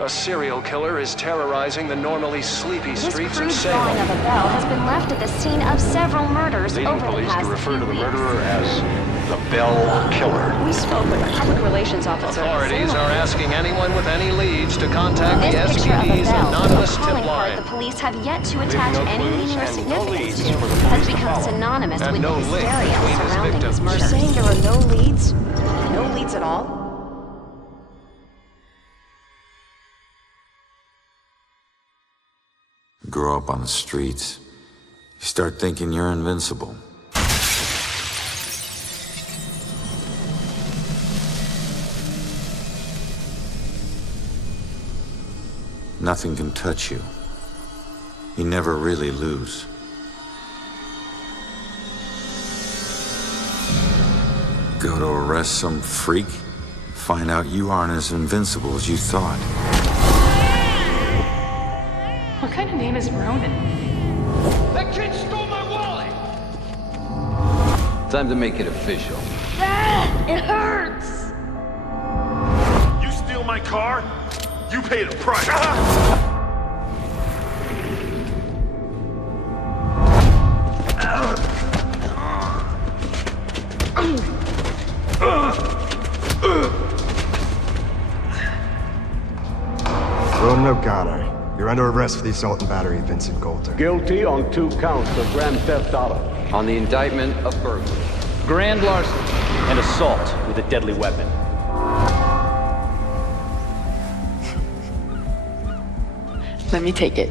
A serial killer is terrorizing the normally sleepy streets of Salem. This crude drawing of a bell has been left at the scene of several murders leading over the police past to refer to the few weeks. murderer as the Bell Killer. We spoke with a public relations officer. Authorities are asking anyone with any leads to contact This the picture of a SPD's bell, anonymous a tip calling card line. the police have yet to attach no any clues meaning or and no significance leads to, for the has police to become follow. synonymous And with no the link hysteria between his surrounding victims. his You're murder. saying there are no leads? No leads at all? Grow up on the streets. You start thinking you're invincible. Nothing can touch you. You never really lose. Go to arrest some freak, find out you aren't as invincible as you thought. What kind of name is Ronan? That kid stole my wallet! Time to make it official. It hurts! You steal my car, you pay the price. Ronan O'Connor, you're under arrest for the assault and battery of Vincent Coulter. Guilty on 2 counts of grand theft auto. On the indictment of burglary. Grand larceny and assault with a deadly weapon. Let me take it.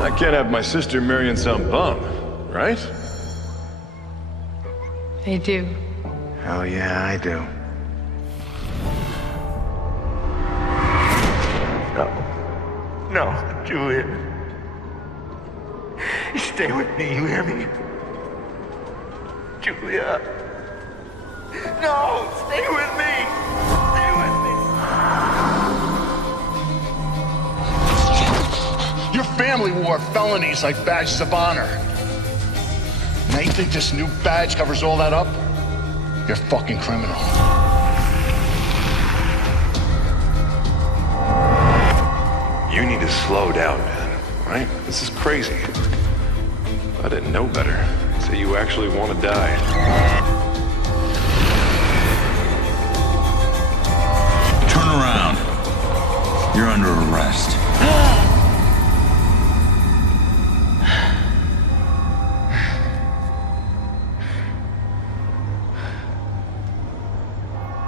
I can't have my sister marrying some bum, right? They do. Hell yeah, I do. No, Juliet. Stay with me, you hear me? Julia. No, stay with me! Stay with me! Your family wore felonies like badges of honor. Now you think this new badge covers all that up? You're a fucking criminal. You need to slow down, man, right? This is crazy. If I didn't know better, I'd say you actually want to die. Turn around. You're under arrest.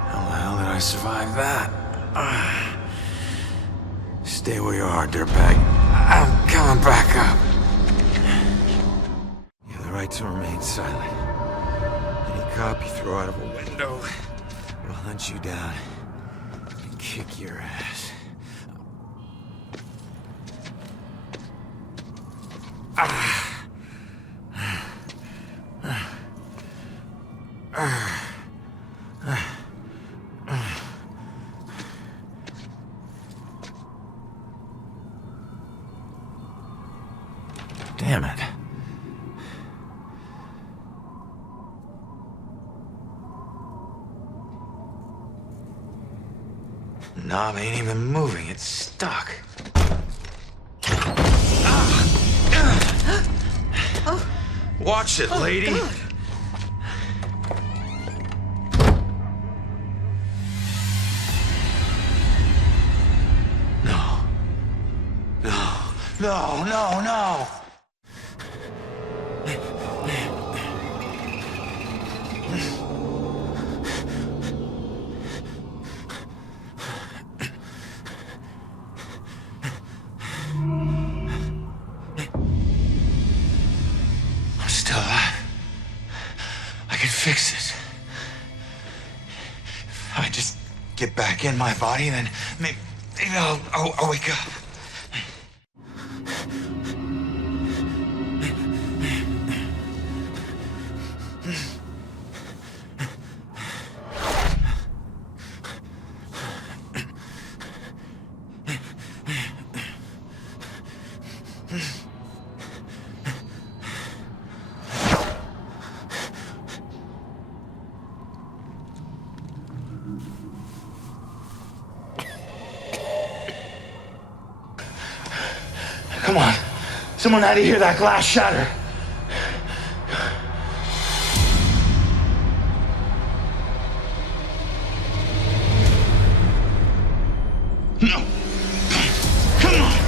How the hell did I survive that? Stay where you are, dirtbag. I'm coming back up. You have the right to remain silent. Any cop you throw out of a window will hunt you down and kick your ass. Damn it. The knob ain't even moving, it's stuck. Watch it, lady. God. No. No. No, no, no. I'm still alive. I can fix it. If I just get back in my body, then maybe I'll wake up. Come on. Someone had to hear that glass shatter. No. Come on.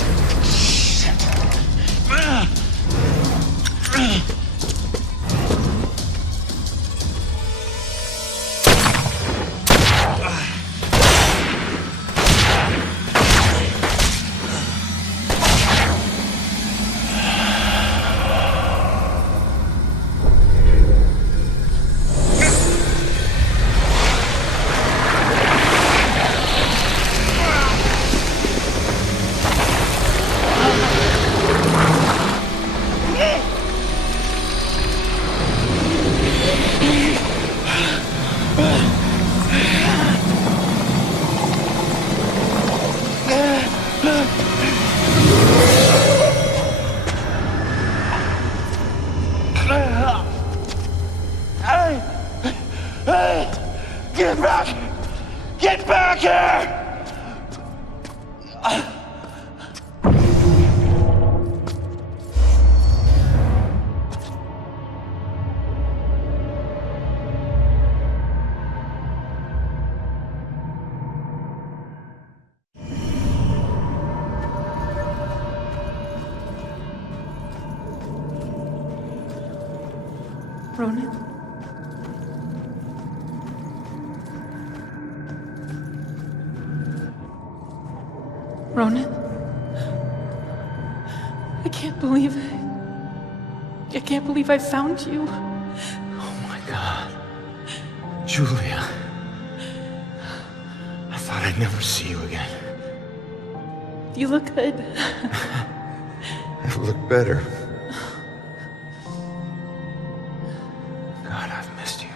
Get back! Get back here! Ronan? Ronan? I can't believe it. I can't believe I found you. Oh my God. Julia. I thought I'd never see you again. You look good. I've looked better. God, I've missed you.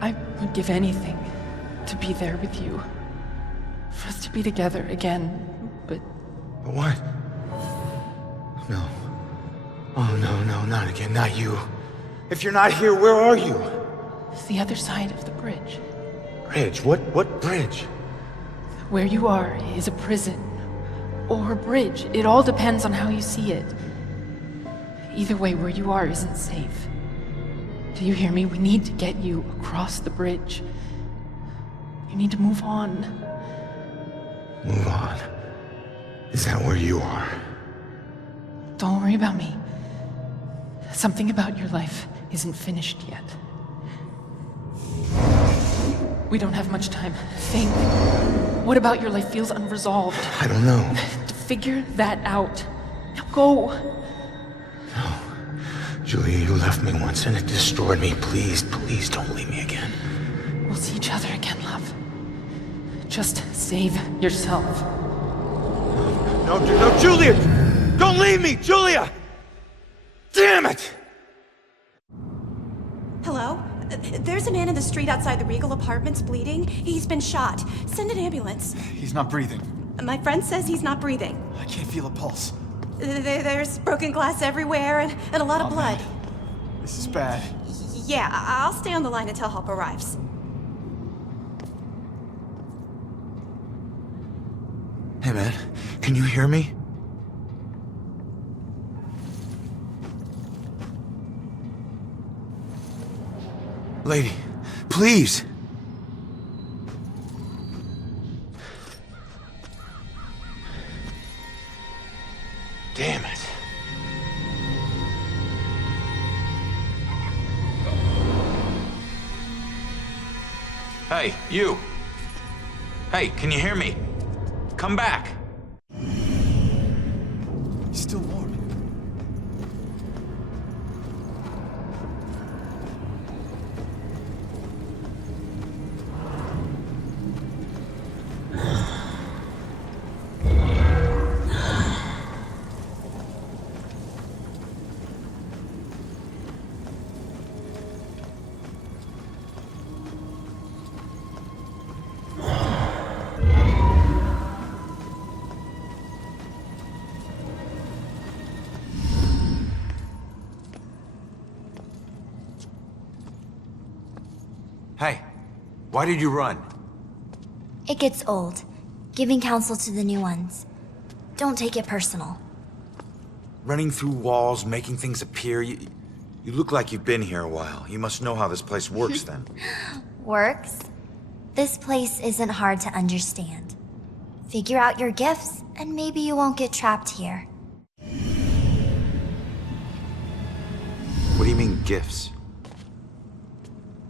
I would give anything to be there with you. For us to be together again, but... But what? No. Oh, no, not again, not you. If you're not here, where are you? It's the other side of the bridge. Bridge? What bridge? Where you are is a prison. Or a bridge. It all depends on how you see it. Either way, where you are isn't safe. Do you hear me? We need to get you across the bridge. You need to move on. Move on? Is that where you are? Don't worry about me. Something about your life isn't finished yet. We don't have much time. Think. What about your life feels unresolved? I don't know. To figure that out. Now go. No. Julia, you left me once and it destroyed me. Please don't leave me again. We'll see each other again, love. Just save yourself. No, Julia! Don't leave me, Julia! Damn it! Hello? There's a man in the street outside the Regal Apartments bleeding. He's been shot. Send an ambulance. He's not breathing. My friend says he's not breathing. I can't feel a pulse. There's broken glass everywhere and a lot of blood. Man. This is bad. Yeah, I'll stay on the line until help arrives. Hey, man, can you hear me? Lady, please! Damn it. Hey, you! Hey, can you hear me? Come back! He's still warm. Hey, why did you run? It gets old. giving counsel to the new ones. Don't take it personal. Running through walls, making things appear. You look like you've been here a while. You must know how this place works then. Works? This place isn't hard to understand. Figure out your gifts, and maybe you won't get trapped here. What do you mean, gifts?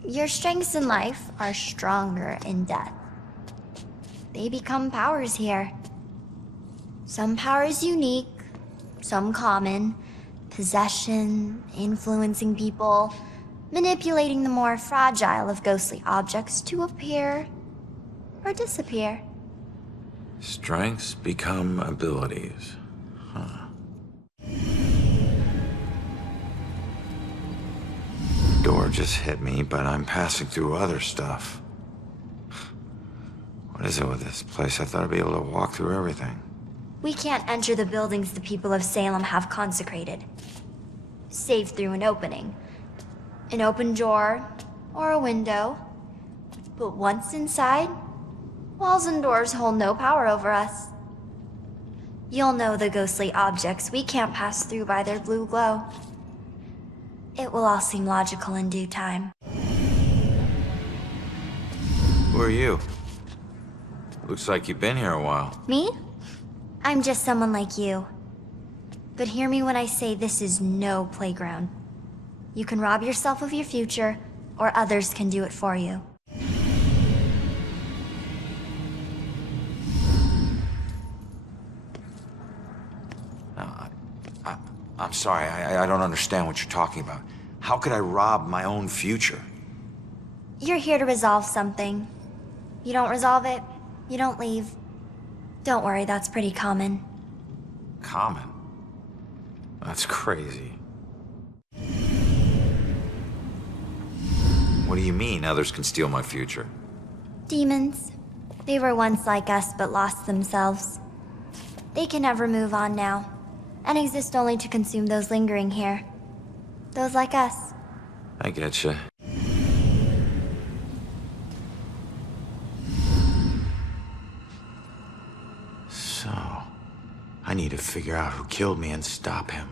Your strengths in life are stronger in death. They become powers here. Some powers unique, some common. Possession, influencing people, manipulating the more fragile of ghostly objects to appear or disappear. Strengths become abilities. Huh. Door just hit me, but I'm passing through other stuff. What is it with this place? I thought I'd be able to walk through everything. We can't enter the buildings the people of Salem have consecrated. Save through an opening. An open door, or a window. But once inside, walls and doors hold no power over us. You'll know the ghostly objects we can't pass through by their blue glow. It will all seem logical in due time. Who are you? Looks like you've been here a while. Me? I'm just someone like you. But hear me when I say this is no playground. You can rob yourself of your future, or others can do it for you. I'm sorry, I don't understand what you're talking about. How could I rob my own future? You're here to resolve something. You don't resolve it, you don't leave. Don't worry, that's pretty common. Common? That's crazy. What do you mean others can steal my future? Demons. They were once like us but lost themselves. They can never move on now, and exist only to consume those lingering here. Those like us. I getcha. So, I need to figure out who killed me and stop him.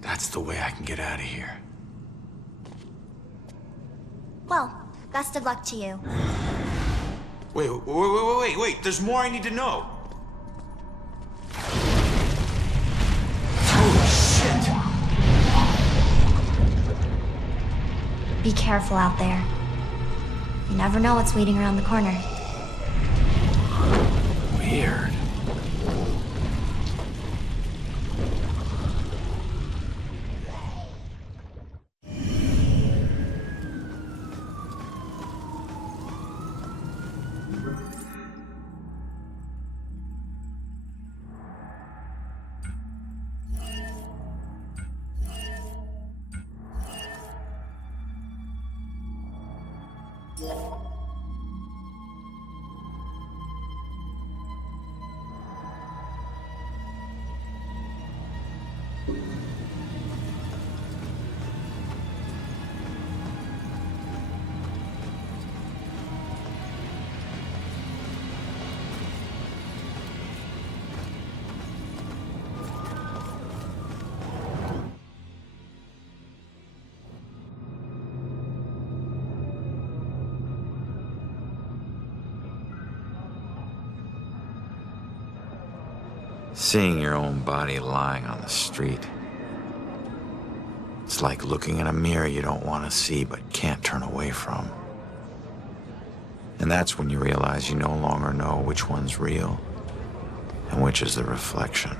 That's the way I can get out of here. Well, best of luck to you. Wait, there's more I need to know. Be careful out there. You never know what's waiting around the corner. Weird. Seeing your own body lying on the street. It's like looking in a mirror you don't want to see but can't turn away from. And that's when you realize you no longer know which one's real and which is the reflection.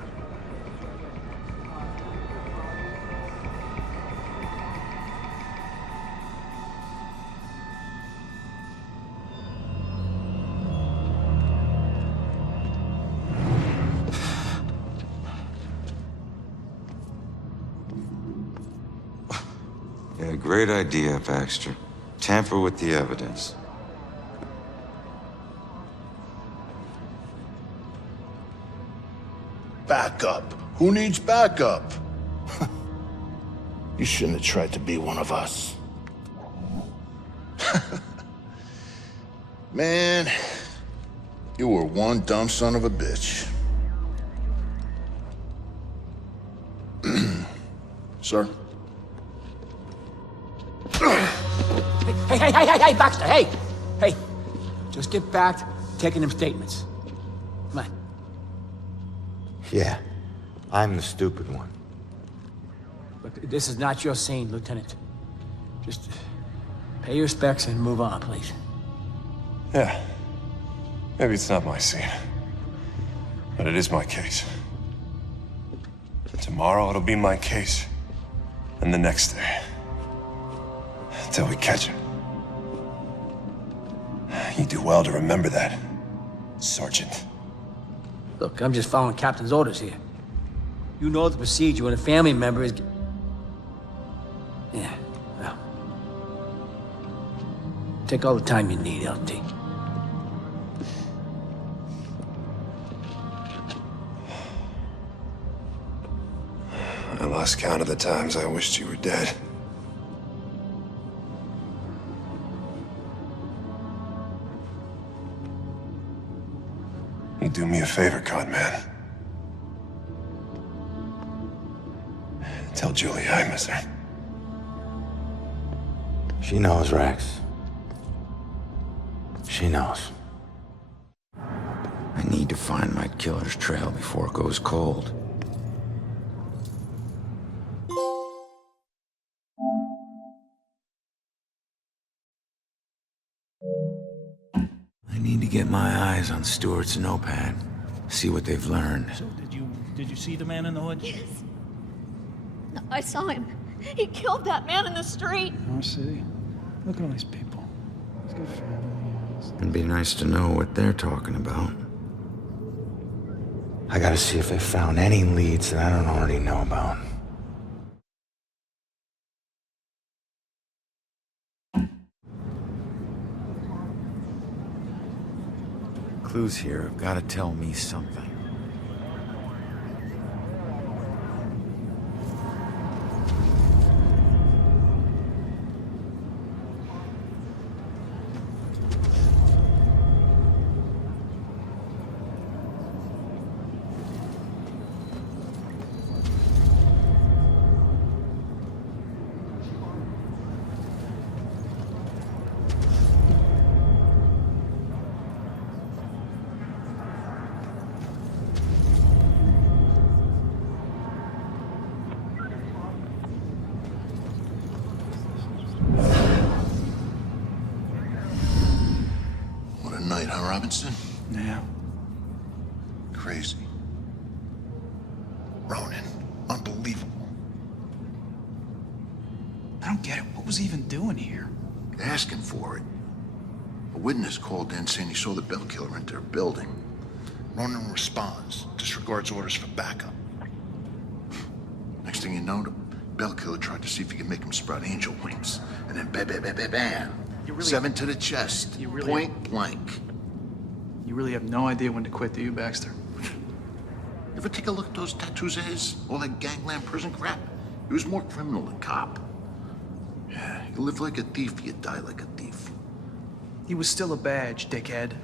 Yeah, great idea, Baxter. Tamper with the evidence. Backup. Who needs backup? You shouldn't have tried to be one of us. Man, You were one dumb son of a bitch. Sir? Hey, Baxter, hey! Hey, just get back to taking them statements. Come on. Yeah, I'm the stupid one. Look, this is not your scene, Lieutenant. Just pay your respects and move on, please. Yeah. Maybe it's not my scene. But it is my case. Tomorrow it'll be my case. And the next day. Until we catch him. You do well to remember that, Sergeant. Look, I'm just following Captain's orders here. You know the procedure when a family member is... Yeah, well... Take all the time you need, LT. I lost count of the times I wished you were dead. You do me a favor, con man. Tell Julie I miss her. She knows, Rex. She knows. I need to find my killer's trail before it goes cold. I need to get my eyes on Stewart's notepad. See what they've learned. So did you see the man in the hood? Yes. I saw him. He killed that man in the street. Oh, see? Look at all these people. He's got family. It'd be nice to know what they're talking about. I gotta see if they found any leads that I don't already know about. Clues here have gotta tell me something. Night, huh, Robinson? Yeah. Crazy. Ronan, unbelievable. I don't get it. What was he even doing here? Asking for it. A witness called in saying he saw the bell killer enter a building. Ronan responds, disregards orders for backup. Next thing you know, the bell killer tried to see if he could make him sprout angel wings. And then bam. Really, 7 to the chest. Point blank. You really have no idea when to quit, do you, Baxter? You ever take a look at those tattoos of his? All that gangland prison crap? He was more criminal than cop. Yeah, you live like a thief, you die like a thief. He was still a badge, dickhead.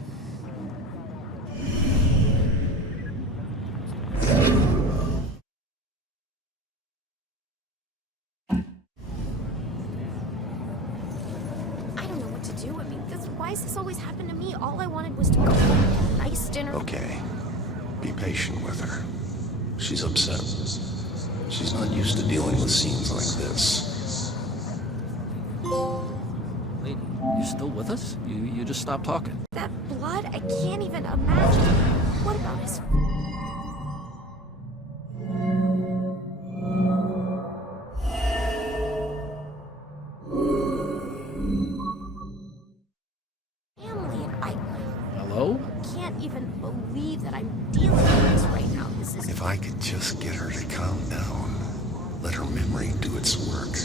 Why does this always happen to me? All I wanted was to go home, a nice dinner. Okay. Be patient with her. She's upset. She's not used to dealing with scenes like this. Wait, you still with us? You just stopped talking. That blood, I can't even imagine. What about his... If I could just get her to calm down, let her memory do its work.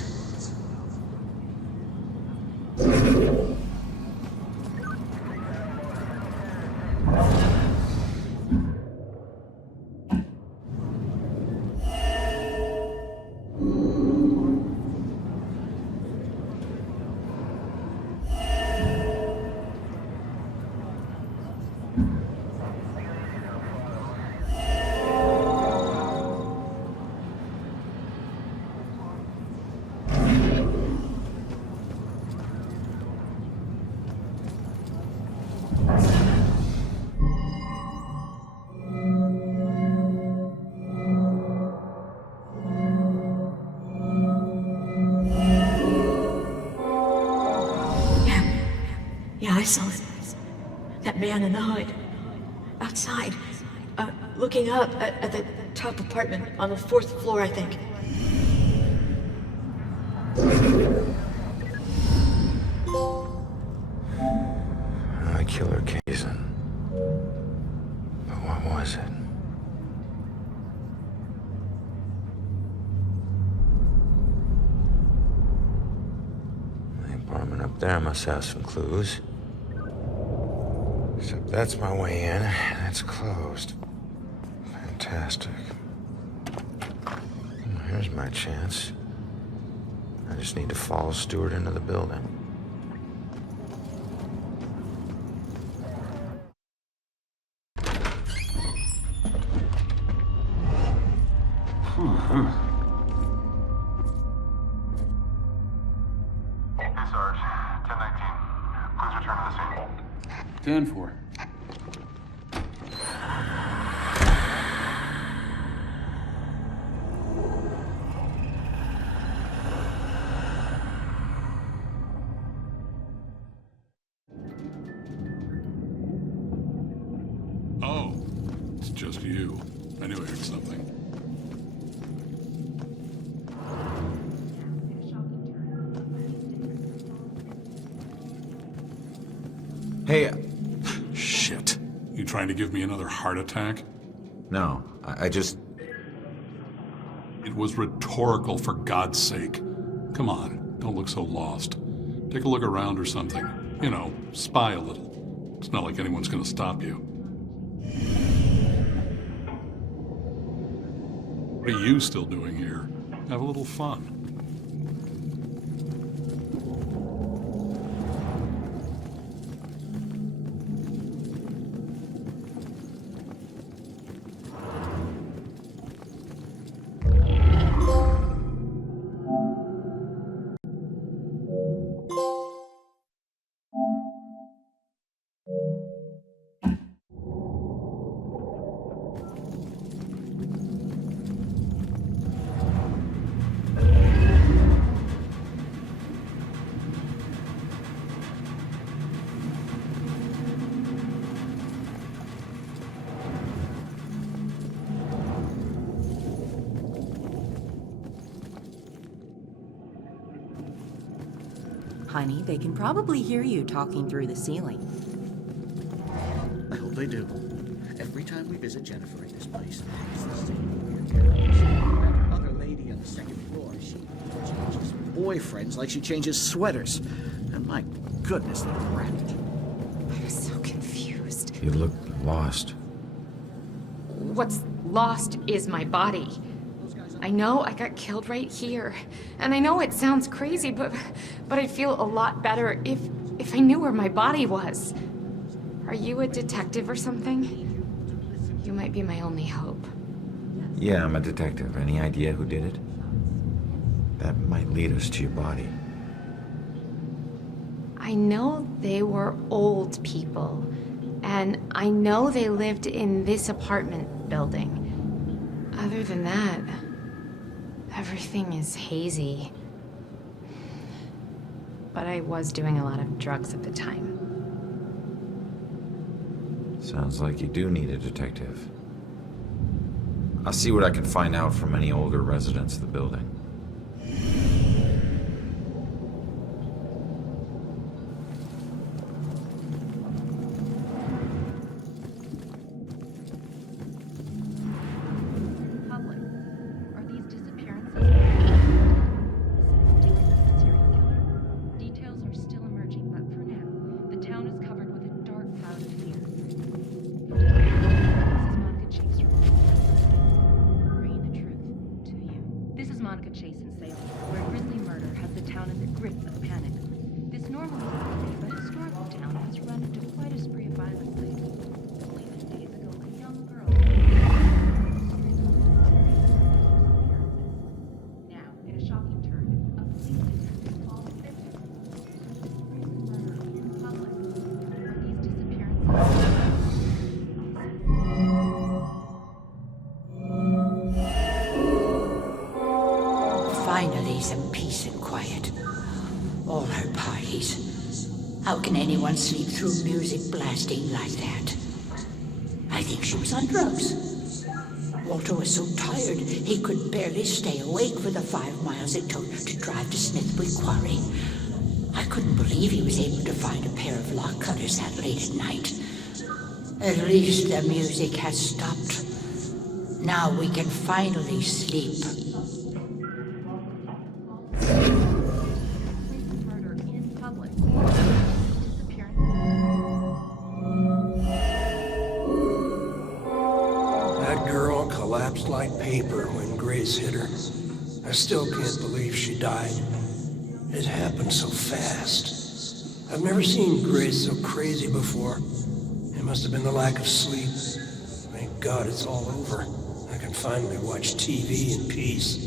I saw it. That man in the hood. Outside. Looking up at the top apartment on the 4th floor, I think. The killer Kazan. But what was it? The apartment up there must have some clues. Except that's my way in, and it's closed. Fantastic. Well, here's my chance. I just need to follow Stewart into the building. Hey, Sarge. 1019. Please return to the scene. 10-4. Oh, it's just you. I knew I heard something. Hey, Shit. You trying to give me another heart attack? no, I just... It was rhetorical, for God's sake. Come on, don't look so lost. Take a look around or something. You know, spy a little. It's not like anyone's gonna stop you. What are you still doing here? Have a little fun. Honey, they can probably hear you talking through the ceiling. I hope they do. Every time we visit Jennifer in this place, it's the same weird character. That other lady on the 2nd floor, she changes boyfriends like she changes sweaters. And my goodness, they're wrapped. I was so confused. You look lost. What's lost is my body. I know I got killed right here. And I know it sounds crazy, but I'd feel a lot better if I knew where my body was. Are you a detective or something? You might be my only hope. Yeah, I'm a detective. Any idea who did it? That might lead us to your body. I know they were old people. And I know they lived in this apartment building. Other than that, everything is hazy. But I was doing a lot of drugs at the time. Sounds like you do need a detective. I'll see what I can find out from any older residents of the building. Finally, some peace and quiet. All her parties. How can anyone sleep through music blasting like that? I think she was on drugs. Walter was so tired he could barely stay awake for the 5 miles it took to drive to Smithwick Quarry. I couldn't believe he was able to find a pair of lock cutters that late at night. At least the music has stopped. Now we can finally sleep. That girl collapsed like paper when Grace hit her. I still can't believe she died. It happened so fast. I've never seen Grace so crazy before. It must have been the lack of sleep. Thank God it's all over. I can finally watch TV in peace.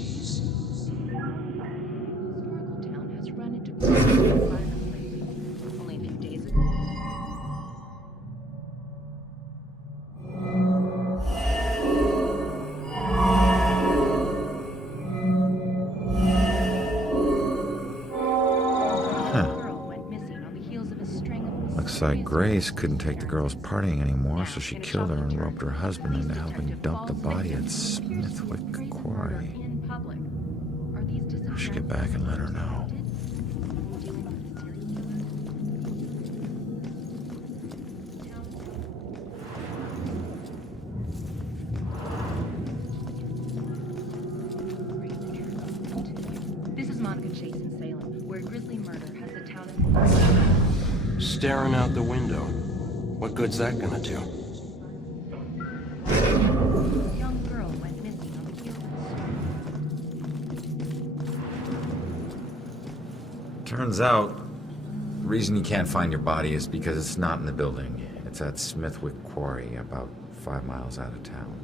Looks like Grace couldn't take the girls partying anymore, so she killed her and roped her husband into helping dump the body at Smithwick Quarry. I should get back and let her know. This is Monica Chase in Salem, where a grisly murder has the town of... Staring out the window. What good's that gonna do? A young girl went missing on the heels of the Turns out, the reason you can't find your body is because it's not in the building. It's at Smithwick Quarry, about 5 miles out of town.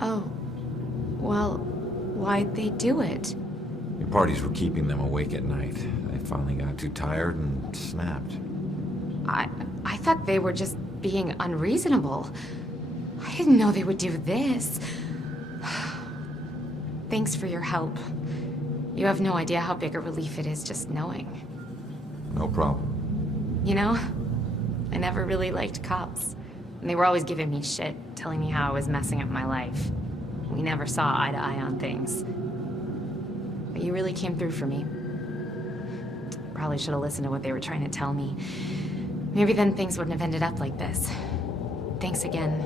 Oh. Well, why'd they do it? Your parties were keeping them awake at night. They finally got too tired and snapped. I thought they were just being unreasonable. I didn't know they would do this. Thanks for your help. You have no idea how big a relief it is just knowing. No problem. You know, I never really liked cops. And they were always giving me shit, telling me how I was messing up my life. We never saw eye to eye on things. But you really came through for me. Probably should have listened to what they were trying to tell me. Maybe then things wouldn't have ended up like this. Thanks again.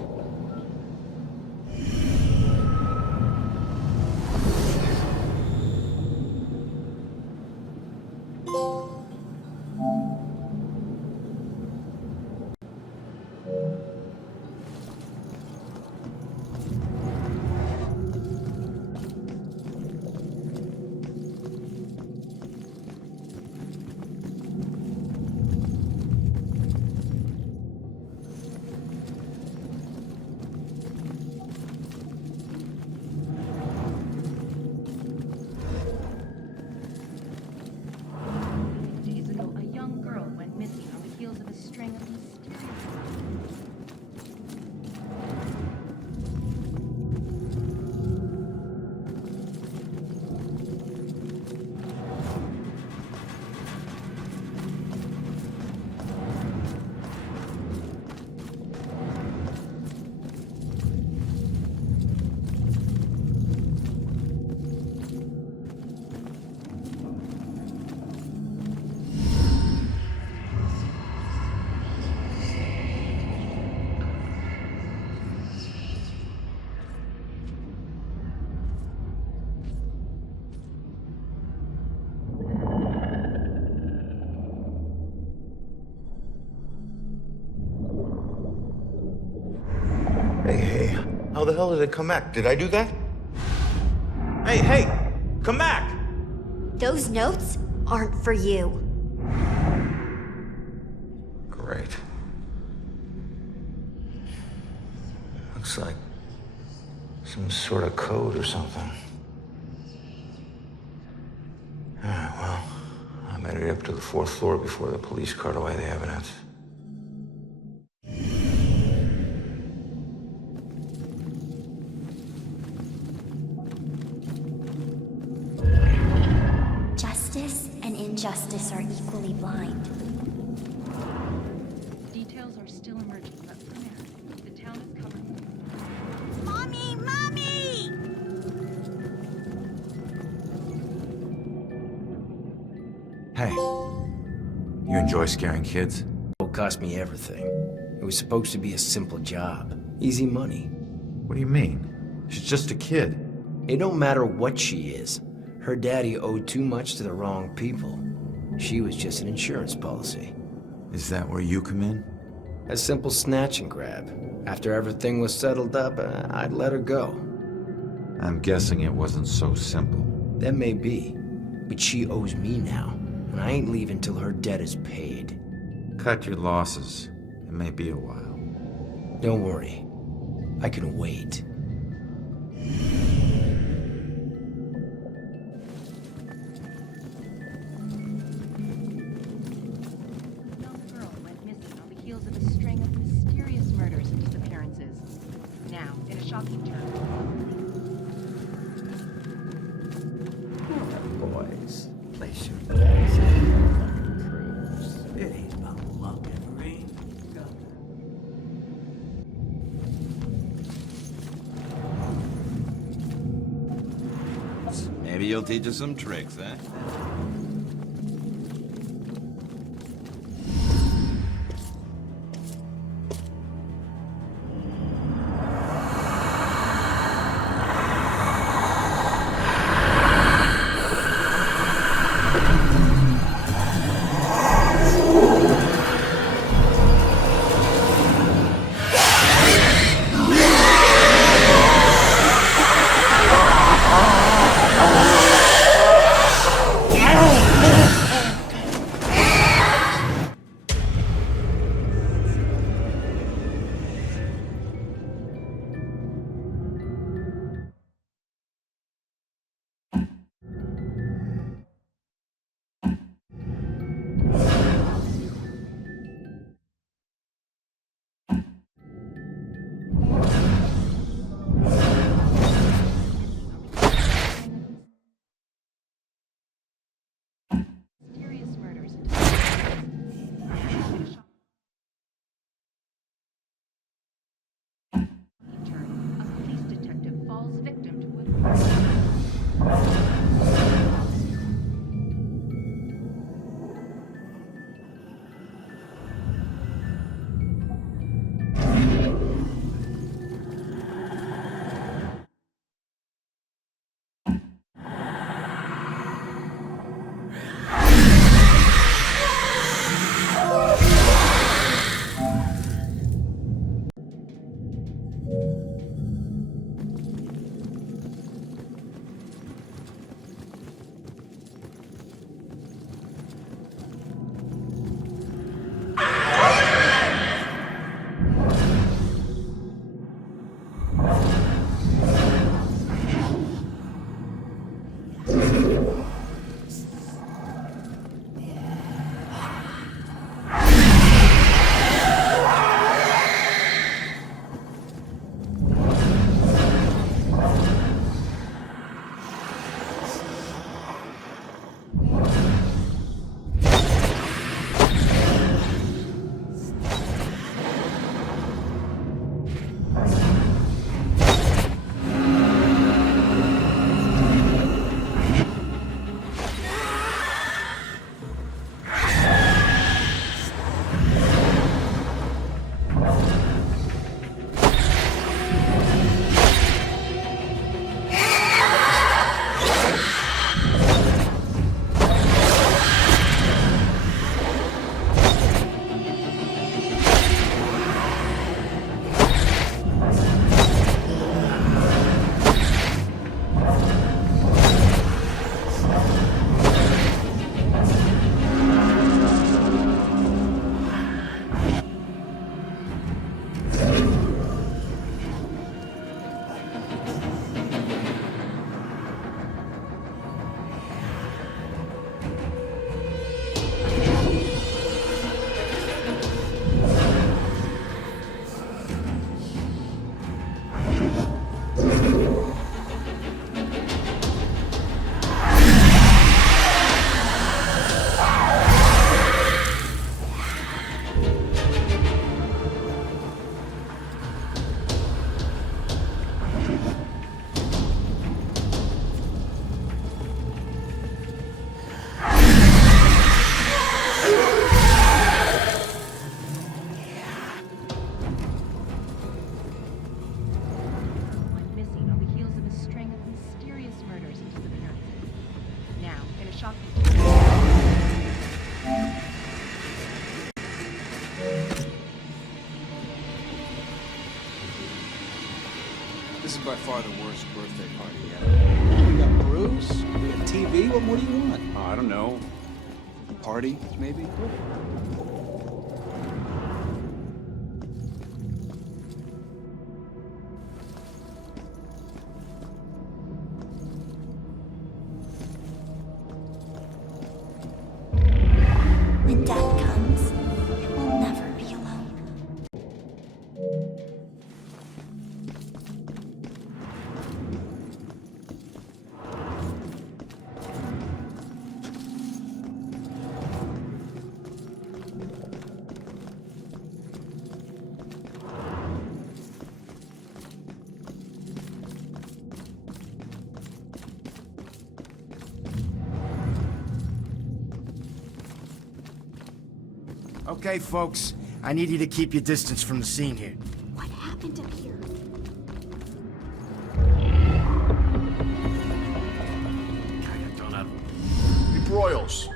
Hey, how the hell did it come back? Did I do that? Hey, come back! Those notes aren't for you. Great. Looks like some sort of code or something. Alright, well, I made it up to the 4th floor before the police cart away the evidence. Justice and injustice are equally blind. are still emerging, but for now, the town is covered. Mommy! Mommy! Hey, you enjoy scaring kids? It cost me everything. It was supposed to be a simple job. Easy money. What do you mean? She's just a kid. It don't matter what she is. Her daddy owed too much to the wrong people. She was just an insurance policy. Is that where you come in? A simple snatch and grab. After everything was settled up, I'd let her go. I'm guessing it wasn't so simple. That may be, but she owes me now, and I ain't leaving till her debt is paid. Cut your losses. It may be a while. Don't worry. I can wait. Shocking turn. Boys, place your bets and proves it ain't about luck and rain. Maybe you'll teach us some tricks, eh? This is by far the worst birthday party yet. We got brews, we got TV, what more do you want? I don't know. Party, maybe? When death comes, it will never be alone. Okay, folks. I need you to keep your distance from the scene here. What happened up here? Hey, Broyles,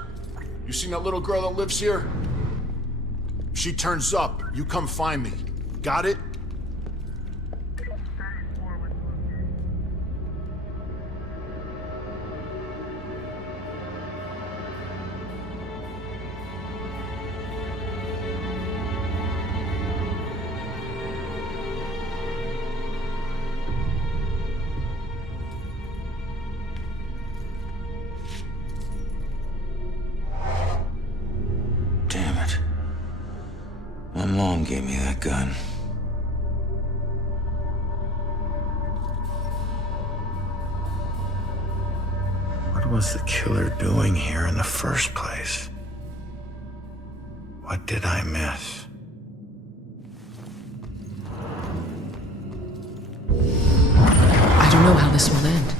you seen that little girl that lives here? If she turns up, you come find me. Got it? Damn it. My mom gave me that gun. What was the killer doing here in the first place? What did I miss? I don't know how this will end.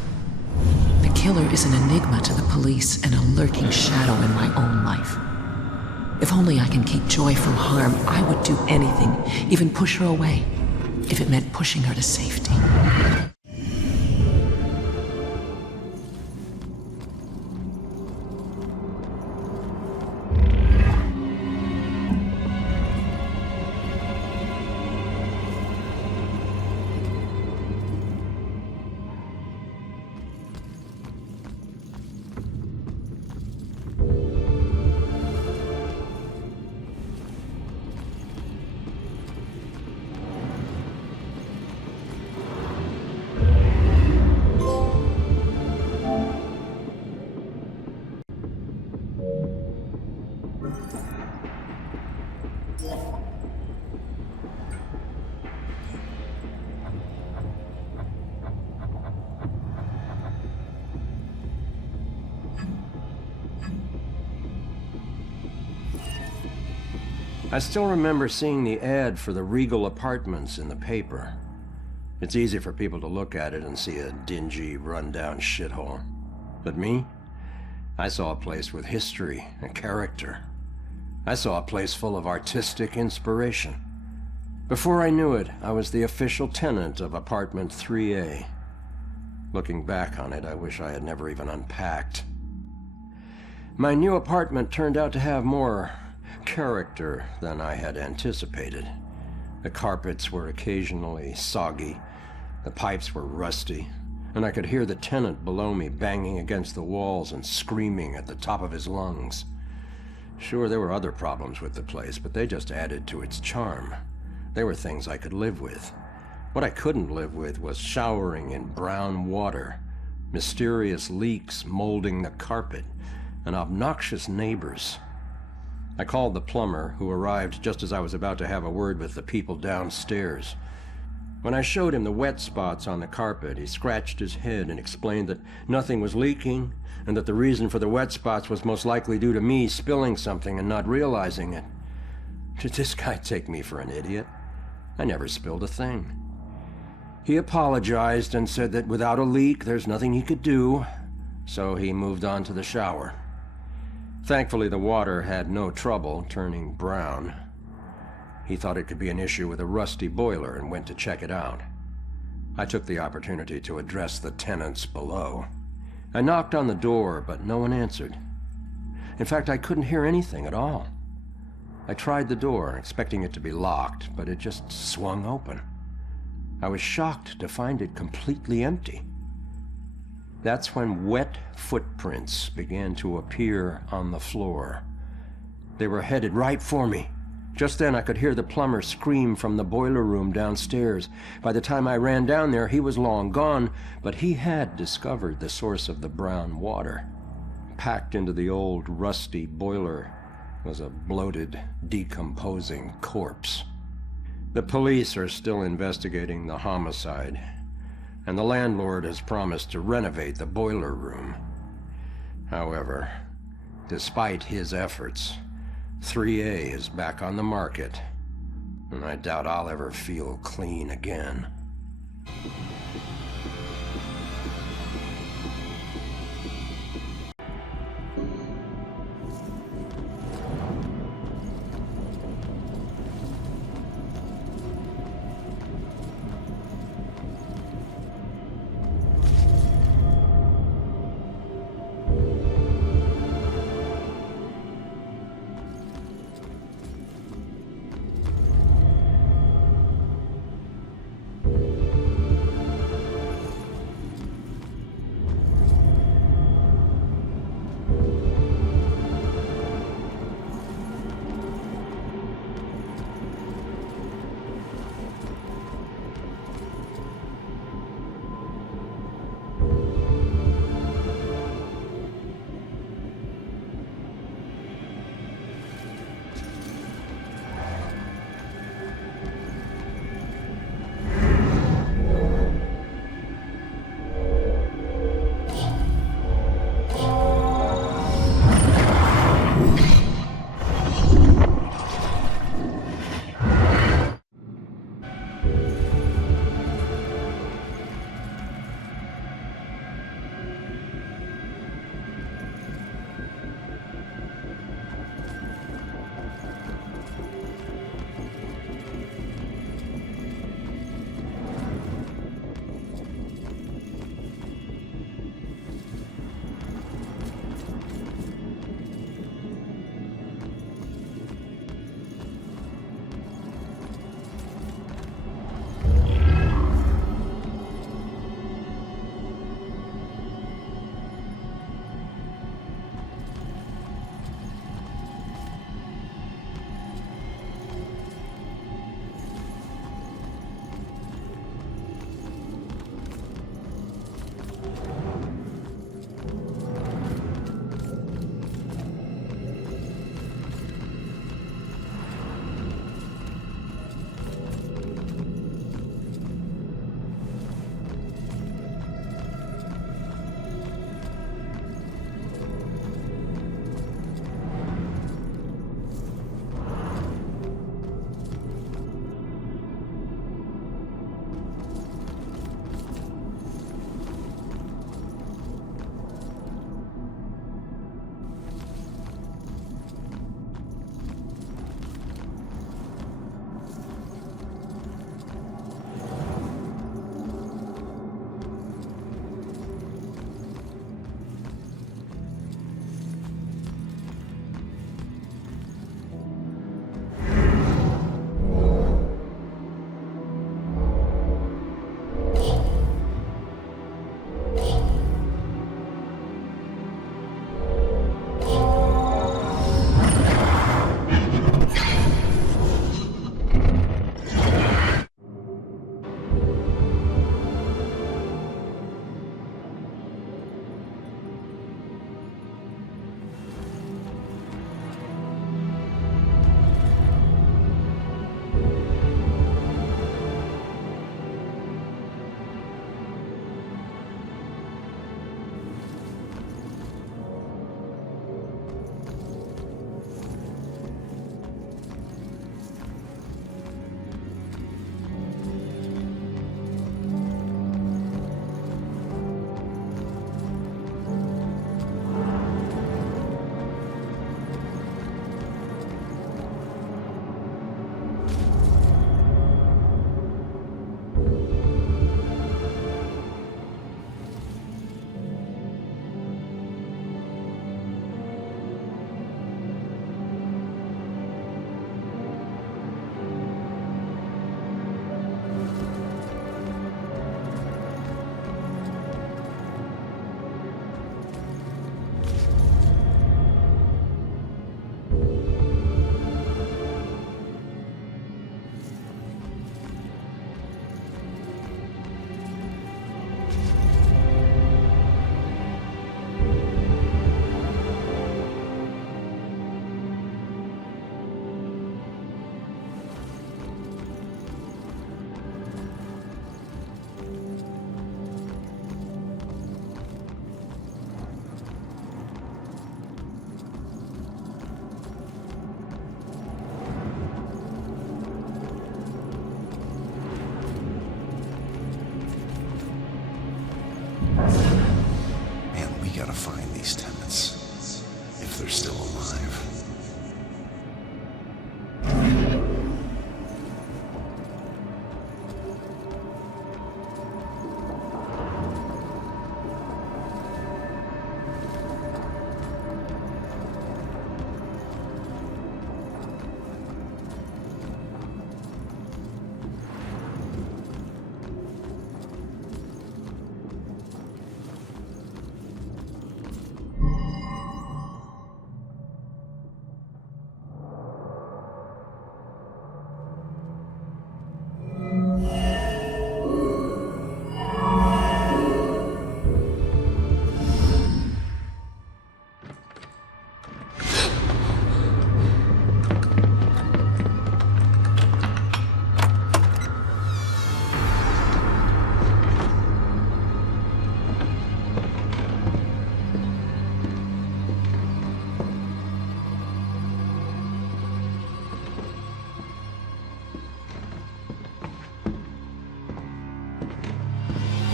The killer is an enigma to the police and a lurking shadow in my own life. If only I can keep Joy from harm, I would do anything, even push her away, if it meant pushing her to safety. I still remember seeing the ad for the Regal Apartments in the paper. It's easy for people to look at it and see a dingy, run-down shithole. But me? I saw a place with history and character. I saw a place full of artistic inspiration. Before I knew it, I was the official tenant of apartment 3A. Looking back on it, I wish I had never even unpacked. My new apartment turned out to have more character than I had anticipated. The carpets were occasionally soggy, the pipes were rusty, and I could hear the tenant below me banging against the walls and screaming at the top of his lungs. Sure, there were other problems with the place, but they just added to its charm. They were things I could live with. What I couldn't live with was showering in brown water, mysterious leaks molding the carpet, and obnoxious neighbors. I called the plumber, who arrived just as I was about to have a word with the people downstairs. When I showed him the wet spots on the carpet, he scratched his head and explained that nothing was leaking, and that the reason for the wet spots was most likely due to me spilling something and not realizing it. Did this guy take me for an idiot? I never spilled a thing. He apologized and said that without a leak, there's nothing he could do, so he moved on to the shower. Thankfully, the water had no trouble turning brown. He thought it could be an issue with a rusty boiler and went to check it out. I took the opportunity to address the tenants below. I knocked on the door, but no one answered. In fact, I couldn't hear anything at all. I tried the door, expecting it to be locked, but it just swung open. I was shocked to find it completely empty. That's when wet footprints began to appear on the floor. They were headed right for me. Just then I could hear the plumber scream from the boiler room downstairs. By the time I ran down there, he was long gone, but he had discovered the source of the brown water. Packed into the old rusty boiler was a bloated, decomposing corpse. The police are still investigating the homicide, and the landlord has promised to renovate the boiler room. However, despite his efforts, 3A is back on the market, and I doubt I'll ever feel clean again. alive.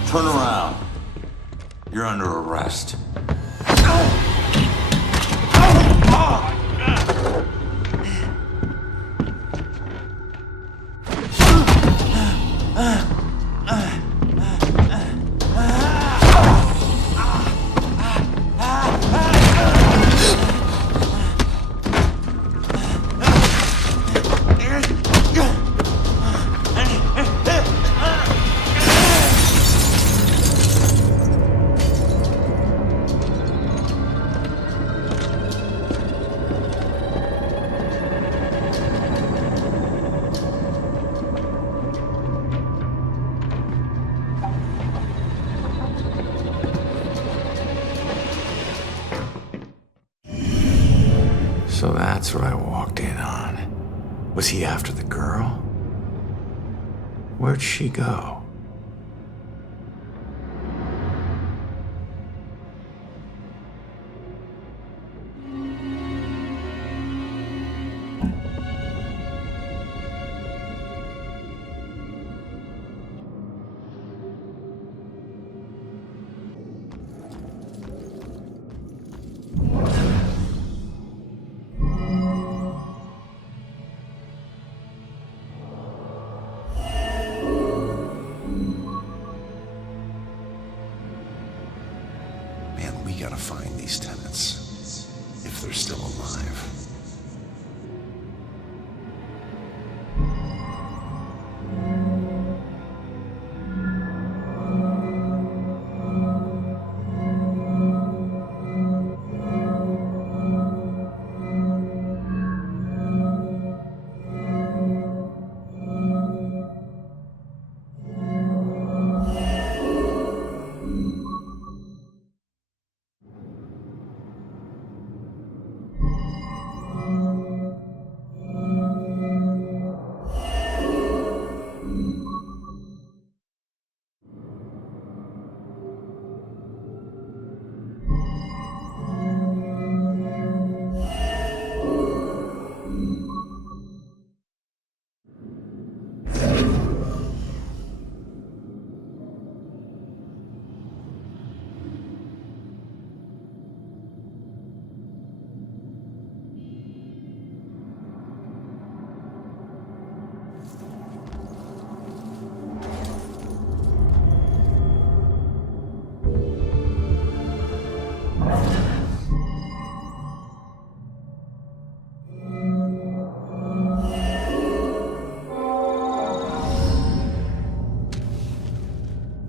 Turn around. You're under arrest. So that's what I walked in on. Was he after the girl? Where'd she go? We gotta find these tenants, if they're still alive.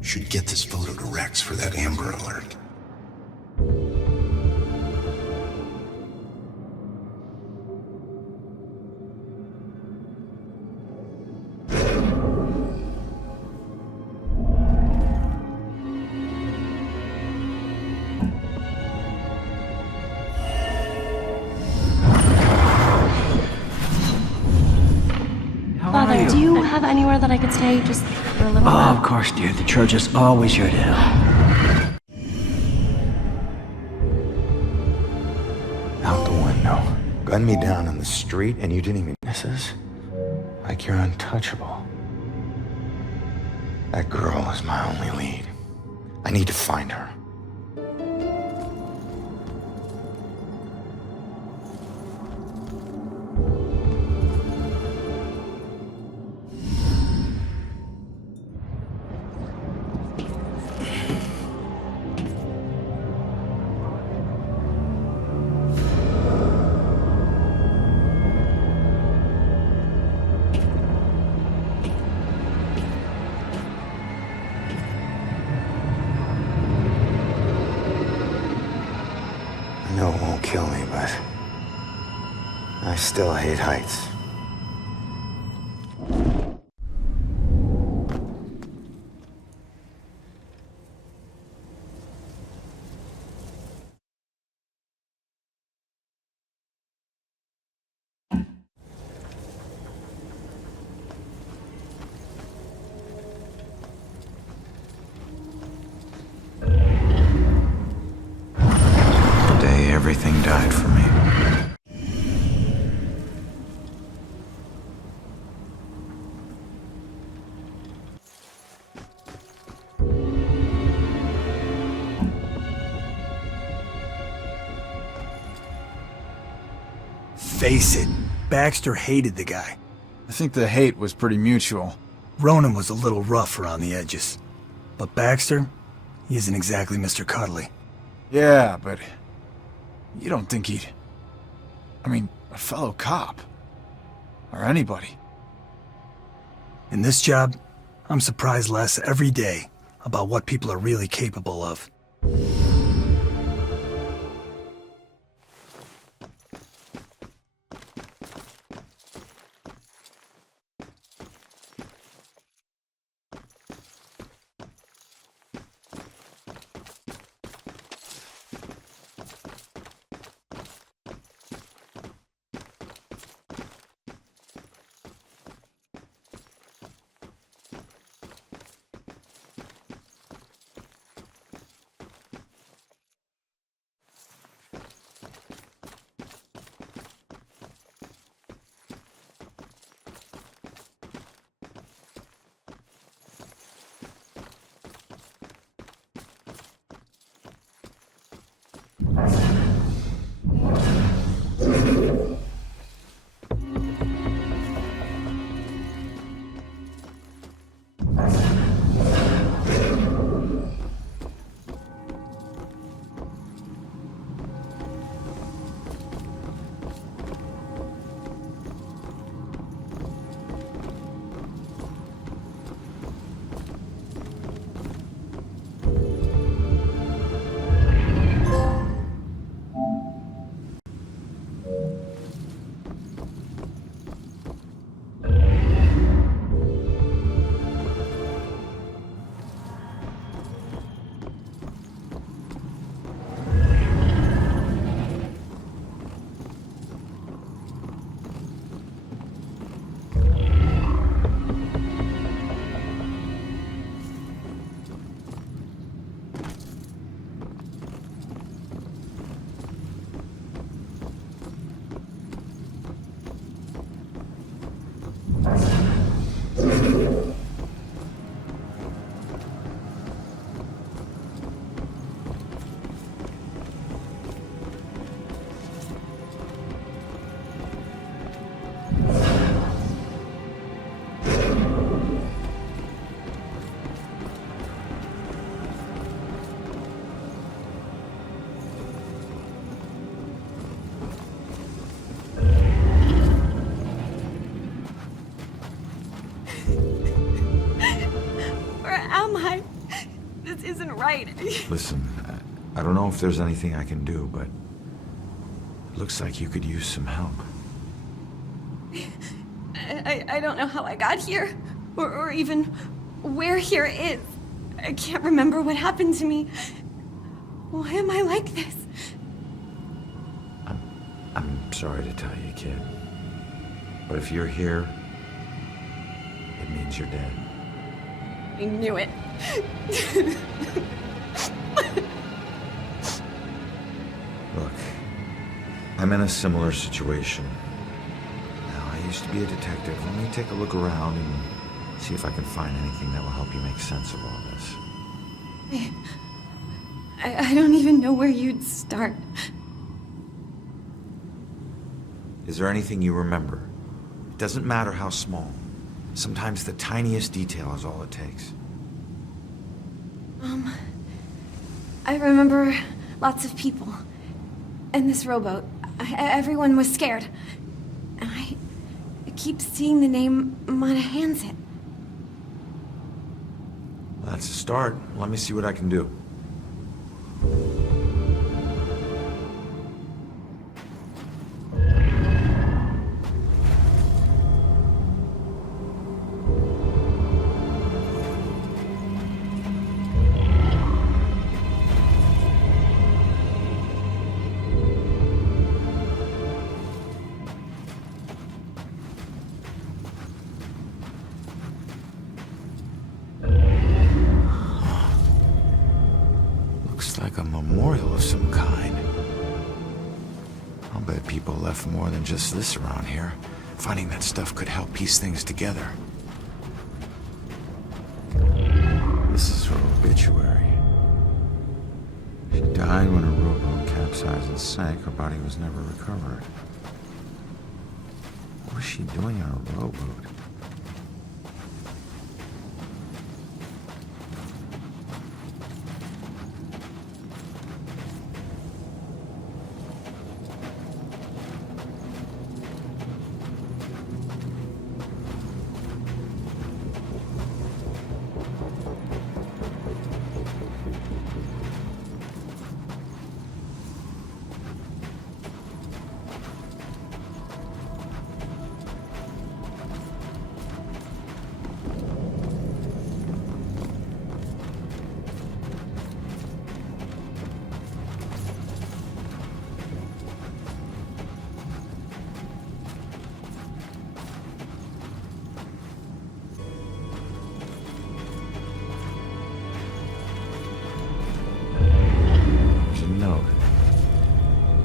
Should get this photo to Rex for that Amber Alert. Father, do you have anywhere that I could stay just for a little Oh, while? of course, dear. The church is always here to help. Out the window. Gunned me down in the street and you didn't even miss us? Like you're untouchable. That girl is my only lead. I need to find her. I still hate heights. The day everything died for me. Face it, Baxter hated the guy. I think the hate was pretty mutual. Ronan was a little rough around the edges. But Baxter, he isn't exactly Mr. Cuddly. Yeah, but you don't think he'd... I mean, a fellow cop. Or anybody. In this job, I'm surprised less every day about what people are really capable of. Right. Listen, I don't know if there's anything I can do, but it looks like you could use some help. I don't know how I got here, or even where here is. I can't remember what happened to me. Why am I like this? I'm sorry to tell you, kid. But if you're here, it means you're dead. I knew it. Look, I'm in a similar situation. Now, I used to be a detective. Let me take a look around and see if I can find anything that will help you make sense of all this. I don't even know where you'd start. Is there anything you remember? It doesn't matter how small. Sometimes the tiniest detail is all it takes. I remember lots of people. And this rowboat. Everyone was scared. And I keep seeing the name Monahan's. That's a start. Let me see what I can do. like a memorial of some kind. I'll bet people left more than just this around here. Finding that stuff could help piece things together. This is her obituary. She died when her rowboat capsized and sank. Her body was never recovered. What was she doing on a rowboat?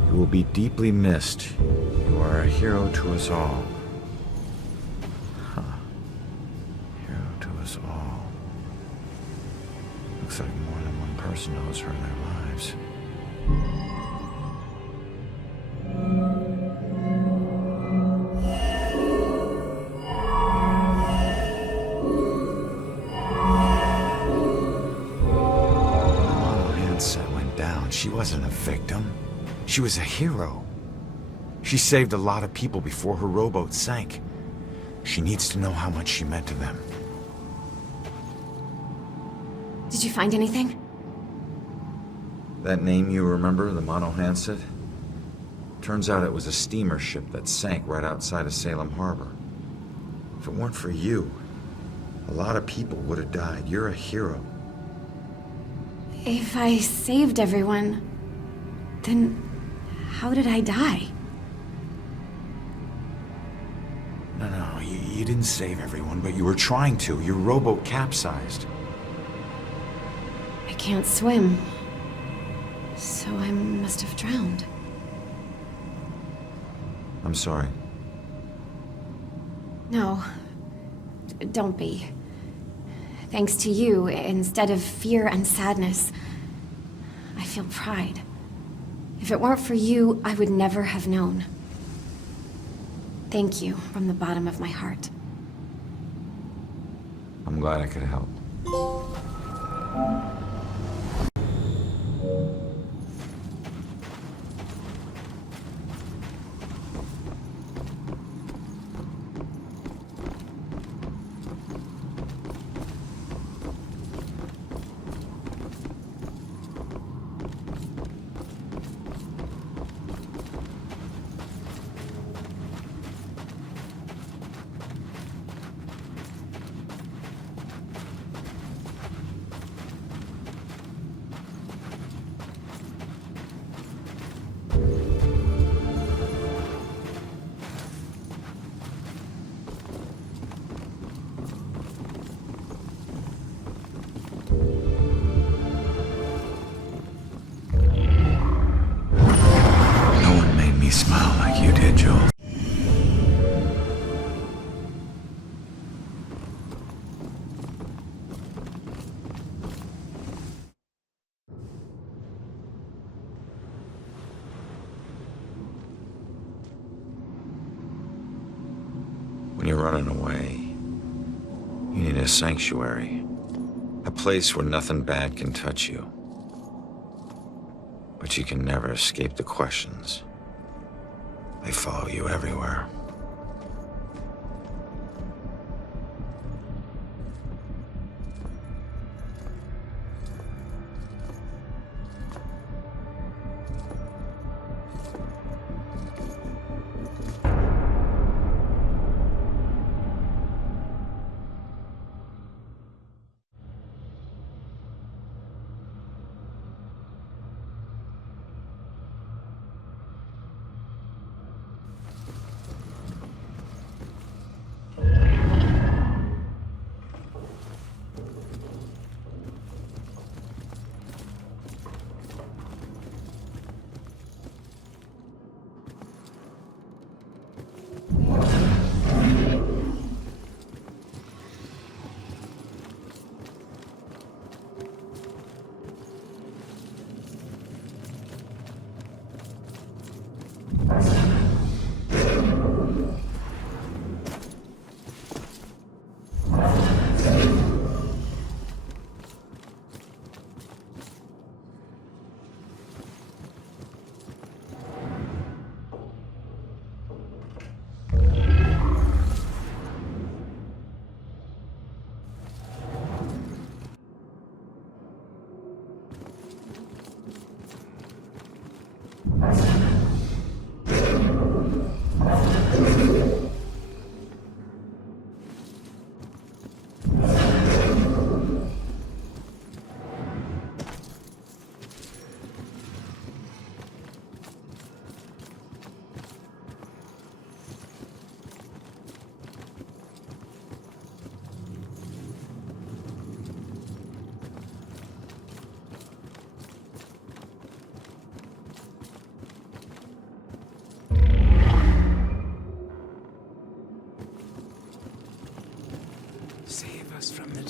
You will be deeply missed. You are a hero to us all. Huh. Hero to us all. Looks like more than one person owes her their lives. She wasn't a victim. She was a hero. She saved a lot of people before her rowboat sank. She needs to know how much she meant to them. Did you find anything? That name you remember, the Mono Hanset? Turns out it was a steamer ship that sank right outside of Salem Harbor. If it weren't for you, a lot of people would have died. You're a hero. If I saved everyone, then how did I die? No, you didn't save everyone, but you were trying to. Your rowboat capsized. I can't swim, so I must have drowned. I'm sorry. No, don't be. Thanks to you, instead of fear and sadness, I feel pride. If it weren't for you, I would never have known. Thank you from the bottom of my heart. I'm glad I could help. Smile like you did, Joel. When you're running away, you need a sanctuary. A place where nothing bad can touch you. But you can never escape the questions. They follow you everywhere.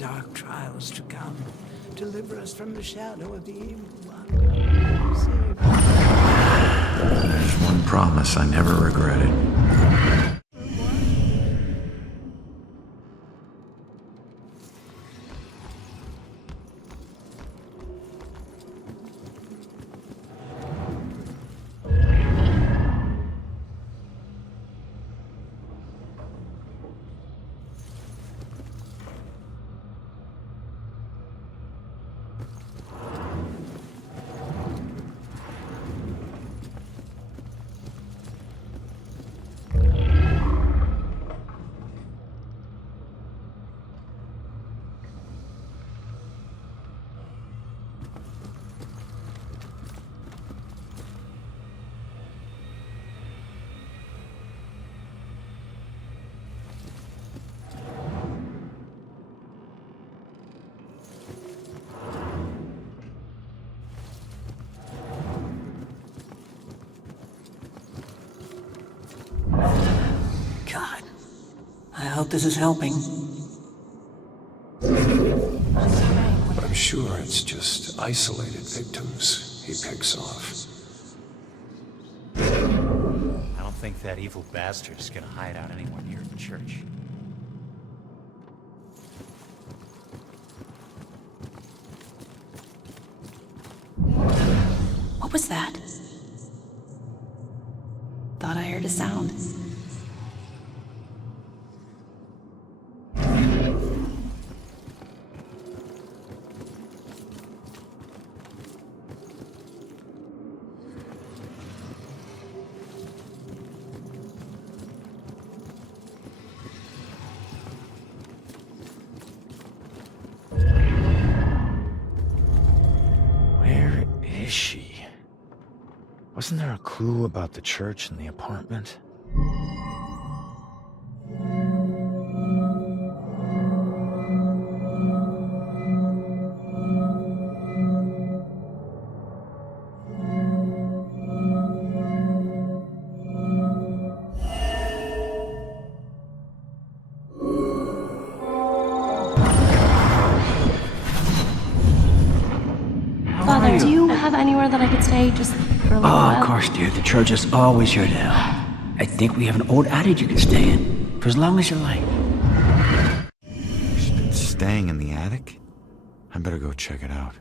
dark trials to come. Deliver us from the shadow of the evil one. Save us. There's one promise I never regretted. God, I hope this is helping. I'm sure it's just isolated victims he picks off. I don't think that evil bastard is gonna hide out anywhere near the church. What was that? Thought I heard a sound. Where is she? Wasn't there a clue about the church in the apartment? Father, do you have anywhere that I could stay just for a little while? Of course, dear. The church is always your to help. I think we have an old attic you can stay in, for as long as you like. She's been staying in the attic? I better go check it out.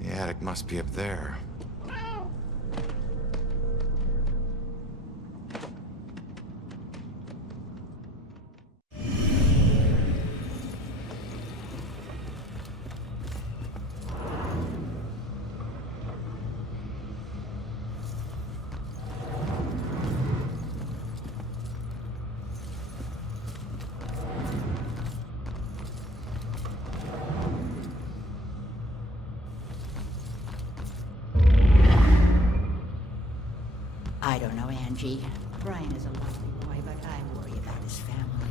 The attic must be up there. I don't know, Angie. Brian is a lovely boy, but I worry about his family.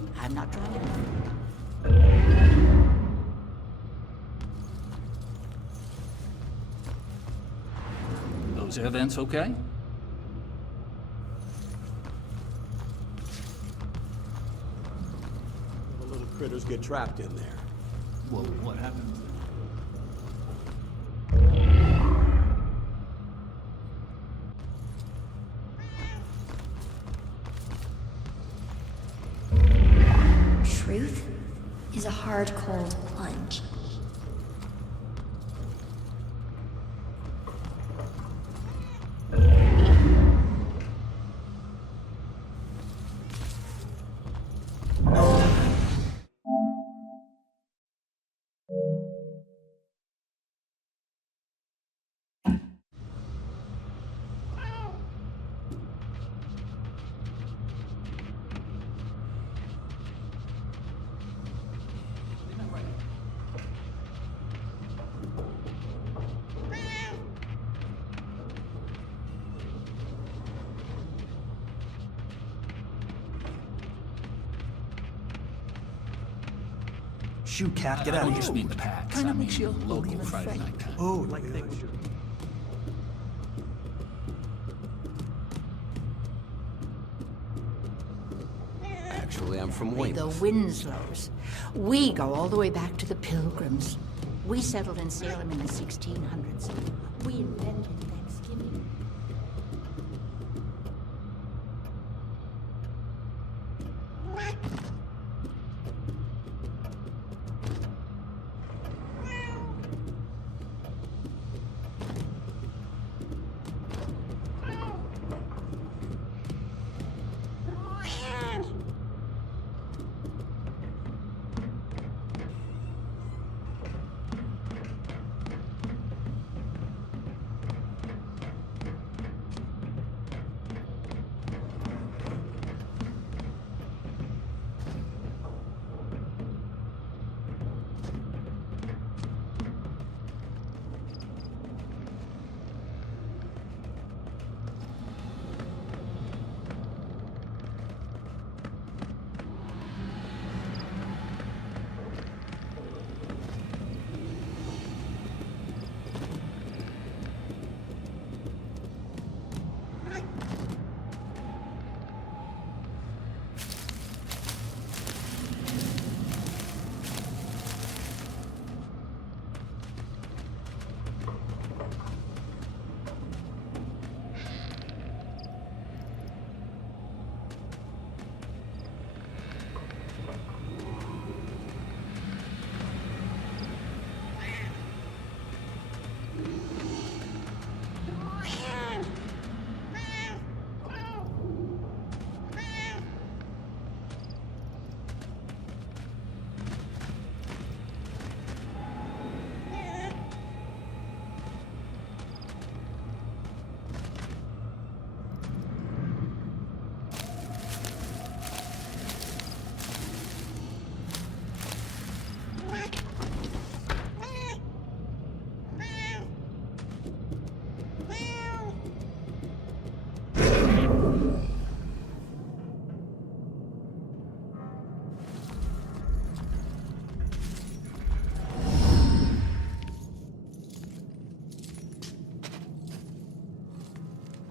me. I'm not trying to... Those air vents okay? The little critters get trapped in there. Well, what happened? Truth is a hard, cold plunge. Shoot, Cap, get out of here. Just mean the packs. Kinda I mean, makes you local even Friday think. night kind. Oh, like they... Actually, I'm from The Weymouth. Winslows. We go all the way back to the Pilgrims. We settled in Salem in the 1600s. We invented Thanksgiving.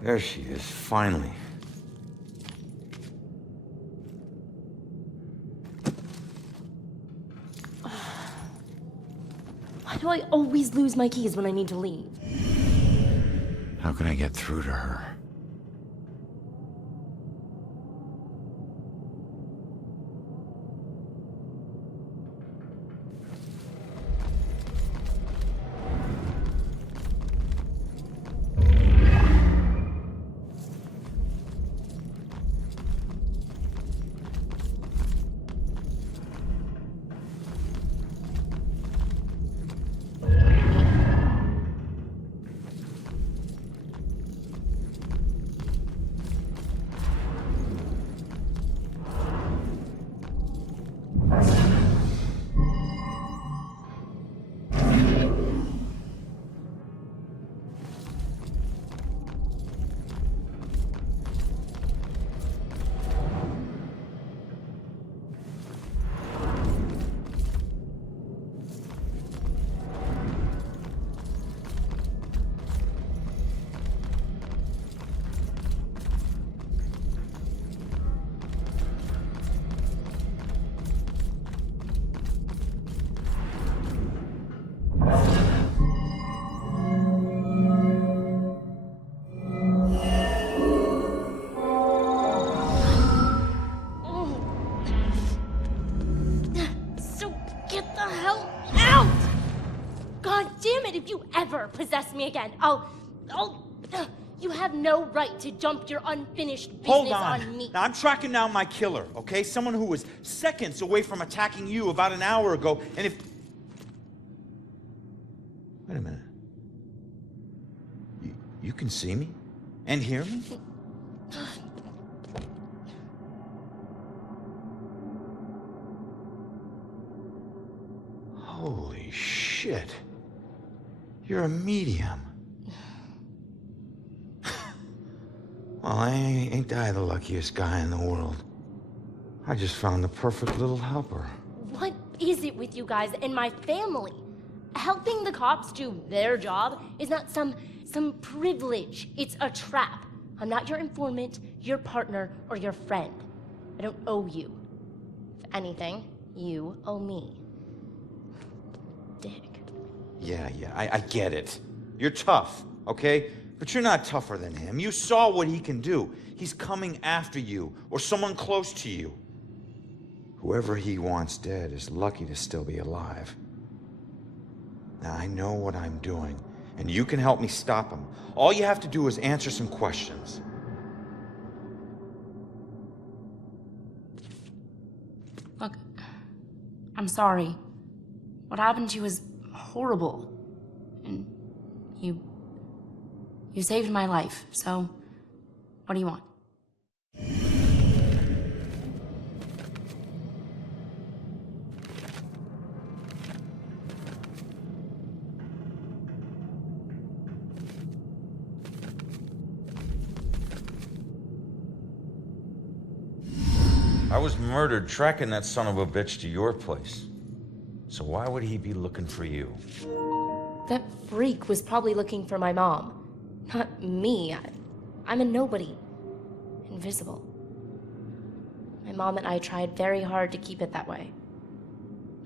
There she is, finally. Why do I always lose my keys when I need to leave? How can I get through to her? damn it, if you ever possess me again, you have no right to dump your unfinished business on me. Now, I'm tracking down my killer, okay? Someone who was seconds away from attacking you about an hour ago, and if... Wait a minute. You can see me? And hear me? Holy shit. You're a medium. Well, ain't I the luckiest guy in the world? I just found the perfect little helper. What is it with you guys and my family? Helping the cops do their job is not some privilege. It's a trap. I'm not your informant, your partner, or your friend. I don't owe you. If anything, you owe me. Dick. Yeah, I get it. You're tough, okay? But you're not tougher than him. You saw what he can do. He's coming after you, or someone close to you. Whoever he wants dead is lucky to still be alive. Now, I know what I'm doing, and you can help me stop him. All you have to do is answer some questions. Look, I'm sorry. What happened to you is horrible. And you saved my life, so what do you want? I was murdered tracking that son of a bitch to your place. So why would he be looking for you? That freak was probably looking for my mom. Not me. I'm a nobody. Invisible. My mom and I tried very hard to keep it that way.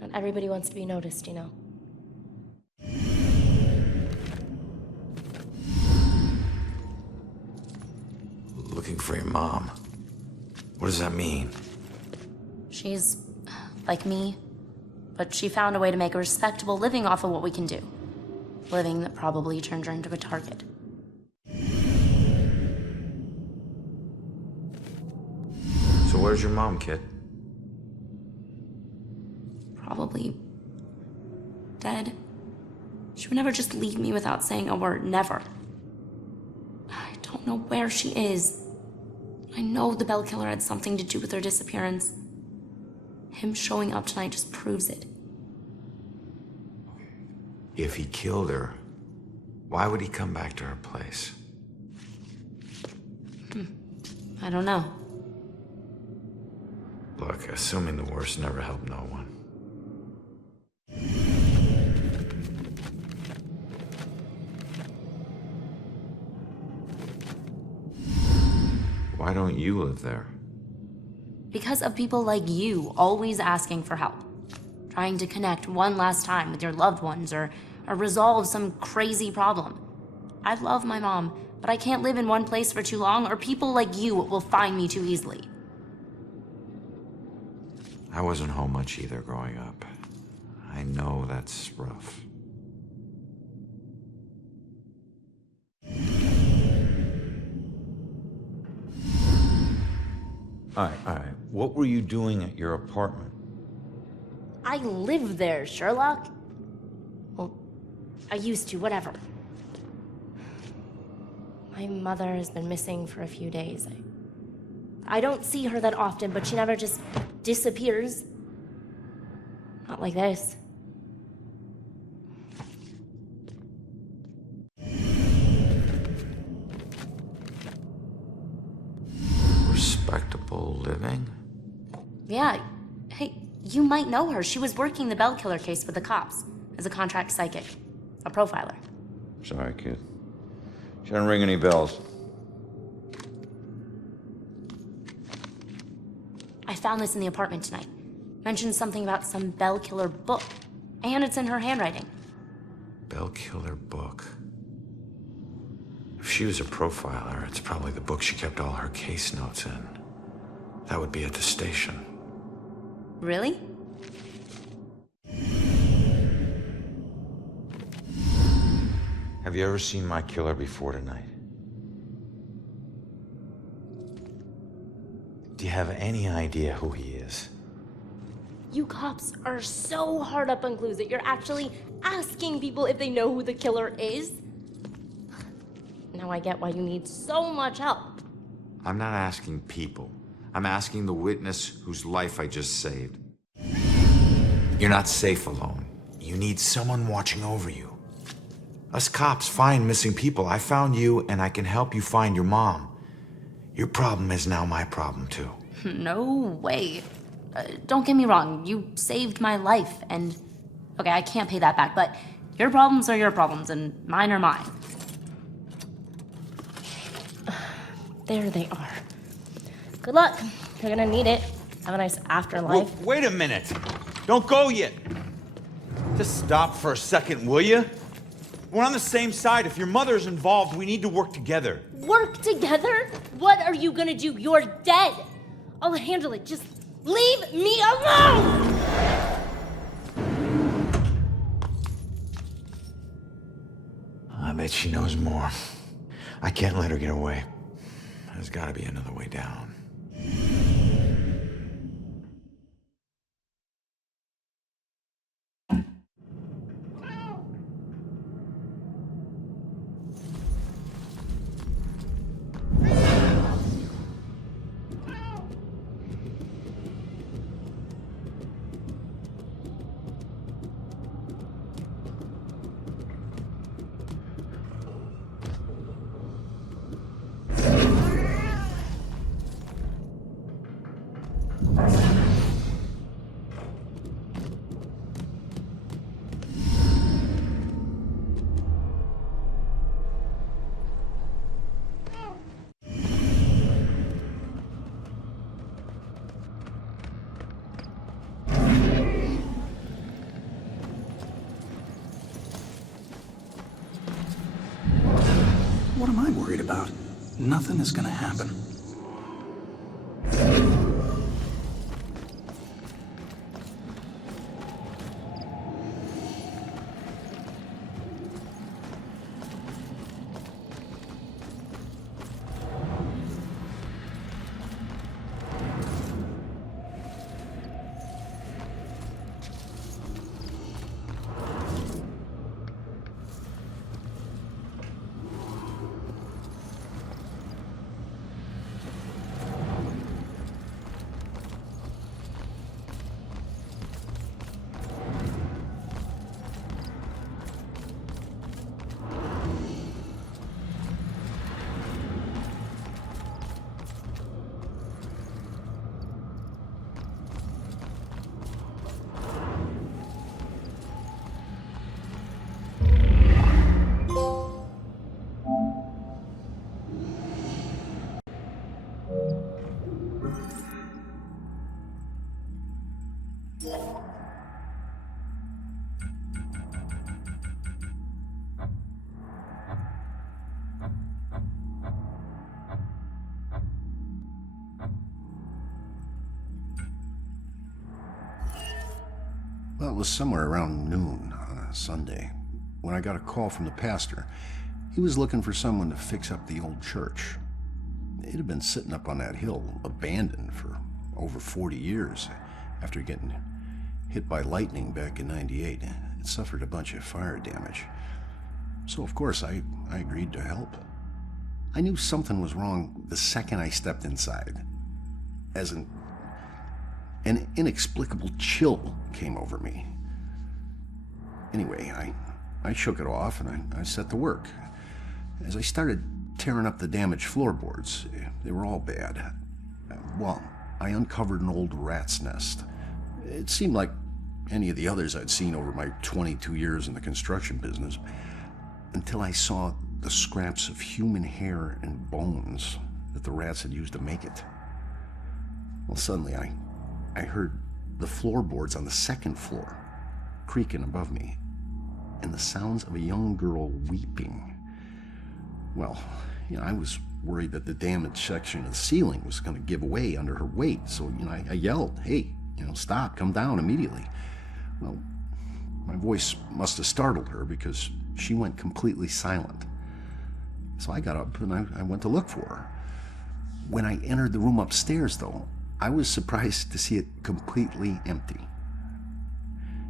Not everybody wants to be noticed, you know. Looking for your mom. What does that mean? She's like me, but she found a way to make a respectable living off of what we can do. Living that probably turned her into a target. So where's your mom, kid? Probably dead. She would never just leave me without saying a word, never. I don't know where she is. I know the Bell Killer had something to do with her disappearance. Him showing up tonight just proves it. If he killed her, why would he come back to her place? I don't know. Look, assuming the worst never helped no one. Why don't you live there? Because of people like you always asking for help. Trying to connect one last time with your loved ones or resolve some crazy problem. I love my mom, but I can't live in one place for too long or people like you will find me too easily. I wasn't home much either growing up. I know that's rough. All right. What were you doing at your apartment? I live there, Sherlock. Well, I used to, whatever. My mother has been missing for a few days. I don't see her that often, but she never just disappears. Not like this. Respectable living? Yeah. Hey, you might know her. She was working the Bell Killer case with the cops as a contract psychic. A profiler. Sorry, kid. She didn't ring any bells. I found this in the apartment tonight. Mentioned something about some Bell Killer book. And it's in her handwriting. Bell Killer book. If she was a profiler, it's probably the book she kept all her case notes in. That would be at the station. Really? Have you ever seen my killer before tonight? Do you have any idea who he is? You cops are so hard up on clues that you're actually asking people if they know who the killer is. Now I get why you need so much help. I'm not asking people. I'm asking the witness whose life I just saved. You're not safe alone. You need someone watching over you. Us cops find missing people. I found you, and I can help you find your mom. Your problem is now my problem, too. No way. Don't get me wrong, you saved my life, and... Okay, I can't pay that back, but your problems are your problems, and mine are mine. There they are. Good luck. You're gonna need it. Have a nice afterlife. Whoa, wait a minute. Don't go yet. Just stop for a second, will you? We're on the same side. If your mother's involved, we need to work together. Work together? What are you gonna do? You're dead. I'll handle it. Just leave me alone! I bet she knows more. I can't let her get away. There's gotta be another way down. What am I worried about? Nothing is gonna happen. Well, it was somewhere around noon on a Sunday when I got a call from the pastor. He was looking for someone to fix up the old church. It had been sitting up on that hill, abandoned for over 40 years after getting hit by lightning back in '98. It suffered a bunch of fire damage. So, of course, I agreed to help. I knew something was wrong the second I stepped inside. As an inexplicable chill came over me. Anyway, I shook it off and I set to work. As I started tearing up the damaged floorboards, they were all bad. Well, I uncovered an old rat's nest. It seemed like any of the others I'd seen over my 22 years in the construction business, until I saw the scraps of human hair and bones that the rats had used to make it. Well, suddenly I heard the floorboards on the second floor creaking above me, and the sounds of a young girl weeping. Well, I was worried that the damaged section of the ceiling was going to give away under her weight, so, I yelled, "Hey, stop, come down immediately." Well, My voice must have startled her because she went completely silent. So I got up and I went to look for her. When I entered the room upstairs, though, I was surprised to see it completely empty.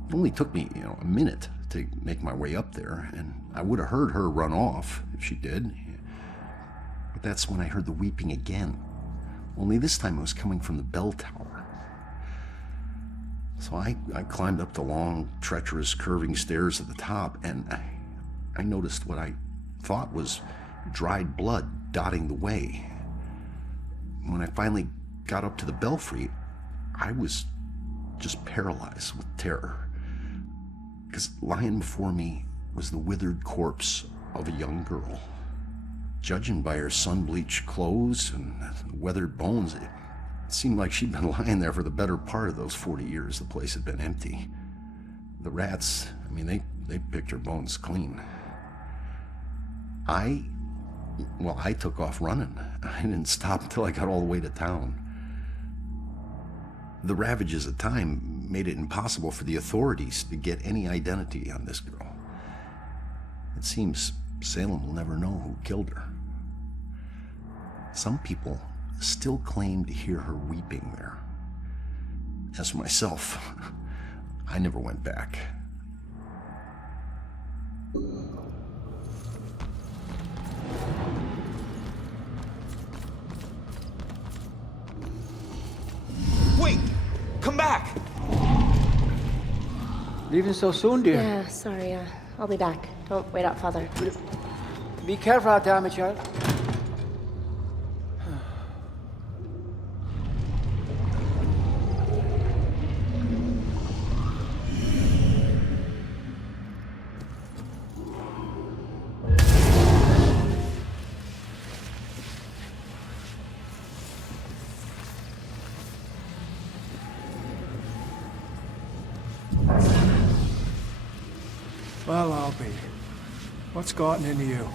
It only took me, a minute to make my way up there, and I would have heard her run off if she did. But that's when I heard the weeping again. Only this time it was coming from the bell tower. So I climbed up the long, treacherous, curving stairs at the top, and I noticed what I thought was dried blood dotting the way. When I finally got up to the belfry, I was just paralyzed with terror. Because lying before me was the withered corpse of a young girl. Judging by her sun-bleached clothes and weathered bones, it seemed like she'd been lying there for the better part of those 40 years the place had been empty. The rats, they picked her bones clean. I took off running. I didn't stop until I got all the way to town. The ravages of time made it impossible for the authorities to get any identity on this girl. It seems Salem will never know who killed her. Some people still claim to hear her weeping there. As for myself, I never went back. Wait! Come back! Leaving so soon, dear? Yeah, sorry. I'll be back. Don't wait out, Father. Be careful out there, my child. Well, I'll be. What's gotten into you?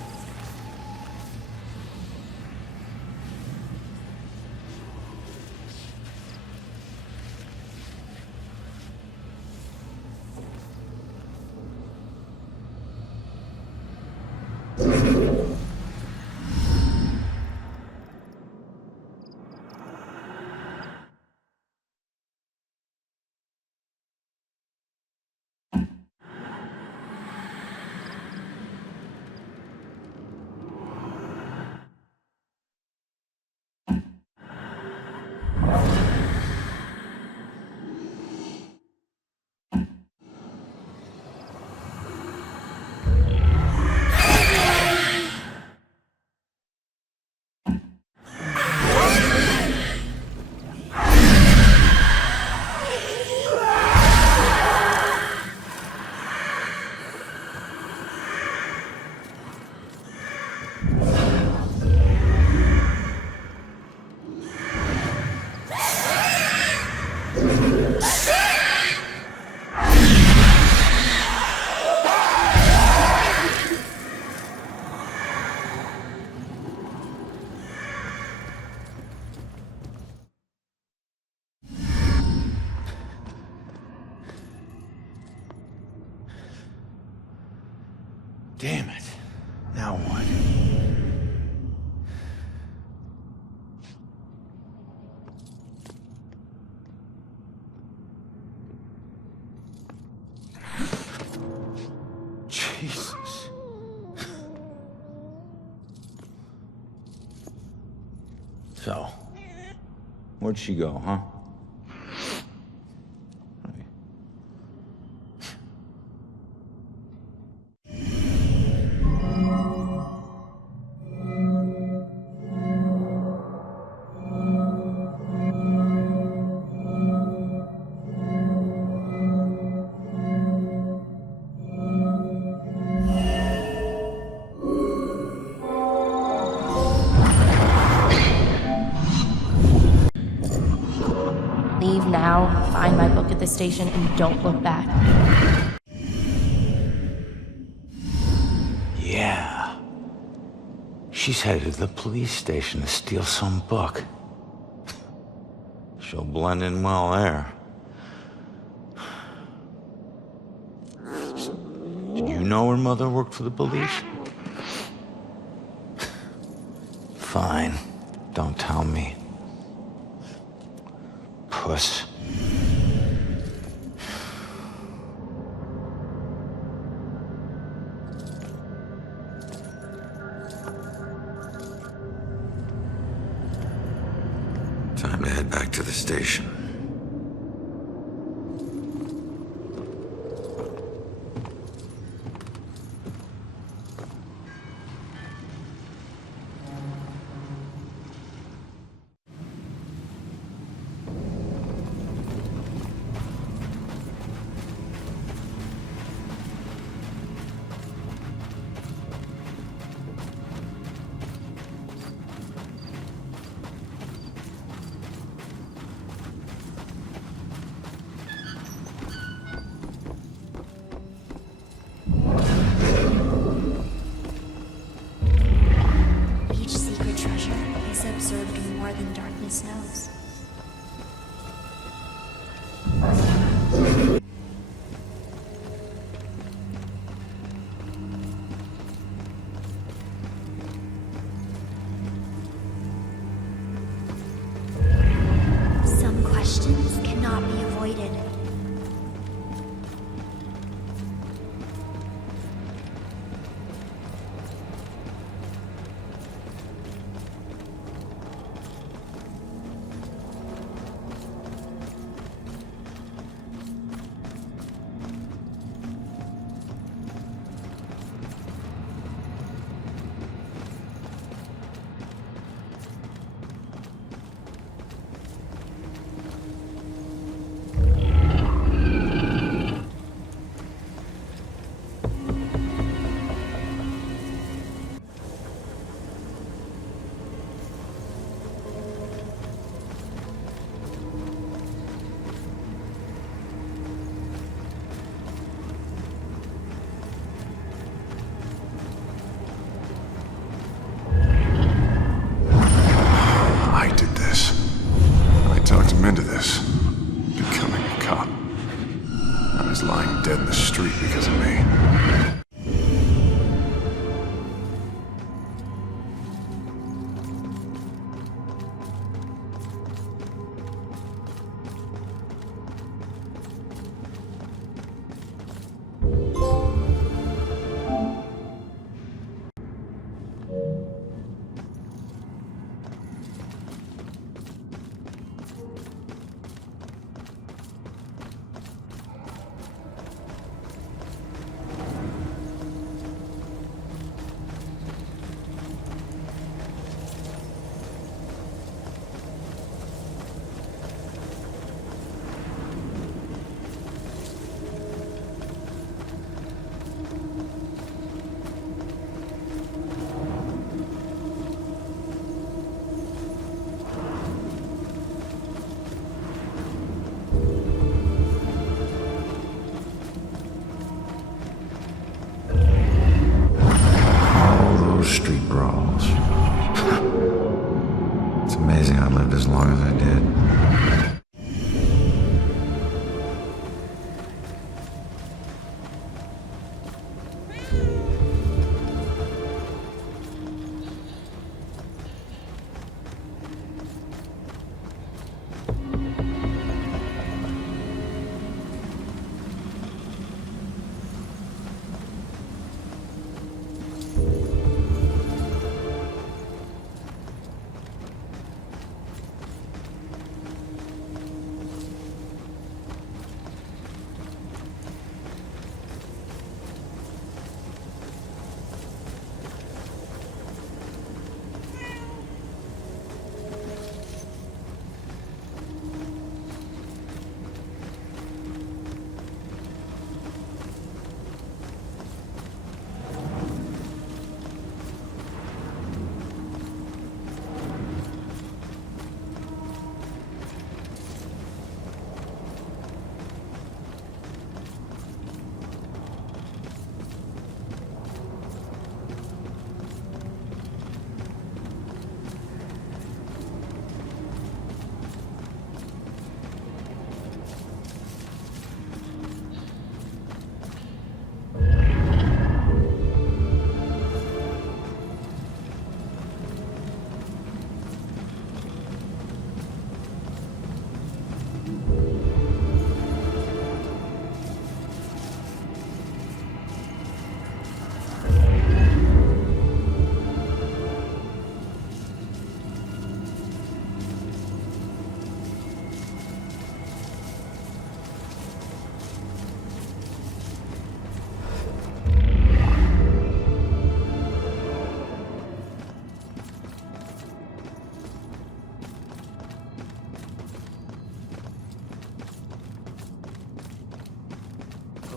Damn it. Now what? Jesus. So, where'd she go, huh? Leave now, find my book at the station, and don't look back. Yeah. She's headed to the police station to steal some book. She'll blend in well there. know her mother worked for the police? Fine. Don't tell me. Puss. Time to head back to the station. Each secret treasure is observed more than darkness knows. Some questions cannot be avoided. I did this. I talked him into this. Becoming a cop. Now he's lying dead in the street because of me.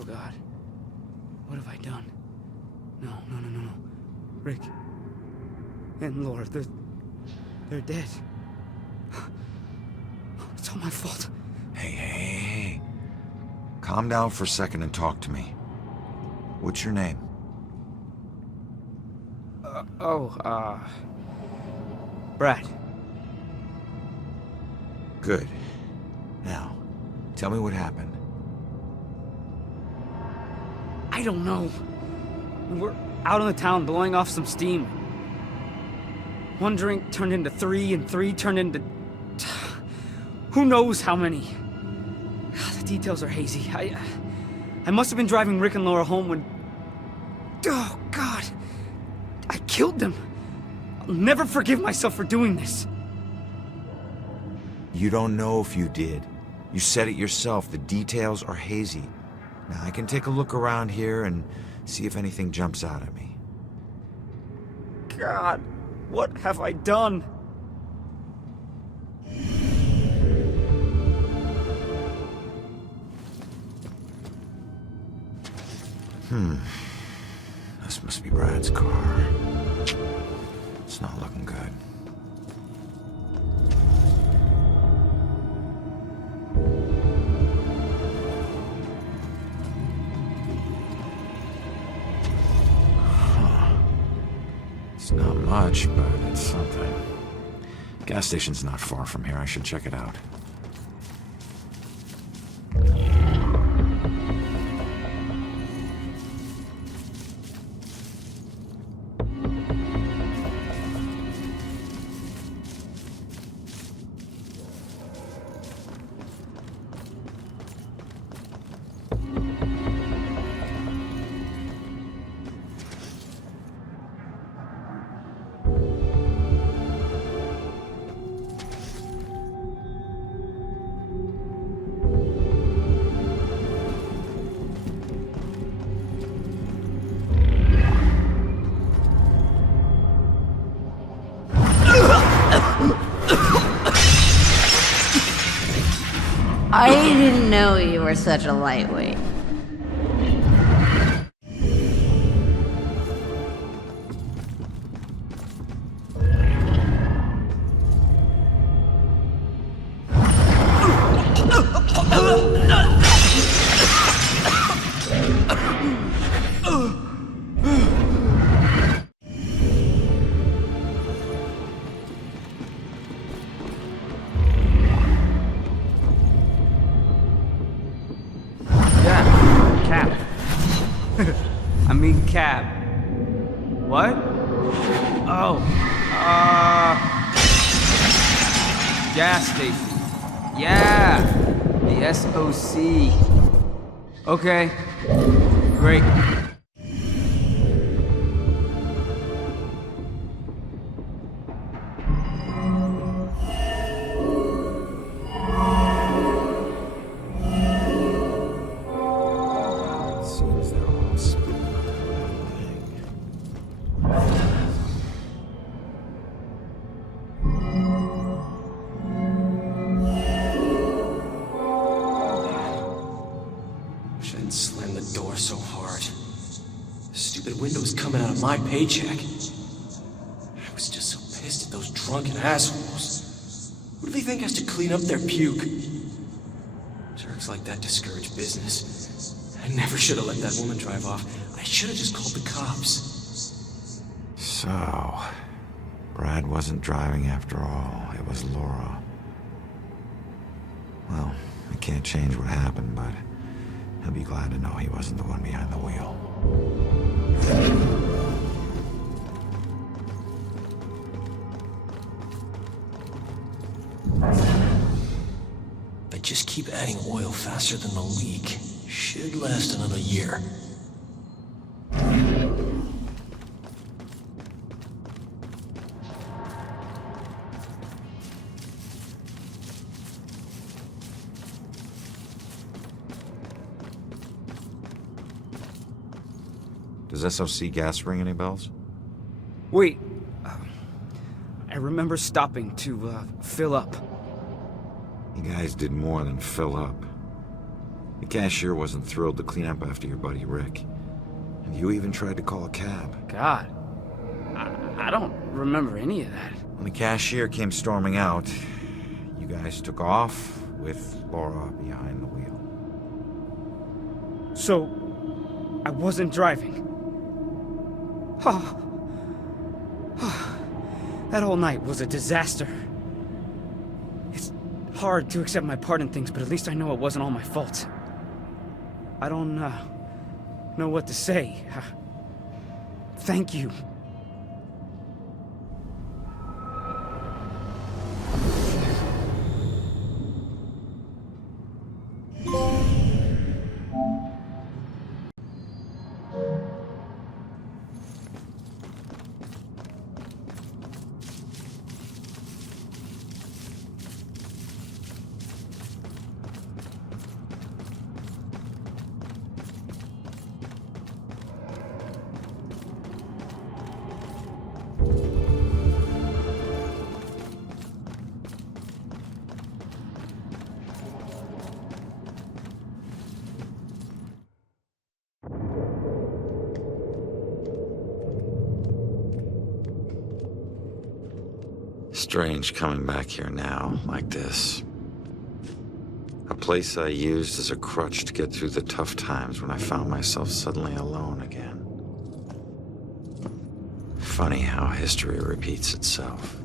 Oh God. What have I done? No. Rick and Laura, they're dead. It's all my fault. Hey. Calm down for a second and talk to me. What's your name? Brad. Good. Now, tell me what happened. I don't know. We're out in the town blowing off some steam. One drink turned into 3, and 3 turned into... who knows how many. The details are hazy. I must have been driving Rick and Laura home when... oh, God. I killed them. I'll never forgive myself for doing this. You don't know if you did. You said it yourself. The details are hazy. Now, I can take a look around here and see if anything jumps out at me. God, what have I done? This must be Brad's car. It's not looking good. It's not much, but it's something. Gas station's not far from here. I should check it out. I didn't know you were such a lightweight. Cab. What? Oh. Gas station. Yeah. The SOC. Okay. Great. My paycheck. I was just so pissed at those drunken assholes. What do they think has to clean up their puke? Jerks like that discourage business. I never should have let that woman drive off. I should have just called the cops. So, Brad wasn't driving after all. It was Laura. Well, I can't change what happened, but he'll be glad to know he wasn't the one behind the wheel. If I just keep adding oil faster than the leak, should last another year. Does SOC gas ring any bells? Wait. I remember stopping to fill up. You guys did more than fill up. The cashier wasn't thrilled to clean up after your buddy Rick. And you even tried to call a cab. God, I don't remember any of that. When the cashier came storming out, you guys took off with Laura behind the wheel. So, I wasn't driving. That whole night was a disaster. It's hard to accept my part in things, but at least I know it wasn't all my fault. I don't know what to say. Thank you. Strange coming back here now, like this. A place I used as a crutch to get through the tough times when I found myself suddenly alone again. Funny how history repeats itself.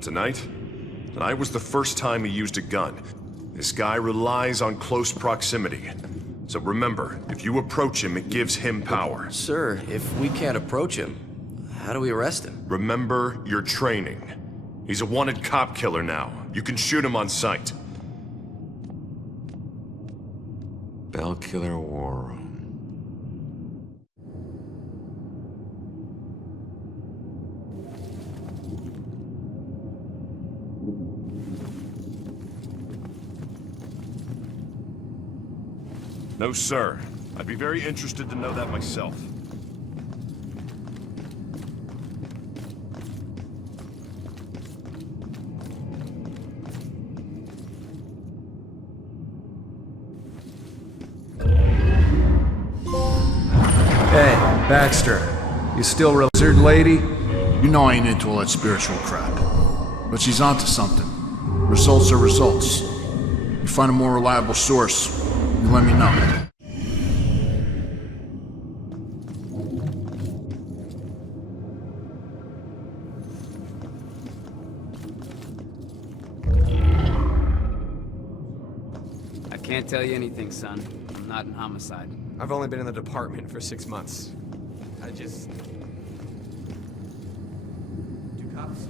Tonight was the first time he used a gun. This guy relies on close proximity. So remember, if you approach him, it gives him power. Sir, if we can't approach him, how do we arrest him? Remember your training. He's a wanted cop killer now. You can shoot him on sight. Bell Killer War Room. No, sir. I'd be very interested to know that myself. Hey, Baxter. You still lizard lady? You know I ain't into all that spiritual crap. But she's onto something. Results are results. You find a more reliable source, you let me know. I can't tell you anything, son. I'm not in homicide. I've only been in the department for 6 months. I just... Two cops?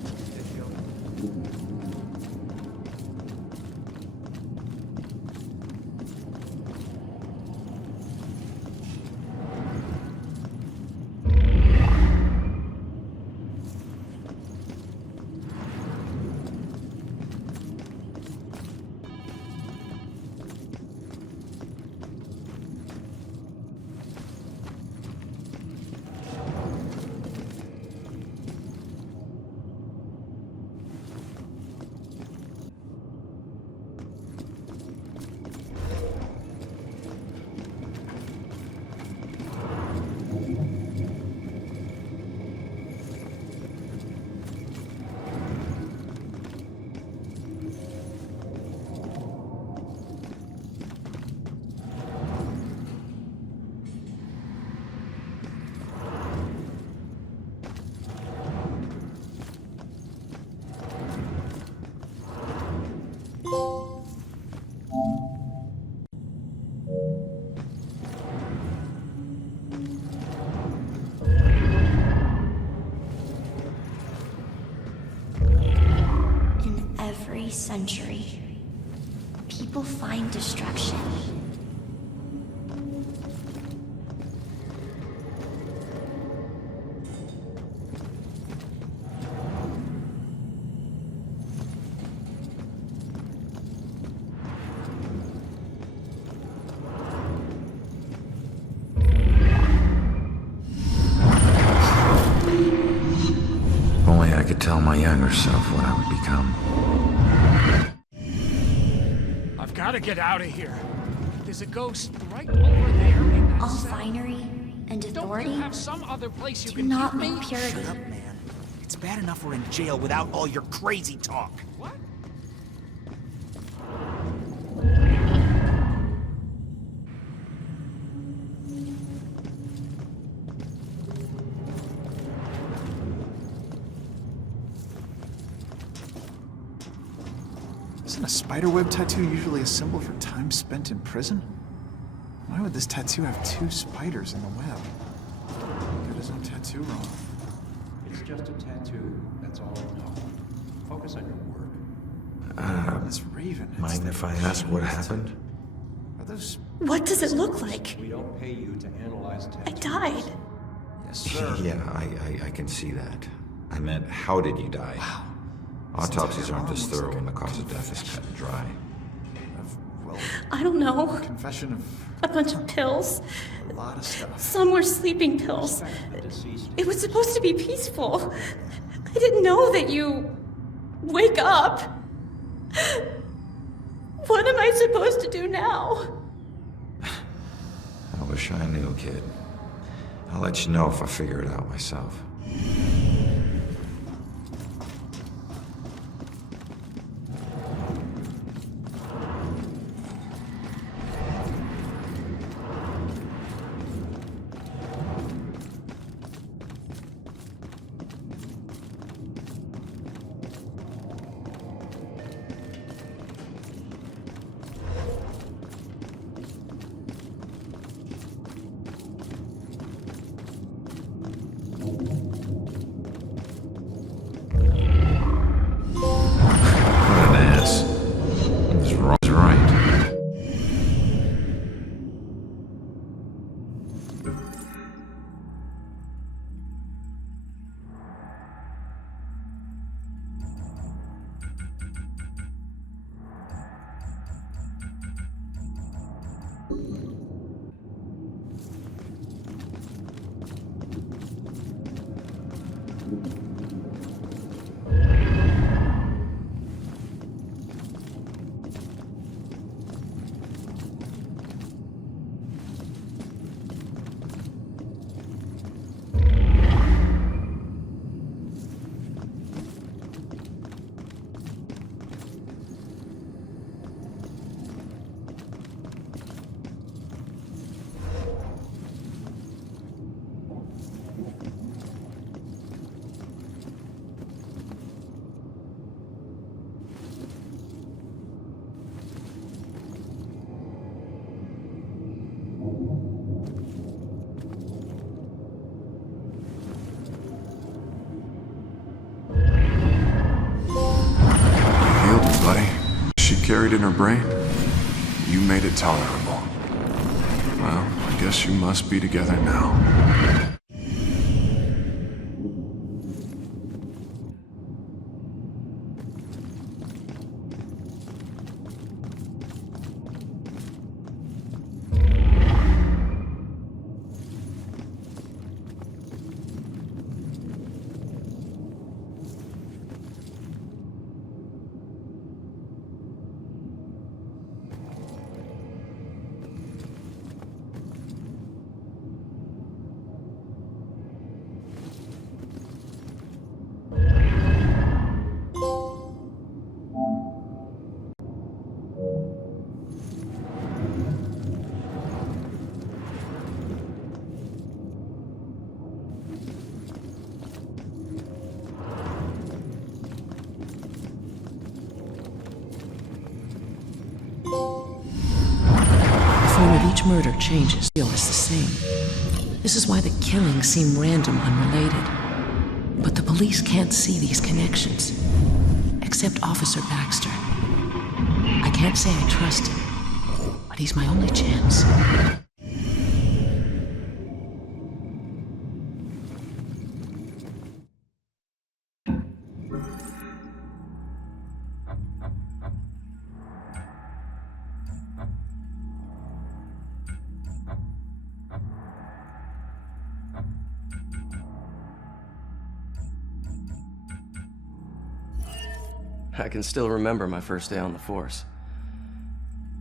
Every century, people find destruction. If only I could tell my younger self what I would become. gotta get out of here. There's a ghost right over there in that All cell. finery and authority Don't you have some other place you do can not keep mean me? purity. Shut up, man. It's bad enough we're in jail without all your crazy talk. What? Isn't a spiderweb tattoo usually a symbol for time spent in prison? Why would this tattoo have two spiders in the web? There is no tattoo wrong. It's just a tattoo, that's all I know. Focus on your work. This raven. Mind if I ask what happened? Are those... What does it look like? We don't pay you to analyze I tattoos. died. Yes, sir. Yeah, I can see that. I meant, how did you die? Wow. Autopsies aren't this thorough when the cause of death is cut and dry. Well, I don't know. confession of A bunch of pills. a lot of stuff. Some were sleeping pills. It was supposed to be peaceful. I didn't know that you wake up. What am I supposed to do now? I wish I knew, kid. I'll let you know if I figure it out myself. Carried in her brain? You made it tolerable. Well, I guess you must be together now. Murder changes, still is the same. This is why the killings seem random, unrelated. But the police can't see these connections. Except Officer Baxter. I can't say I trust him, but he's my only chance. I can still remember my first day on the force.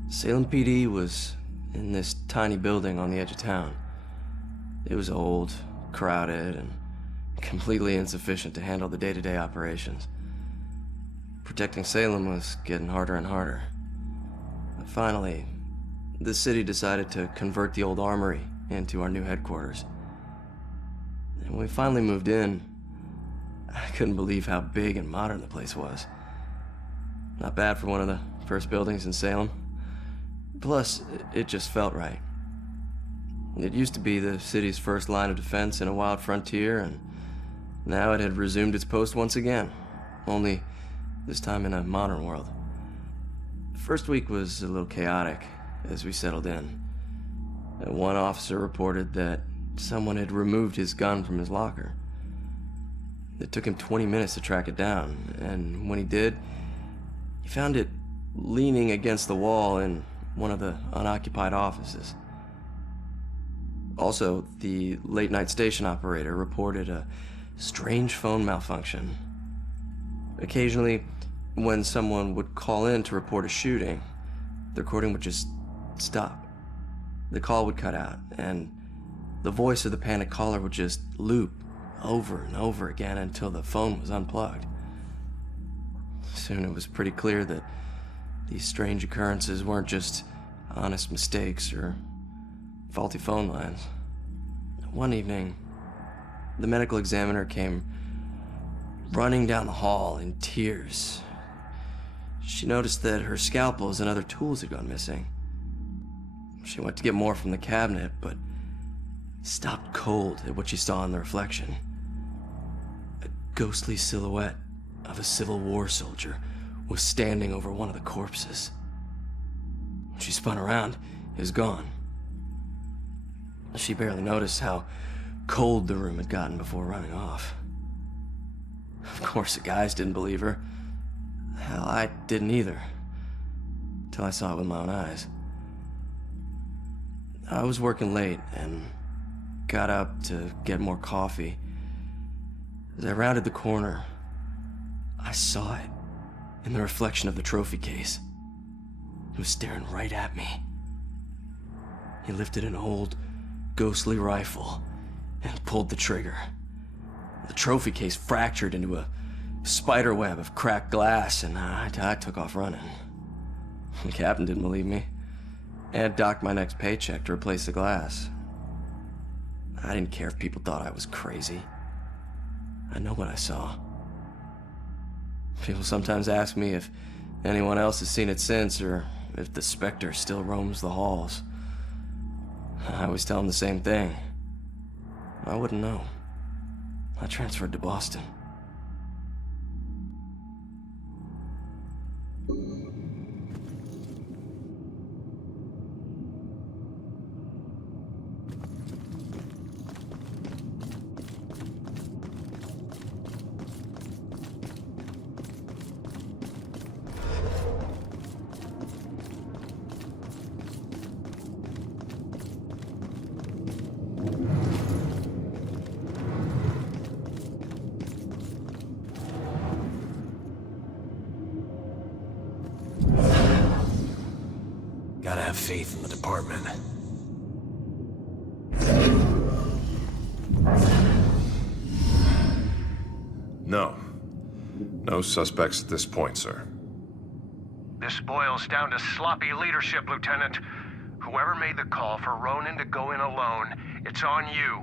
Salem PD was in this tiny building on the edge of town. It was old, crowded, and completely insufficient to handle the day-to-day operations. Protecting Salem was getting harder and harder. But finally, the city decided to convert the old armory into our new headquarters. And when we finally moved in, I couldn't believe how big and modern the place was. Not bad for one of the first buildings in Salem. Plus, it just felt right. It used to be the city's first line of defense in a wild frontier, and now it had resumed its post once again, only this time in a modern world. The first week was a little chaotic as we settled in. One officer reported that someone had removed his gun from his locker. It took him 20 minutes to track it down, and when he did, he found it leaning against the wall in one of the unoccupied offices. Also, the late-night station operator reported a strange phone malfunction. Occasionally, when someone would call in to report a shooting, the recording would just stop. The call would cut out, and the voice of the panicked caller would just loop over and over again until the phone was unplugged. Soon it was pretty clear that these strange occurrences weren't just honest mistakes or faulty phone lines. One evening, the medical examiner came running down the hall in tears. She noticed that her scalpels and other tools had gone missing. She went to get more from the cabinet, but stopped cold at what she saw in the reflection. A ghostly silhouette of a Civil War soldier was standing over one of the corpses. When she spun around, it was gone. She barely noticed how cold the room had gotten before running off. Of course, the guys didn't believe her. Hell, I didn't either. Till I saw it with my own eyes. I was working late and got up to get more coffee. As I rounded the corner, I saw it in the reflection of the trophy case. It was staring right at me. He lifted an old, ghostly rifle and pulled the trigger. The trophy case fractured into a spider web of cracked glass, and I took off running. The captain didn't believe me and docked my next paycheck to replace the glass. I didn't care if people thought I was crazy. I know what I saw. People sometimes ask me if anyone else has seen it since, or if the Specter still roams the halls. I always tell them the same thing. I wouldn't know. I transferred to Boston. Gotta have faith in the department. No. No suspects at this point, sir. This boils down to sloppy leadership, Lieutenant. Whoever made the call for Ronan to go in alone, it's on you.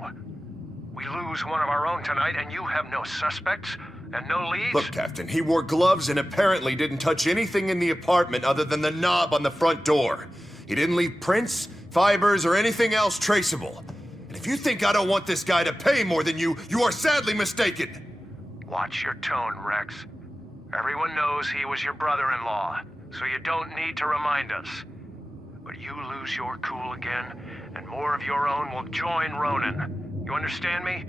We lose one of our own tonight, and you have no suspects and no leads? Look, Captain, he wore gloves and apparently didn't touch anything in the apartment other than the knob on the front door. He didn't leave prints, fibers, or anything else traceable. And if you think I don't want this guy to pay more than you, you are sadly mistaken. Watch your tone, Rex. Everyone knows he was your brother-in-law, so you don't need to remind us. But you lose your cool again, and more of your own will join Ronan. You understand me?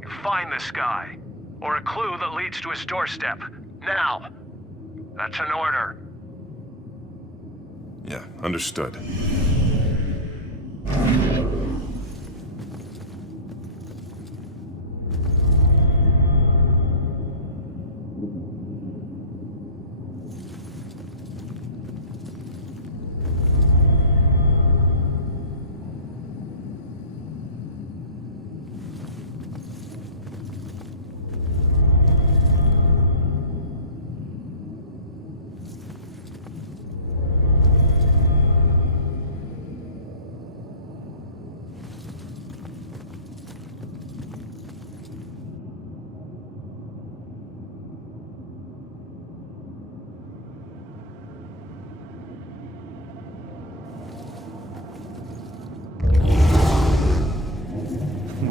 You find this guy, or a clue that leads to his doorstep. Now! That's an order. Yeah, understood.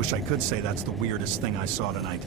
wish I could say that's the weirdest thing I saw tonight.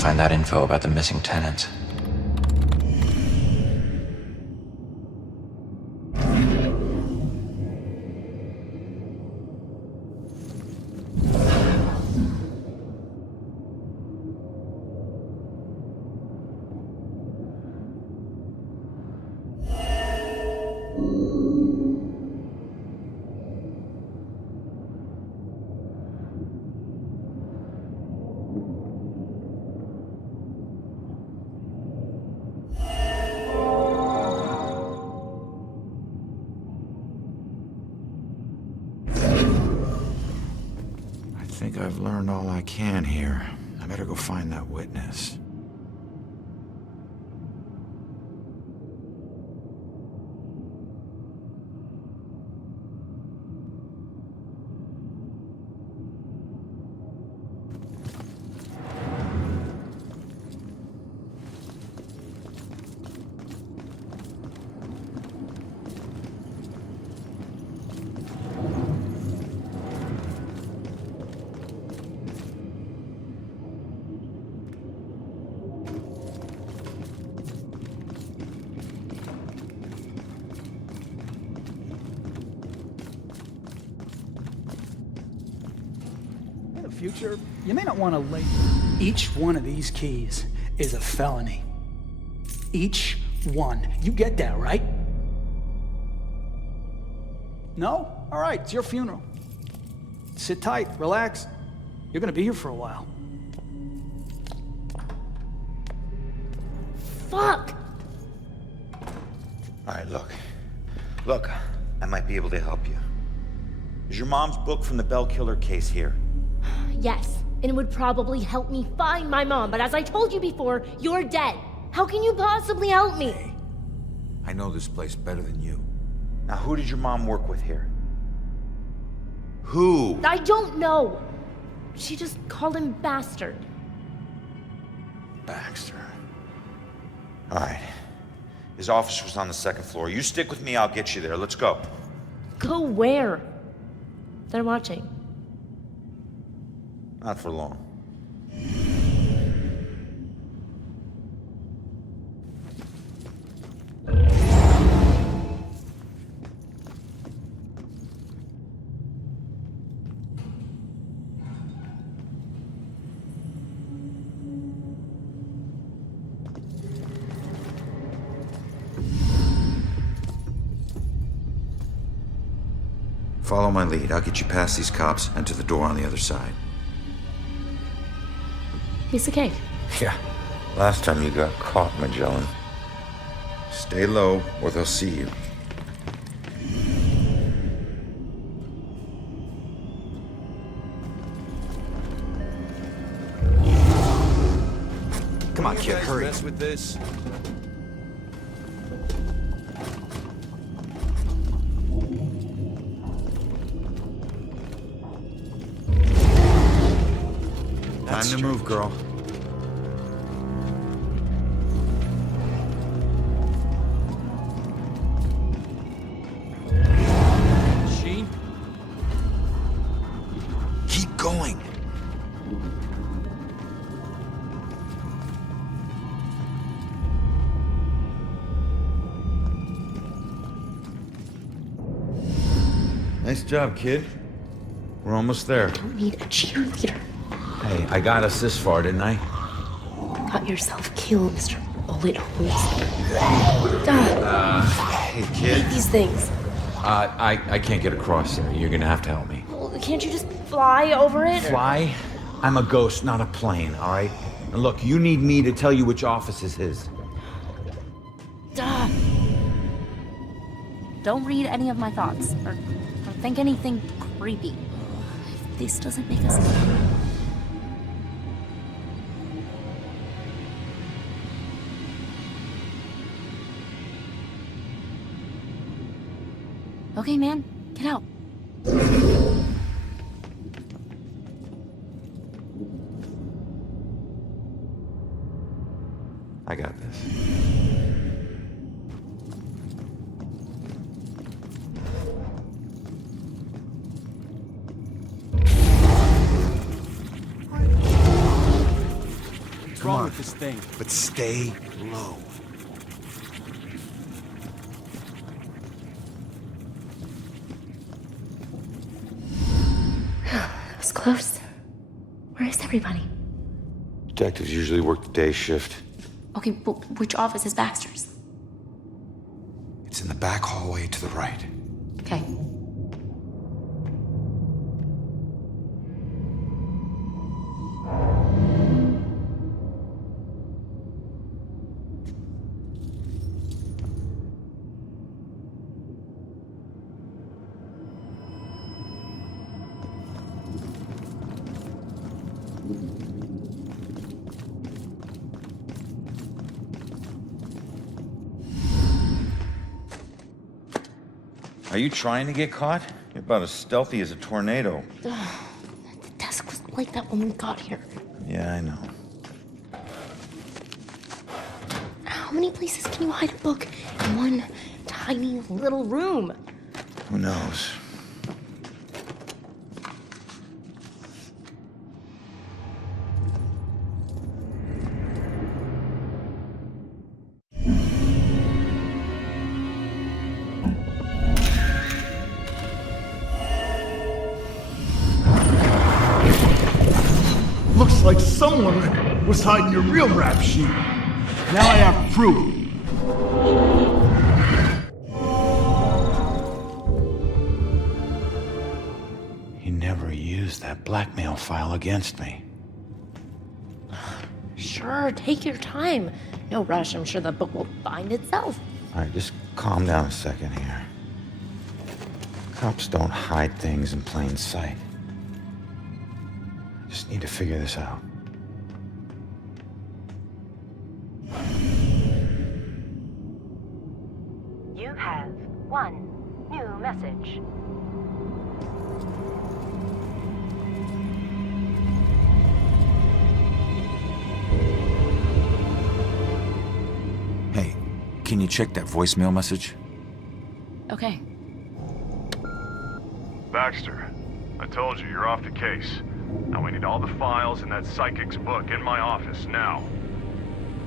Find that info about the missing tenants. I think I've learned all I can here. I better go find that witness. Future, you may not want to lay. Each one of these keys is a felony. Each one. You get that, right? No? All right, it's your funeral. Sit tight, relax. You're gonna be here for a while. Fuck! All right, look, I might be able to help you. Is your mom's book from the Bell Killer case here? Yes, and it would probably help me find my mom, but as I told you before, you're dead. How can you possibly help me? Hey, I know this place better than you. Now, who did your mom work with here? Who? I don't know. She just called him Bastard. Baxter. All right. His office was on the second floor. You stick with me, I'll get you there. Let's go. Go where? They're watching. Not for long. Follow my lead. I'll get you past these cops and to the door on the other side. Piece of cake. Yeah. Last time you got caught, Magellan. Stay low, or they'll see you. Come on, kid, hurry. Mess with this. Time to move, girl. Machine? Keep going. Nice job, kid. We're almost there. I don't need a cheerleader. Hey, I got us this far, didn't I? You got yourself killed, Mr. Bullet Holes. Hey, kid. I hate these things. I can't get across there. You're gonna have to help me. Well, can't you just fly over it? or- Fly? I'm a ghost, not a plane, all right? And look, you need me to tell you which office is his. Duh. Don't read any of my thoughts, or think anything creepy. If this doesn't make us... Okay, man, get out. I got this. What's wrong with this thing? But stay low. That was close. Where is everybody? Detectives usually work the day shift. Okay, well, which office is Baxter's? It's in the back hallway to the right. Okay. Are you trying to get caught? You're about as stealthy as a tornado. The desk was like that when we got here. Yeah, I know. How many places can you hide a book in one tiny little room? Who knows? Looks like someone was hiding your real rap sheet. Now I have proof. He never used that blackmail file against me. Sure, take your time. No rush, I'm sure the book will find itself. All right, just calm down a second here. Cops don't hide things in plain sight. Just need to figure this out. You have one new message. Hey, can you check that voicemail message? Okay. Baxter, I told you you're off the case. Now we need all the files in that psychic's book in my office, now.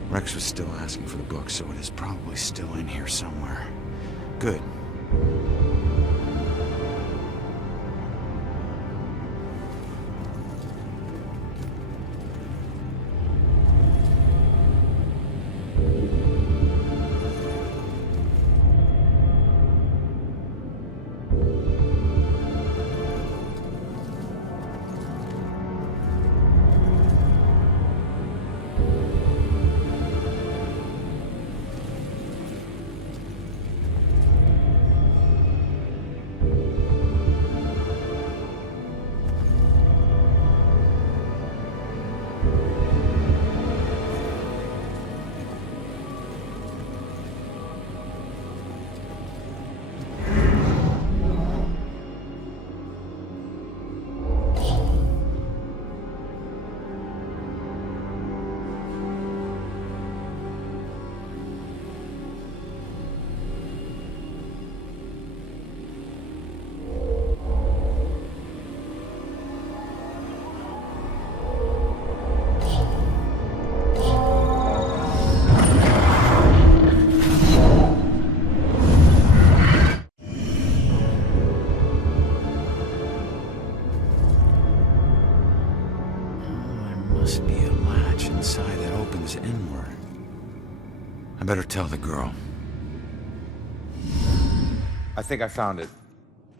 Rex was still asking for the book, so it is probably still in here somewhere. Good. inside that opens inward. I better tell the girl. I think I found it.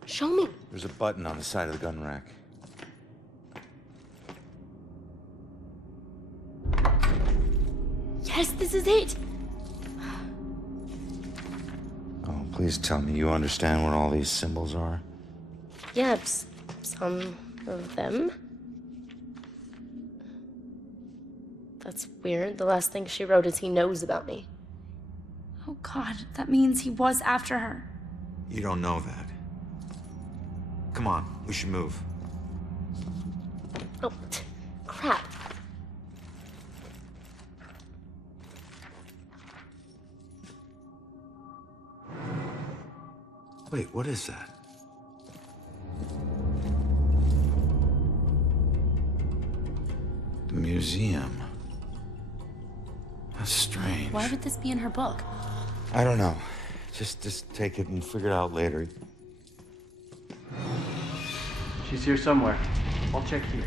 Show me. There's a button on the side of the gun rack. Yes, this is it. Oh, please tell me you understand what all these symbols are. Yeah, some of them. That's weird. The last thing she wrote is he knows about me. Oh God, that means he was after her. You don't know that. Come on, we should move. Oh, crap. Wait, what is that? The museum. That's strange. Why would this be in her book? I don't know. Just take it and figure it out later. She's here somewhere. I'll check here.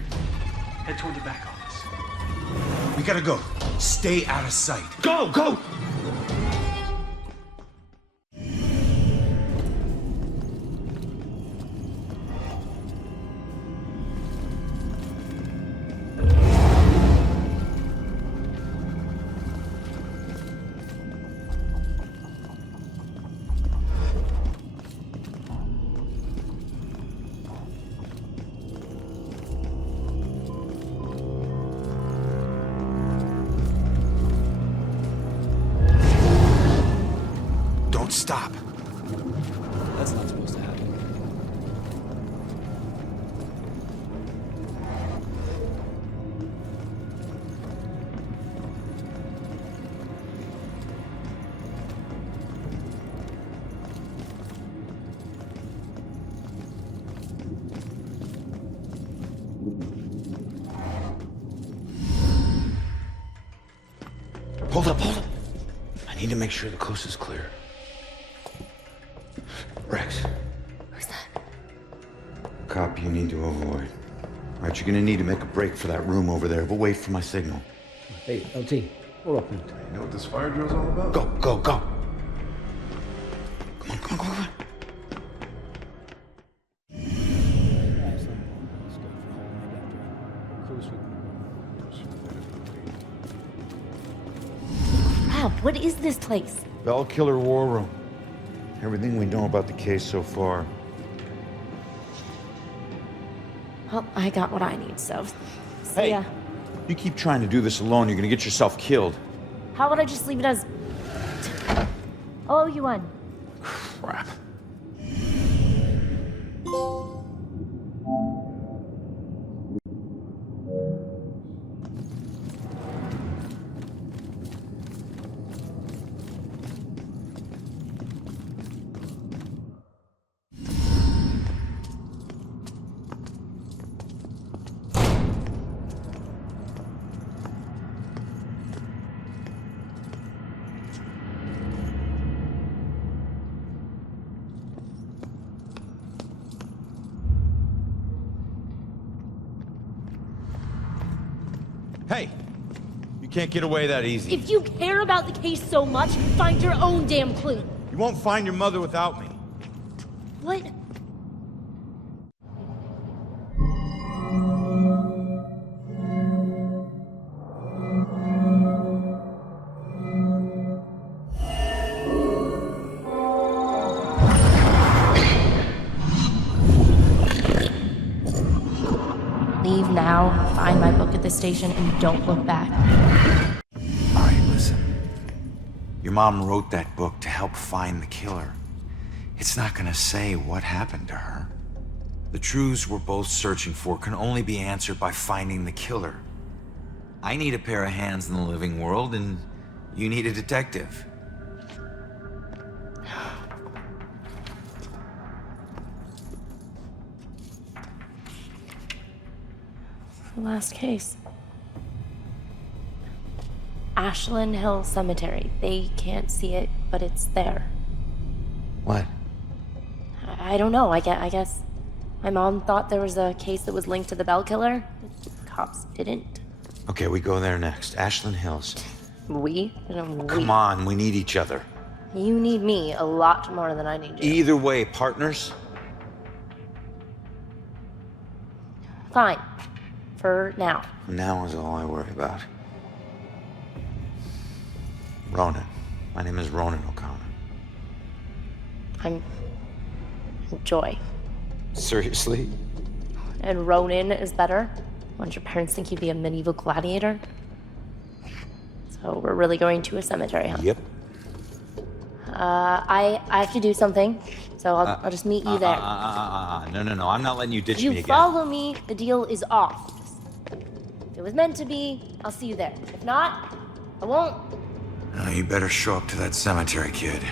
Head toward the back office. We gotta go. Stay out of sight. Go, go! Stop. That's not supposed to happen. Hold up, hold up. I need to make sure the coast is clear. Rex. Who's that? Cop you need to avoid. All right, you're gonna need to make a break for that room over there, but wait for my signal. Hey, LT, hold up. You know what this fire drill's all about? Go, go, go. Come on, come on, come on. Wow, what is this place? Bell Killer War Room. Everything we know about the case so far. Well, I got what I need, so see ya. You keep trying to do this alone, you're gonna get yourself killed. How about I just leave it as... Oh, you won. Crap. Hey, you can't get away that easy. If you care about the case so much, find your own damn clue. You won't find your mother without me. What? Leave now, find my book at the station, and don't look back. All right, listen. Your mom wrote that book to help find the killer. It's not gonna say what happened to her. The truths we're both searching for can only be answered by finding the killer. I need a pair of hands in the living world, and you need a detective. The last case. Ashland Hill Cemetery. They can't see it, but it's there. What? I don't know. I guess my mom thought there was a case that was linked to the Bell Killer. The cops didn't. Okay, we go there next. Ashland Hills. We? Come on, we need each other. You need me a lot more than I need you. Either way, partners. Fine. For now. Now is all I worry about. Ronan. My name is Ronan O'Connor. I'm Joy. Seriously? And Ronan is better? Don't your parents think you'd be a medieval gladiator? So we're really going to a cemetery, huh? Yep. I have to do something, so I'll just meet you there. No, I'm not letting you ditch me again. You follow me, the deal is off. If it was meant to be, I'll see you there. If not, I won't. You better show up to that cemetery, kid.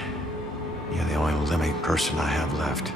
You're the only living person I have left.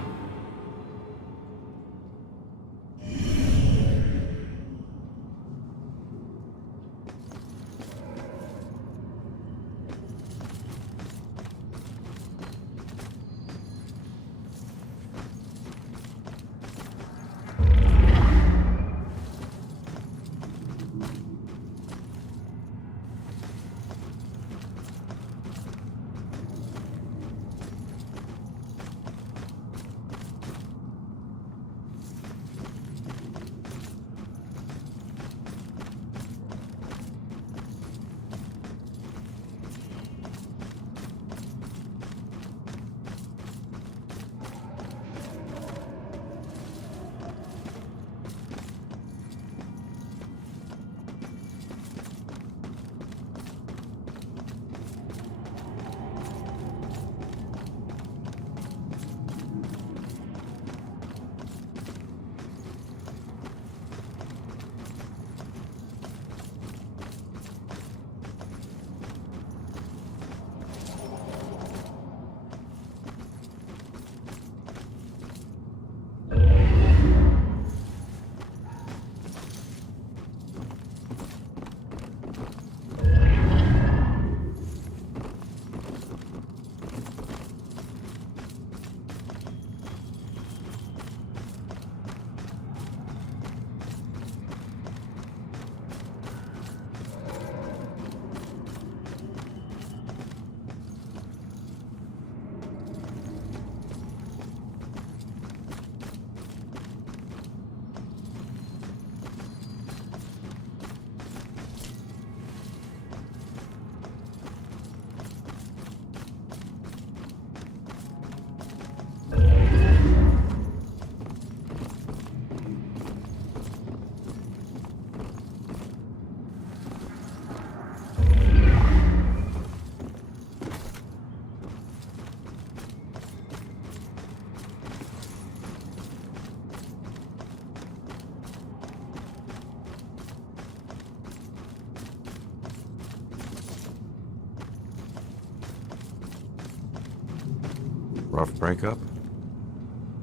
Rough breakup?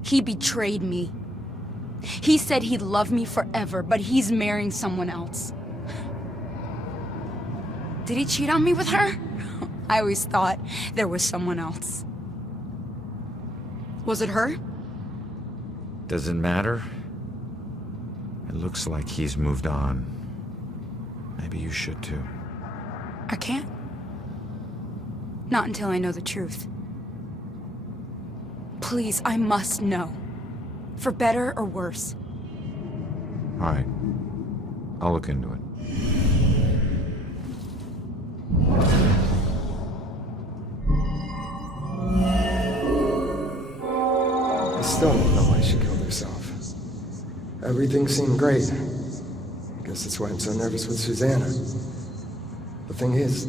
He betrayed me. He said he'd love me forever, but he's marrying someone else. Did he cheat on me with her? I always thought there was someone else. Was it her? Does it matter? It looks like he's moved on. Maybe you should too. I can't. Not until I know the truth. Please, I must know. For better or worse. All right. I'll look into it. I still don't know why she killed herself. Everything seemed great. I guess that's why I'm so nervous with Susanna. The thing is,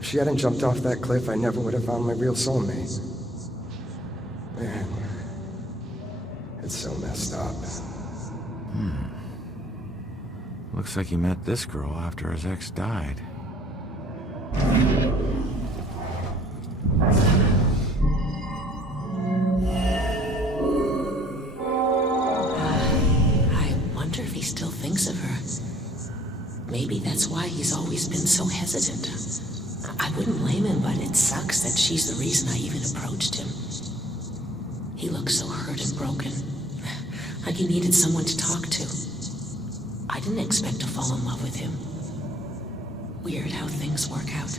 if she hadn't jumped off that cliff, I never would have found my real soulmate. Man, it's so messed up. Looks like he met this girl after his ex died. I wonder if he still thinks of her. Maybe that's why he's always been so hesitant. I wouldn't blame him, but it sucks that she's the reason I even approached him. He looks so hurt and broken. Like he needed someone to talk to. I didn't expect to fall in love with him. Weird how things work out.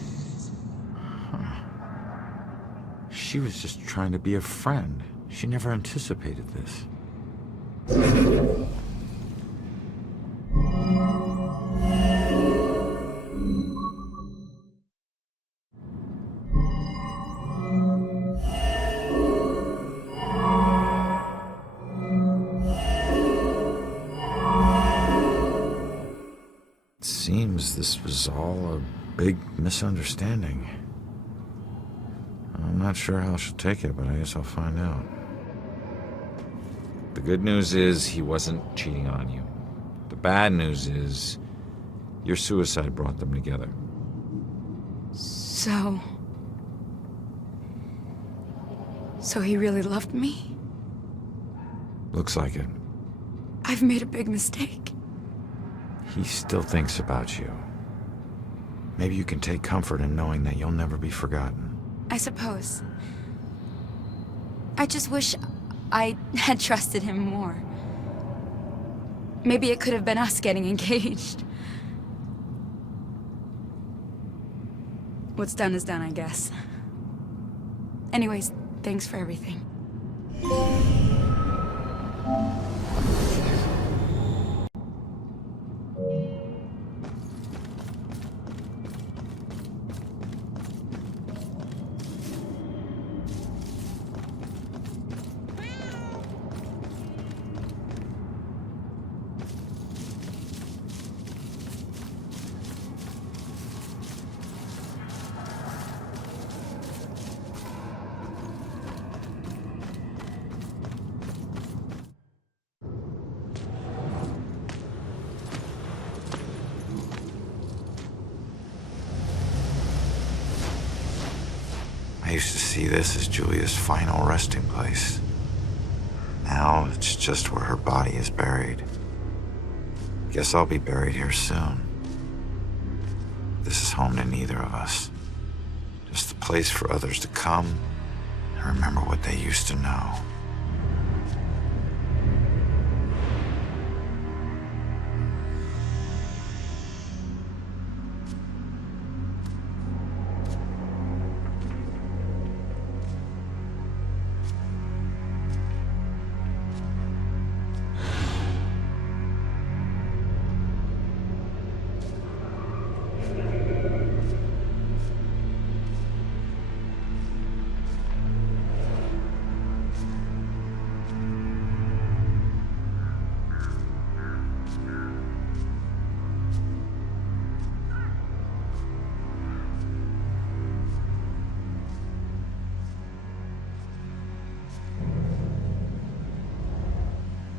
She was just trying to be a friend. She never anticipated this. It seems this was all a big misunderstanding. I'm not sure how she'll take it, but I guess I'll find out. The good news is he wasn't cheating on you. The bad news is your suicide brought them together. So he really loved me? Looks like it. I've made a big mistake. He still thinks about you. Maybe you can take comfort in knowing that you'll never be forgotten. I suppose. I just wish I had trusted him more. Maybe it could have been us getting engaged. What's done is done, I guess. Anyways, thanks for everything. I used to see this as Julia's final resting place. Now it's just where her body is buried. Guess I'll be buried here soon. This is home to neither of us. Just a place for others to come and remember what they used to know.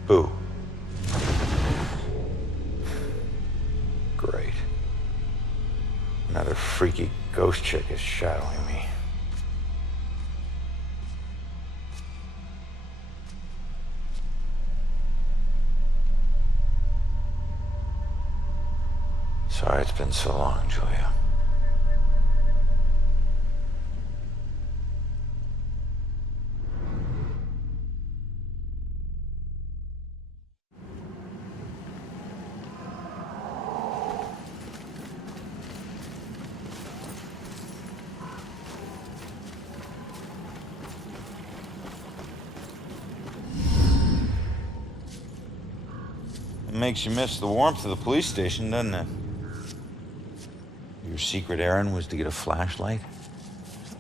Boo. Great. Another freaky ghost chick is shadowing me. Sorry it's been so long, Julia. It makes you miss the warmth of the police station, doesn't it? Your secret errand was to get a flashlight?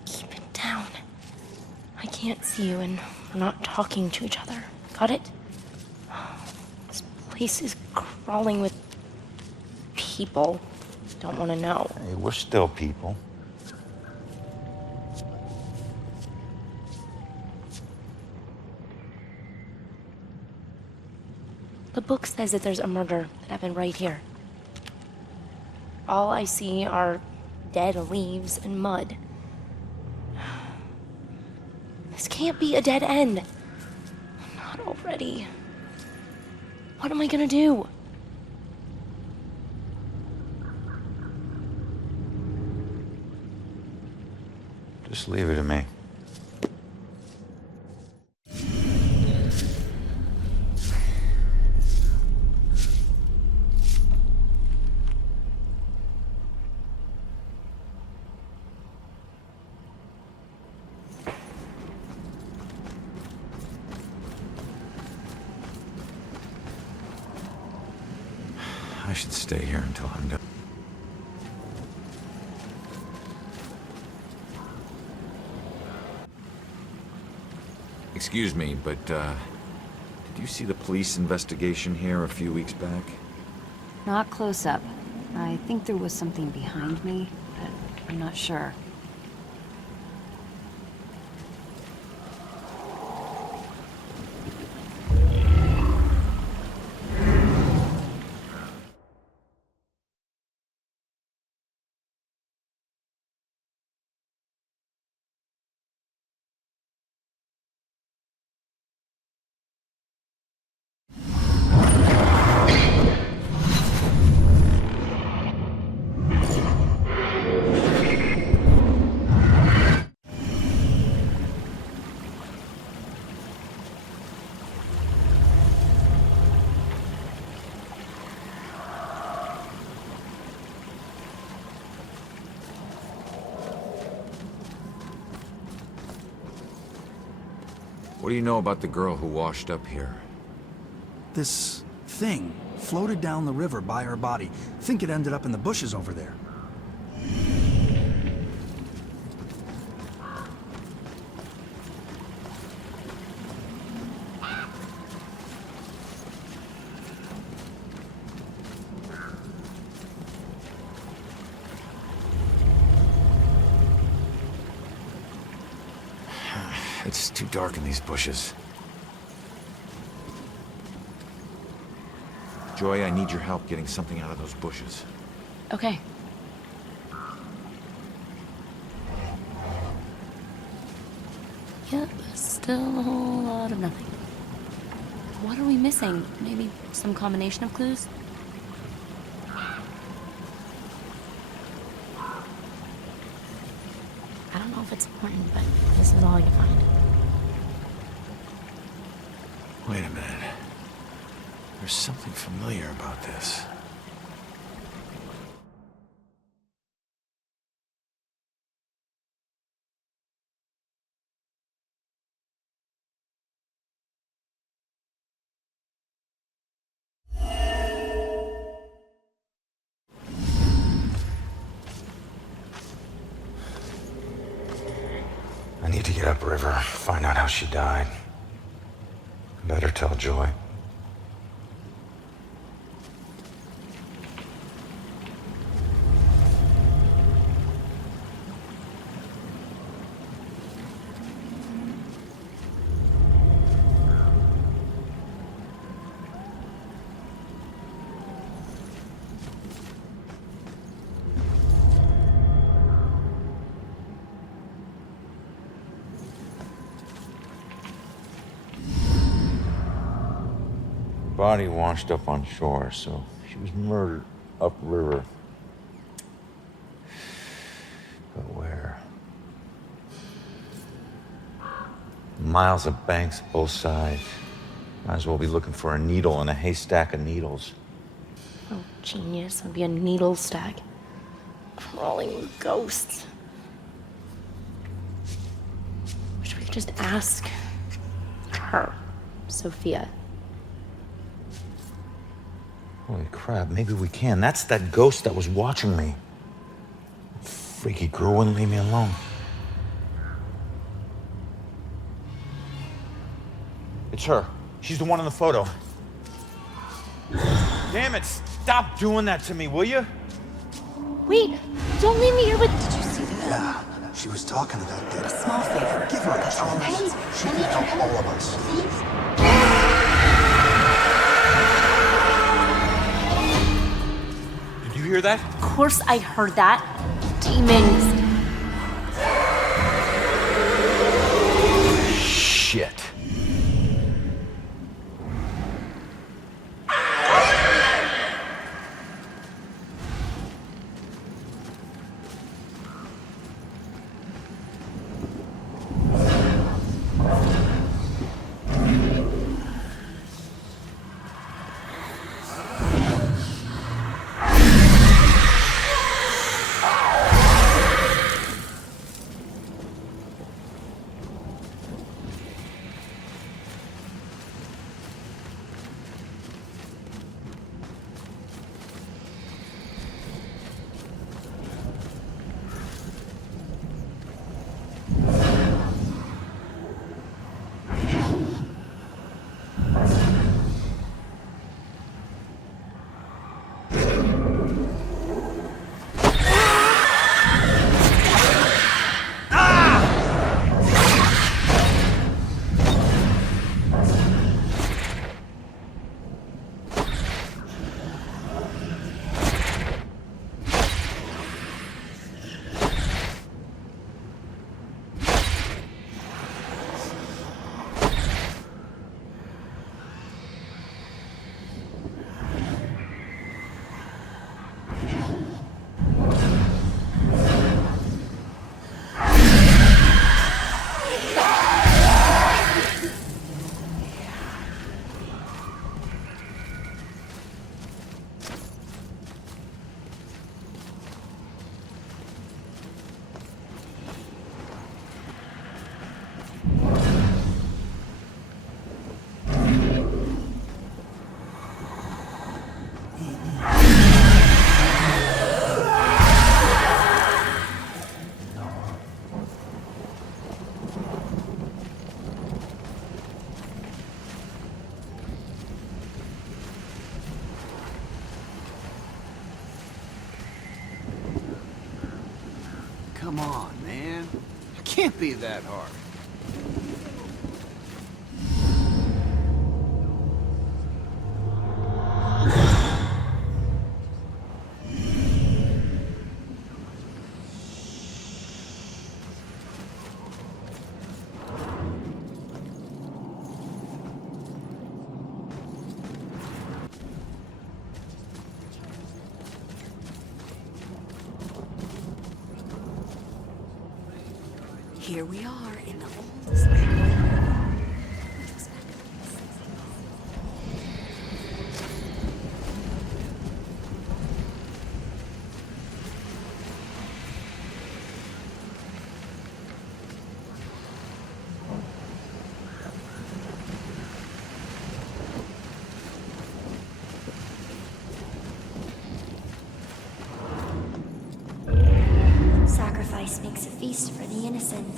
Keep it down. I can't see you and we're not talking to each other. Got it? This place is crawling with people. Don't want to know. Hey, we're still people. The book says that there's a murder that happened right here. All I see are dead leaves and mud. This can't be a dead end. Not already. What am I gonna do? Just leave it to me. should stay here until I'm done. Excuse me, but, did you see the police investigation here a few weeks back? Not close up. I think there was something behind me, but I'm not sure. What do you know about the girl who washed up here? This thing floated down the river by her body. Think it ended up in the bushes over there. It's too dark in these bushes. Joy, I need your help getting something out of those bushes. Okay. Yep, still a whole lot of nothing. What are we missing? Maybe some combination of clues? I don't know if it's important, but this is all I can find. Wait a minute. There's something familiar about this. I need to get upriver, find out how she died. Better tell Joy. Body washed up on shore, so she was murdered upriver. But where? Miles of banks both sides. Might as well be looking for a needle in a haystack of needles. Oh, genius. It would be a needle stack. Crawling with ghosts. Wish we could just ask her, Sophia. Holy crap, maybe we can. That's that ghost that was watching me. Freaky girl wouldn't leave me alone. It's her. She's the one in the photo. Damn it, stop doing that to me, will you? Wait, don't leave me here with... Did you see that? Yeah, she was talking to that dead. A small favor. Give her a chance. She can help all of us. Did you hear that? Of course I heard that. Demons. Shit. come on, man. It can't be that hard. Here we are in the oldest library. Sacrifice makes a feast for the innocent.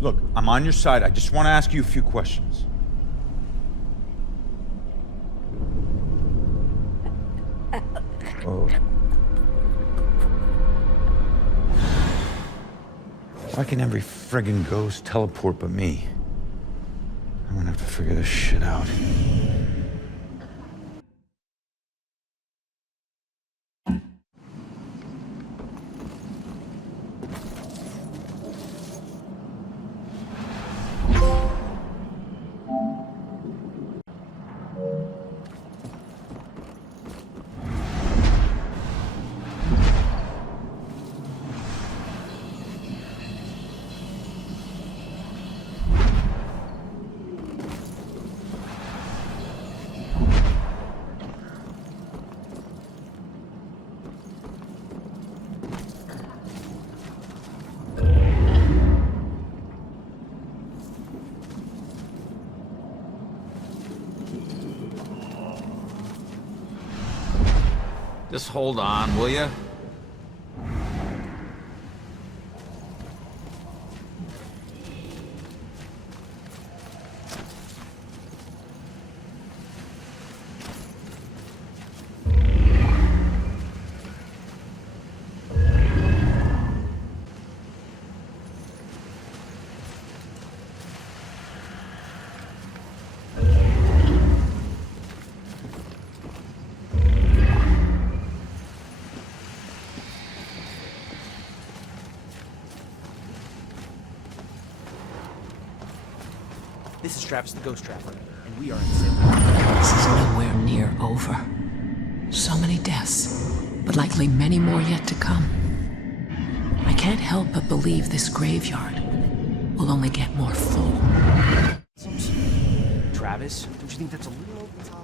Look, I'm on your side. I just want to ask you a few questions. Oh. Why can every friggin' ghost teleport but me? I'm gonna have to figure this shit out. Just hold on, will you? This is Travis the Ghost Trapper, and we are in Salem. This is nowhere near over. So many deaths, but likely many more yet to come. I can't help but believe this graveyard will only get more full. Travis, don't you think that's a little over the top?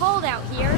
cold out here.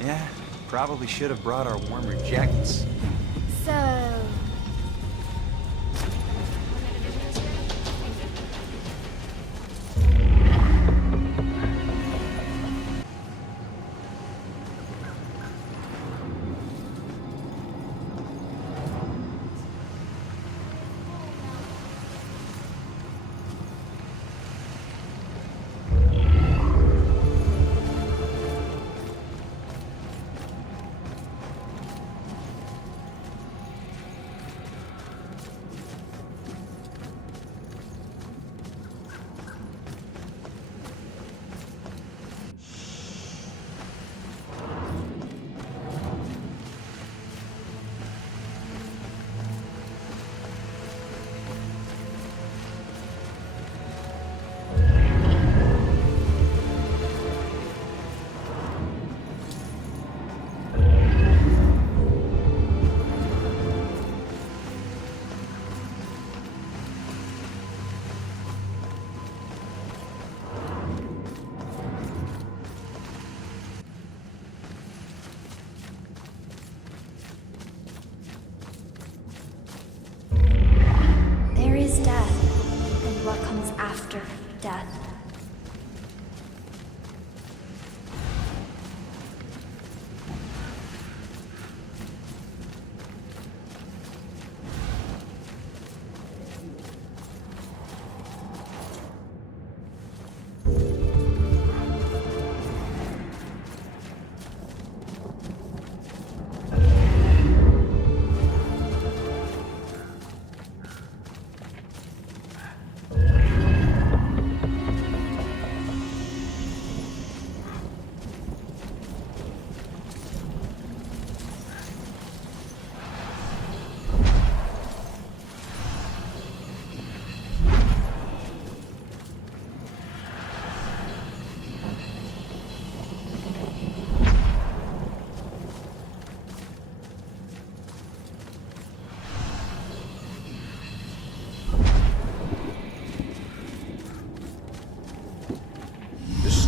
Yeah, probably should have brought our warmer jackets. So... death.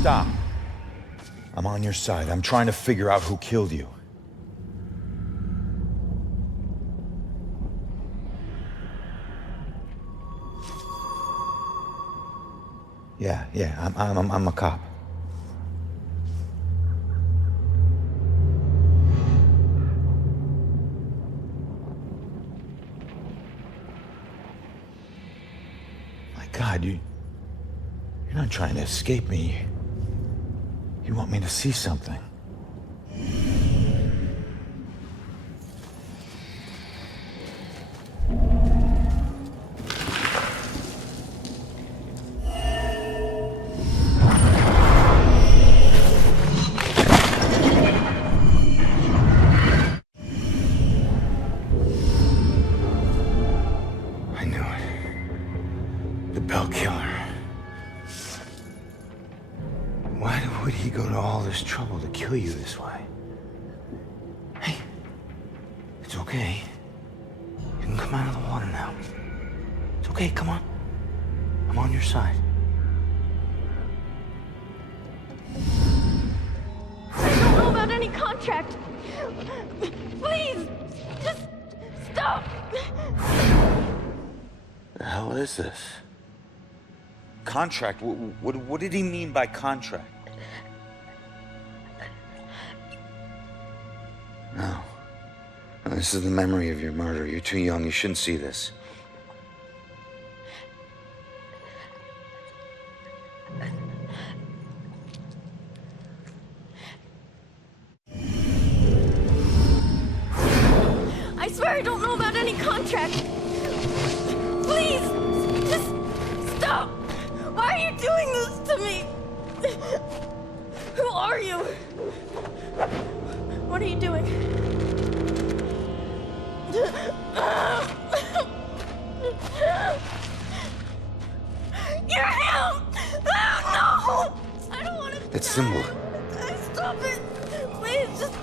Stop. I'm on your side. I'm trying to figure out who killed you. Yeah, I'm a cop. My God, you're not trying to escape me. You want me to see something. I knew it. The Bell Killer. Why would he go to all this trouble to kill you this way? Hey, it's okay. You can come out of the water now. It's okay, come on. I'm on your side. I don't know about any contract. Please, just stop. The hell is this? Contract? What did he mean by contract? No. No, this is the memory of your murder. You're too young. You shouldn't see this. I swear I don't know about any contract. Please, just stop. Why are you doing this to me? Who are you? What are you doing? You're him! Oh, no! I don't want to. That symbol. Stop it! Please, just.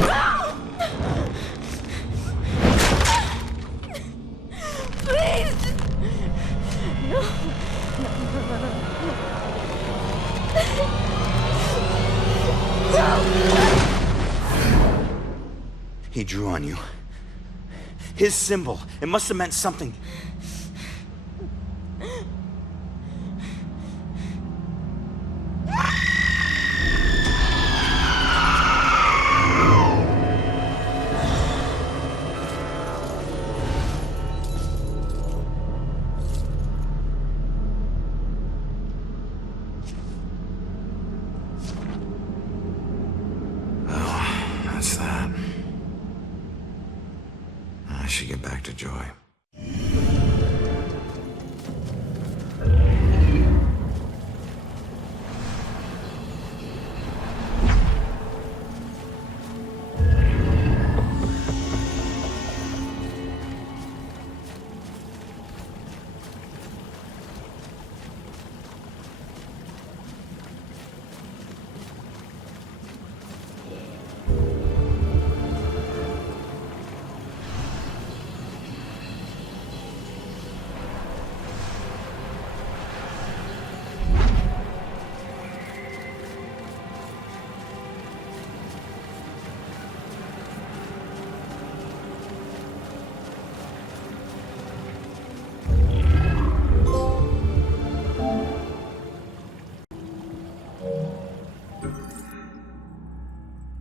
No! Please! Just... No. He drew on you. His symbol. It must have meant something. That's that. I should get back to Joy.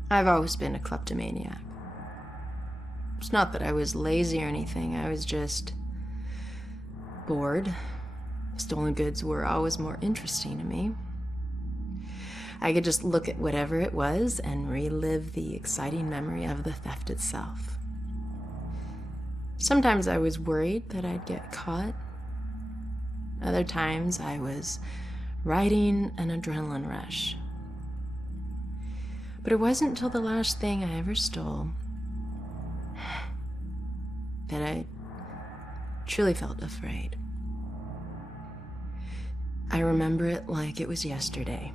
I've always been a kleptomaniac. It's not that I was lazy or anything, I was just bored. Stolen goods were always more interesting to me. I could just look at whatever it was and relive the exciting memory of the theft itself. Sometimes I was worried that I'd get caught. Other times I was riding an adrenaline rush. But it wasn't until the last thing I ever stole that I truly felt afraid. I remember it like it was yesterday,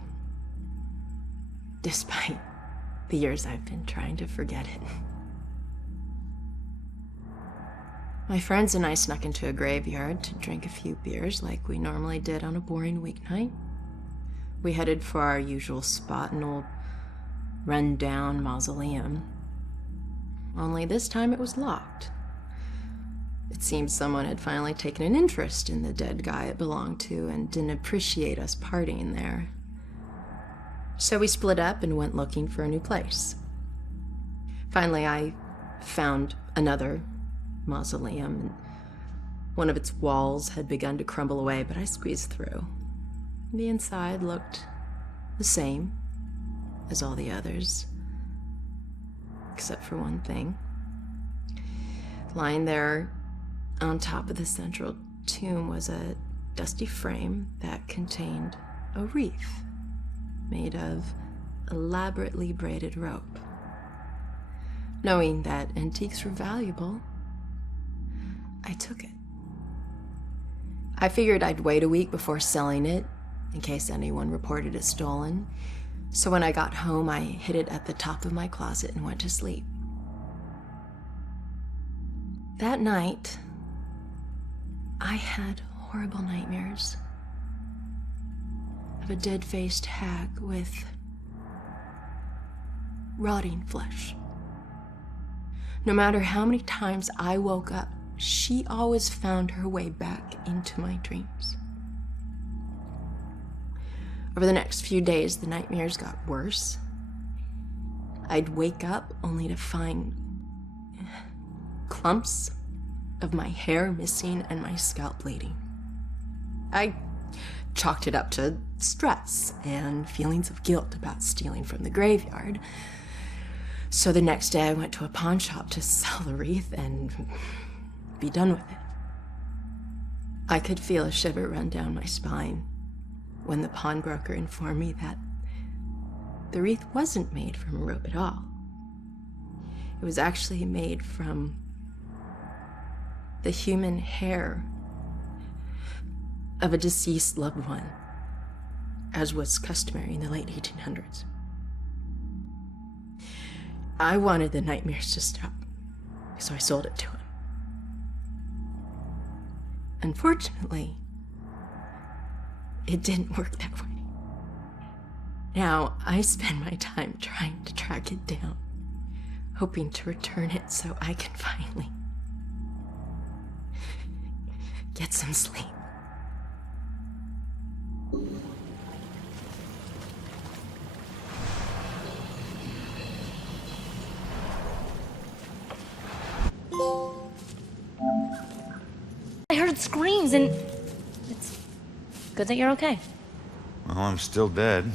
despite the years I've been trying to forget it. My friends and I snuck into a graveyard to drink a few beers like we normally did on a boring weeknight. We headed for our usual spot, an old run-down mausoleum. Only this time it was locked. It seemed someone had finally taken an interest in the dead guy it belonged to and didn't appreciate us partying there. So we split up and went looking for a new place. Finally, I found another mausoleum, and one of its walls had begun to crumble away, but I squeezed through. The inside looked the same as all the others, except for one thing. Lying there on top of the central tomb was a dusty frame that contained a wreath made of elaborately braided rope. Knowing that antiques were valuable, I took it. I figured I'd wait a week before selling it, in case anyone reported it stolen. So when I got home, I hid it at the top of my closet and went to sleep. That night, I had horrible nightmares of a dead-faced hag with rotting flesh. No matter how many times I woke up, she always found her way back into my dreams. Over the next few days, the nightmares got worse. I'd wake up only to find clumps of my hair missing and my scalp bleeding. I chalked it up to stress and feelings of guilt about stealing from the graveyard. So the next day I went to a pawn shop to sell the wreath and be done with it. I could feel a shiver run down my spine when the pawnbroker informed me that the wreath wasn't made from a rope at all. It was actually made from the human hair of a deceased loved one, as was customary in the late 1800s. I wanted the nightmares to stop, so I sold it to him. Unfortunately, it didn't work that way. Now, I spend my time trying to track it down, hoping to return it so I can finally get some sleep. I heard screams and it's good that you're okay. Well, I'm still dead.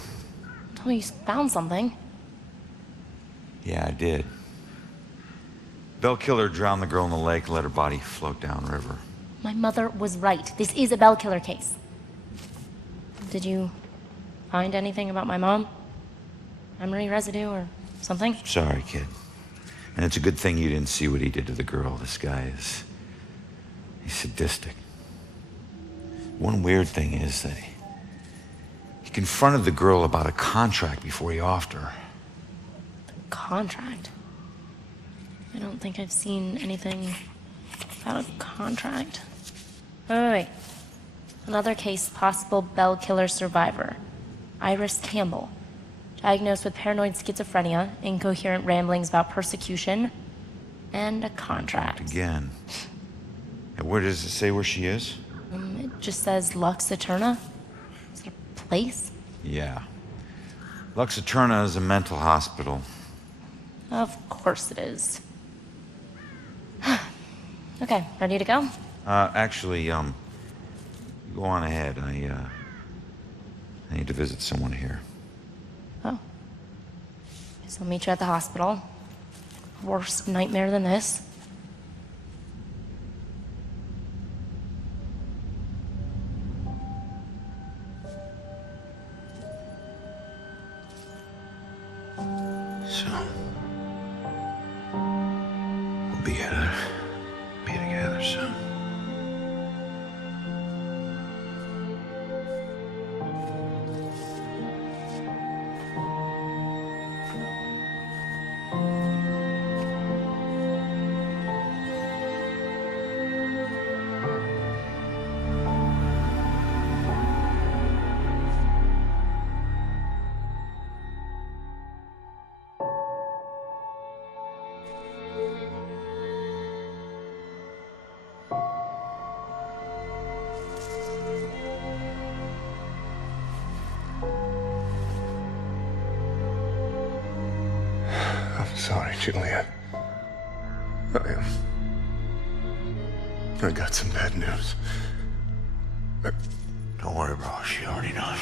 Told me you found something. Yeah, I did. Bell killer drowned the girl in the lake and let her body float downriver. My mother was right. This is a Bell killer case. Did you find anything about my mom? Memory residue or something? Sorry, kid. And it's a good thing you didn't see what he did to the girl. This guy is... he's sadistic. One weird thing is that he confronted the girl about a contract before he offed her. Contract? I don't think I've seen anything about a contract. Wait. Another case, possible Bell killer survivor. Iris Campbell. Diagnosed with paranoid schizophrenia, incoherent ramblings about persecution, and a contract. Again. And where does it say where she is? It just says Lux Eterna. Is it a place? Yeah. Lux Eterna is a mental hospital. Of course it is. Okay, ready to go? Actually, go on ahead. I need to visit someone here. Oh. Guess I'll meet you at the hospital. Worse nightmare than this. So, we'll be together soon. I'm sorry, Juliet. I got some bad news. Don't worry, bro. She already knows.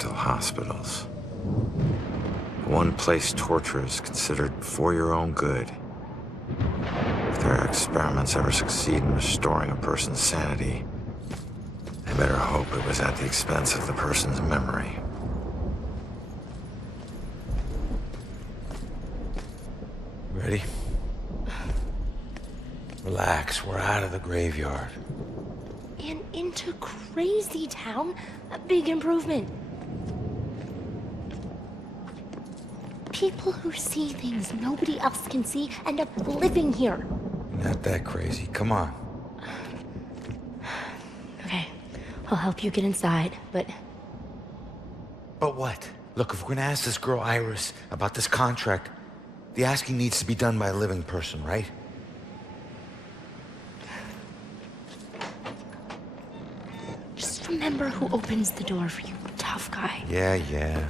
mental hospitals. One place torture is considered for your own good. If their experiments ever succeed in restoring a person's sanity, they better hope it was at the expense of the person's memory. Ready? Relax, we're out of the graveyard. And into Crazy Town? A big improvement. People who see things nobody else can see end up living here. Not that crazy, come on. Okay, I'll help you get inside, but... But what? Look, if we're gonna ask this girl Iris about this contract, the asking needs to be done by a living person, right? Just remember who opens the door for you, tough guy. Yeah.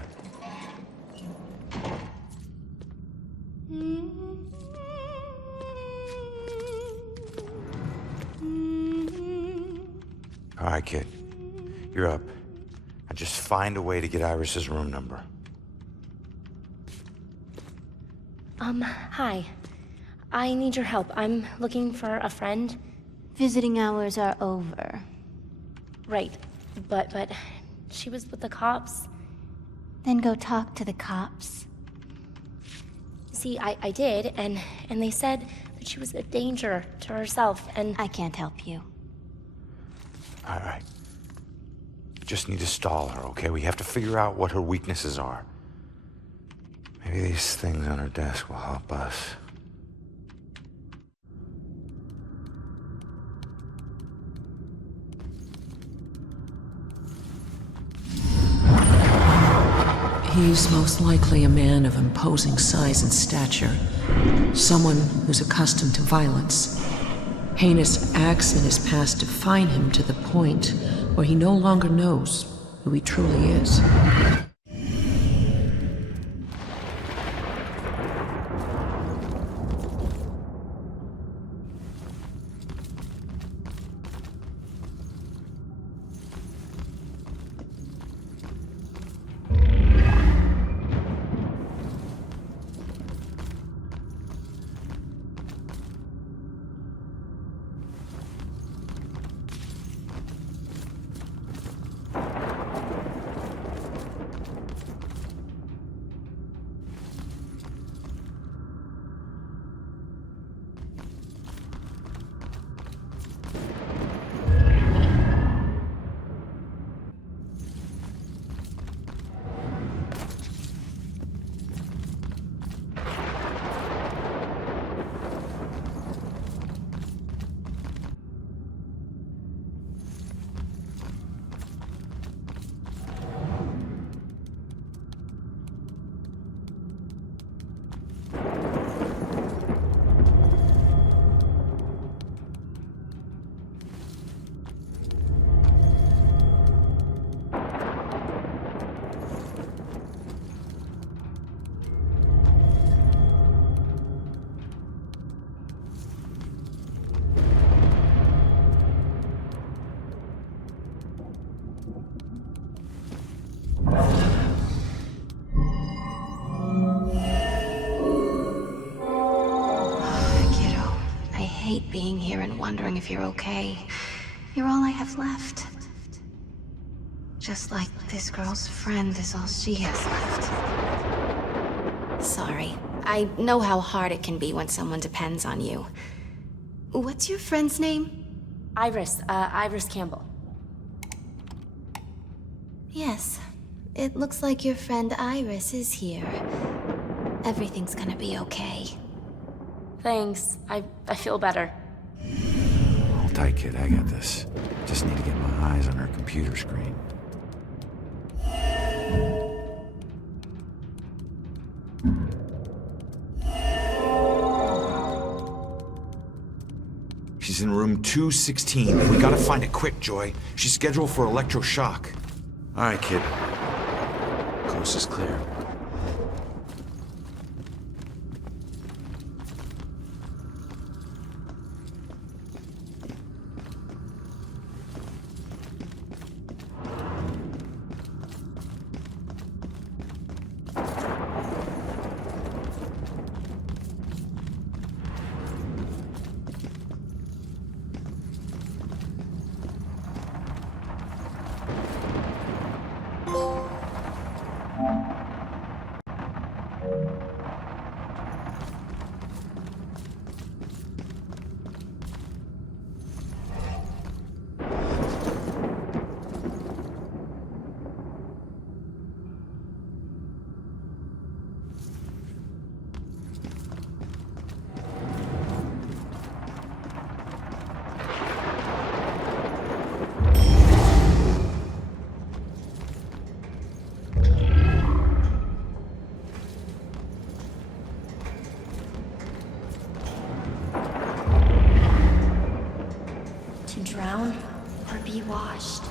All right, kid. You're up. Now just find a way to get Iris's room number. Hi. I need your help. I'm looking for a friend. Visiting hours are over. Right. But she was with the cops. Then go talk to the cops. See, I did, and they said that she was a danger to herself, and... I can't help you. All right. Just need to stall her, okay? We have to figure out what her weaknesses are. Maybe these things on her desk will help us. He's most likely a man of imposing size and stature. Someone who's accustomed to violence. Heinous acts in his past define him to the point where he no longer knows who he truly is. Being here and wondering if you're okay. You're all I have left. Just like this girl's friend is all she has left. Sorry. I know how hard it can be when someone depends on you. What's your friend's name? Iris. Iris Campbell. Yes. It looks like your friend Iris is here. Everything's gonna be okay. Thanks. I feel better. Hold tight, kid. I got this. Just need to get my eyes on her computer screen. She's in room 216. We gotta find it quick, Joy. She's scheduled for electroshock. All right, kid. Coast is clear. To drown or be washed.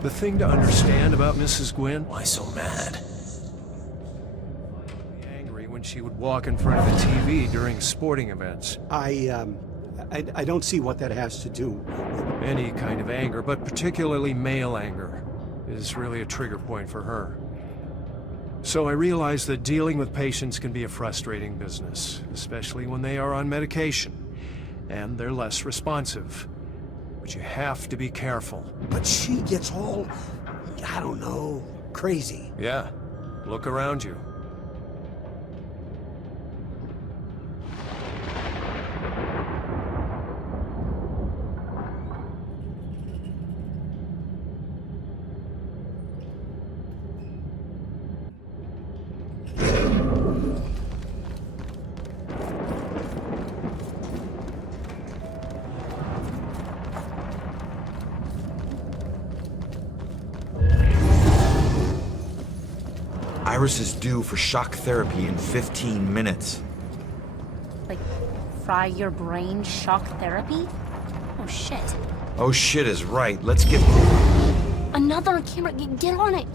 The thing to understand about Mrs. Gwynn? Why so mad? Angry when she would walk in front of a TV during sporting events. I don't see what that has to do. Any kind of anger, but particularly male anger, is really a trigger point for her. So I realize that dealing with patients can be a frustrating business, especially when they are on medication, and they're less responsive. But you have to be careful. But she gets all, I don't know, crazy. Yeah, look around you. Iris is due for shock therapy in 15 minutes. Like, fry your brain shock therapy? Oh shit. Oh shit is right. Let's get... Another camera, get on it!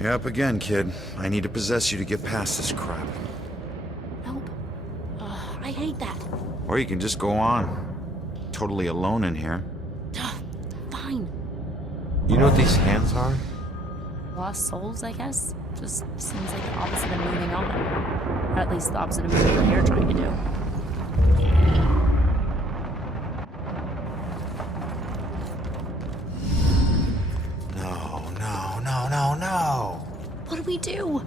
You're up again, kid. I need to possess you to get past this crap. Nope. I hate that. Or you can just go on. Totally alone in here. Fine. You know what these hands are? Lost souls, I guess? Just seems like the opposite of moving on. Or at least the opposite of moving what you're trying to do. No. What do we do?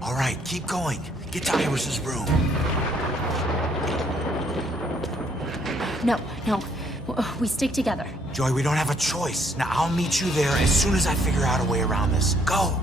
All right, keep going. Get to Iris's room. No. We stick together. Joy, we don't have a choice. Now, I'll meet you there as soon as I figure out a way around this. Go!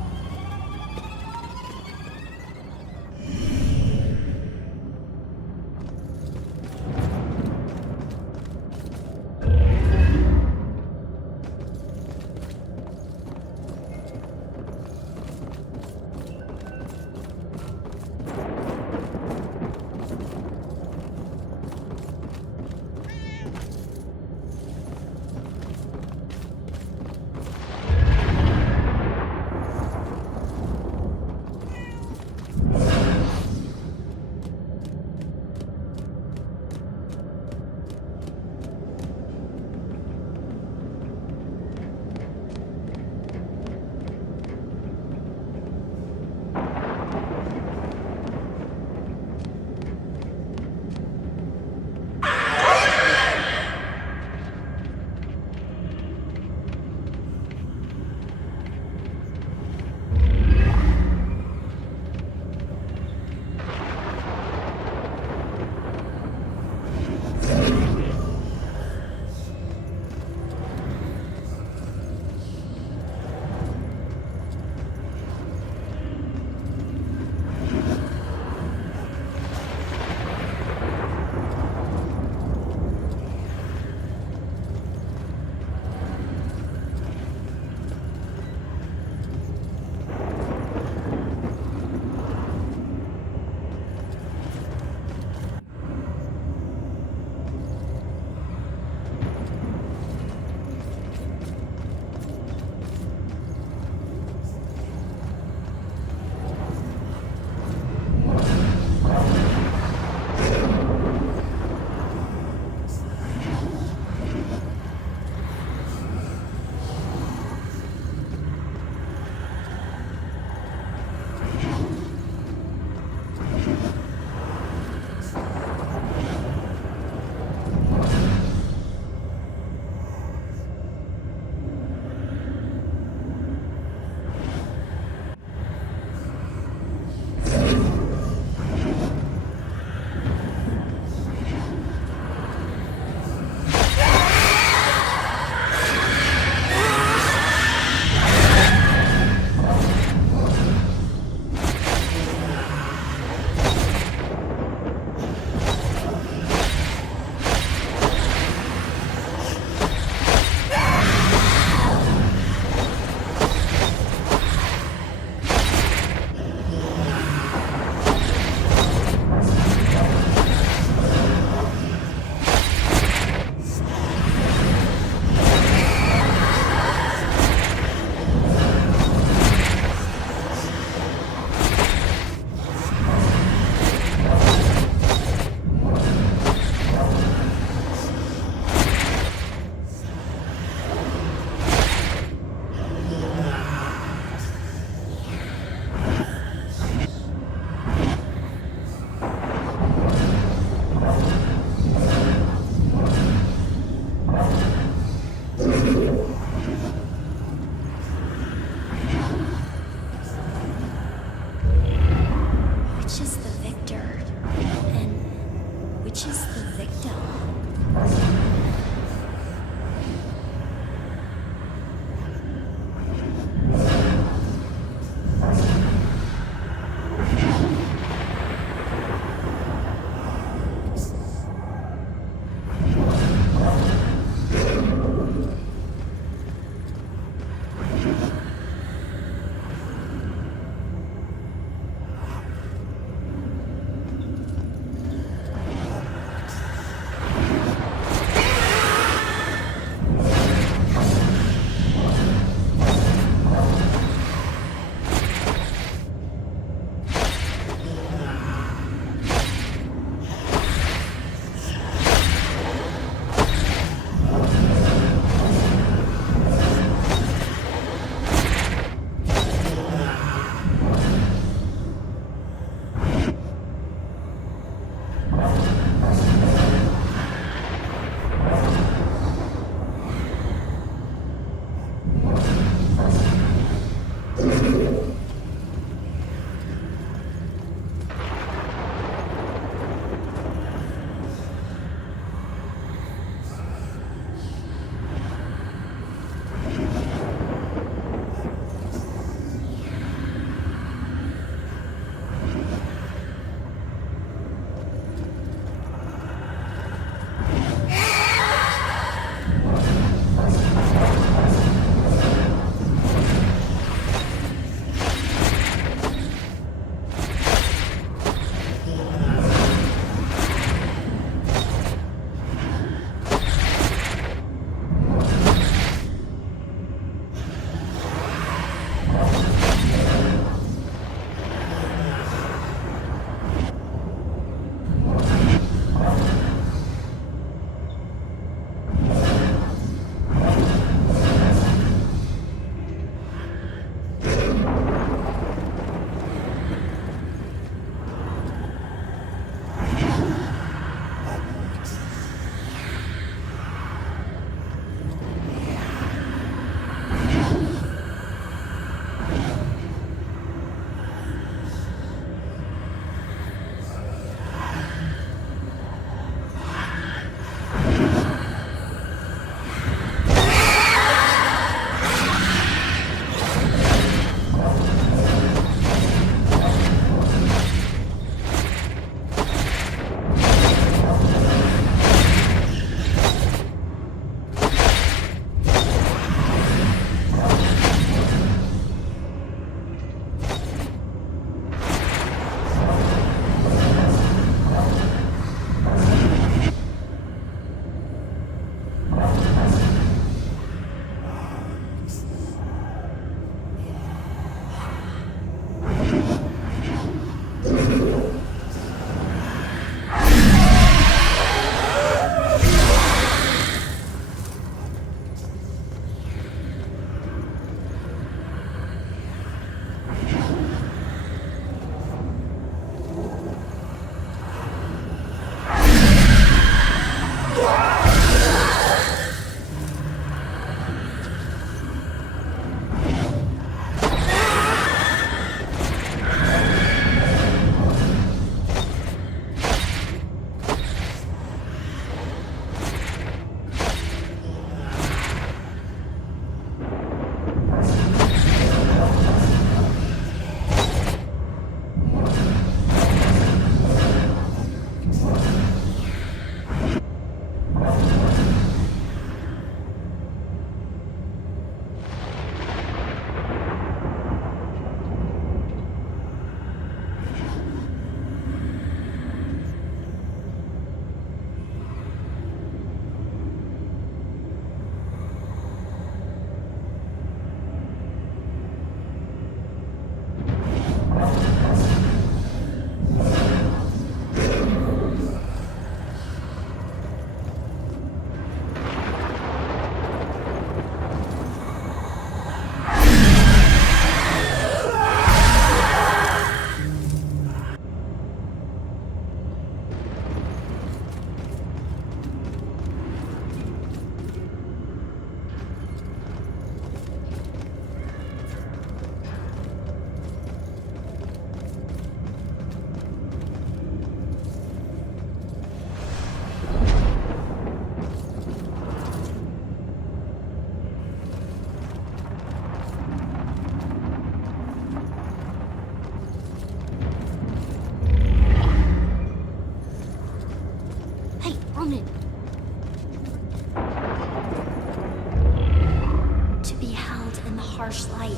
harsh light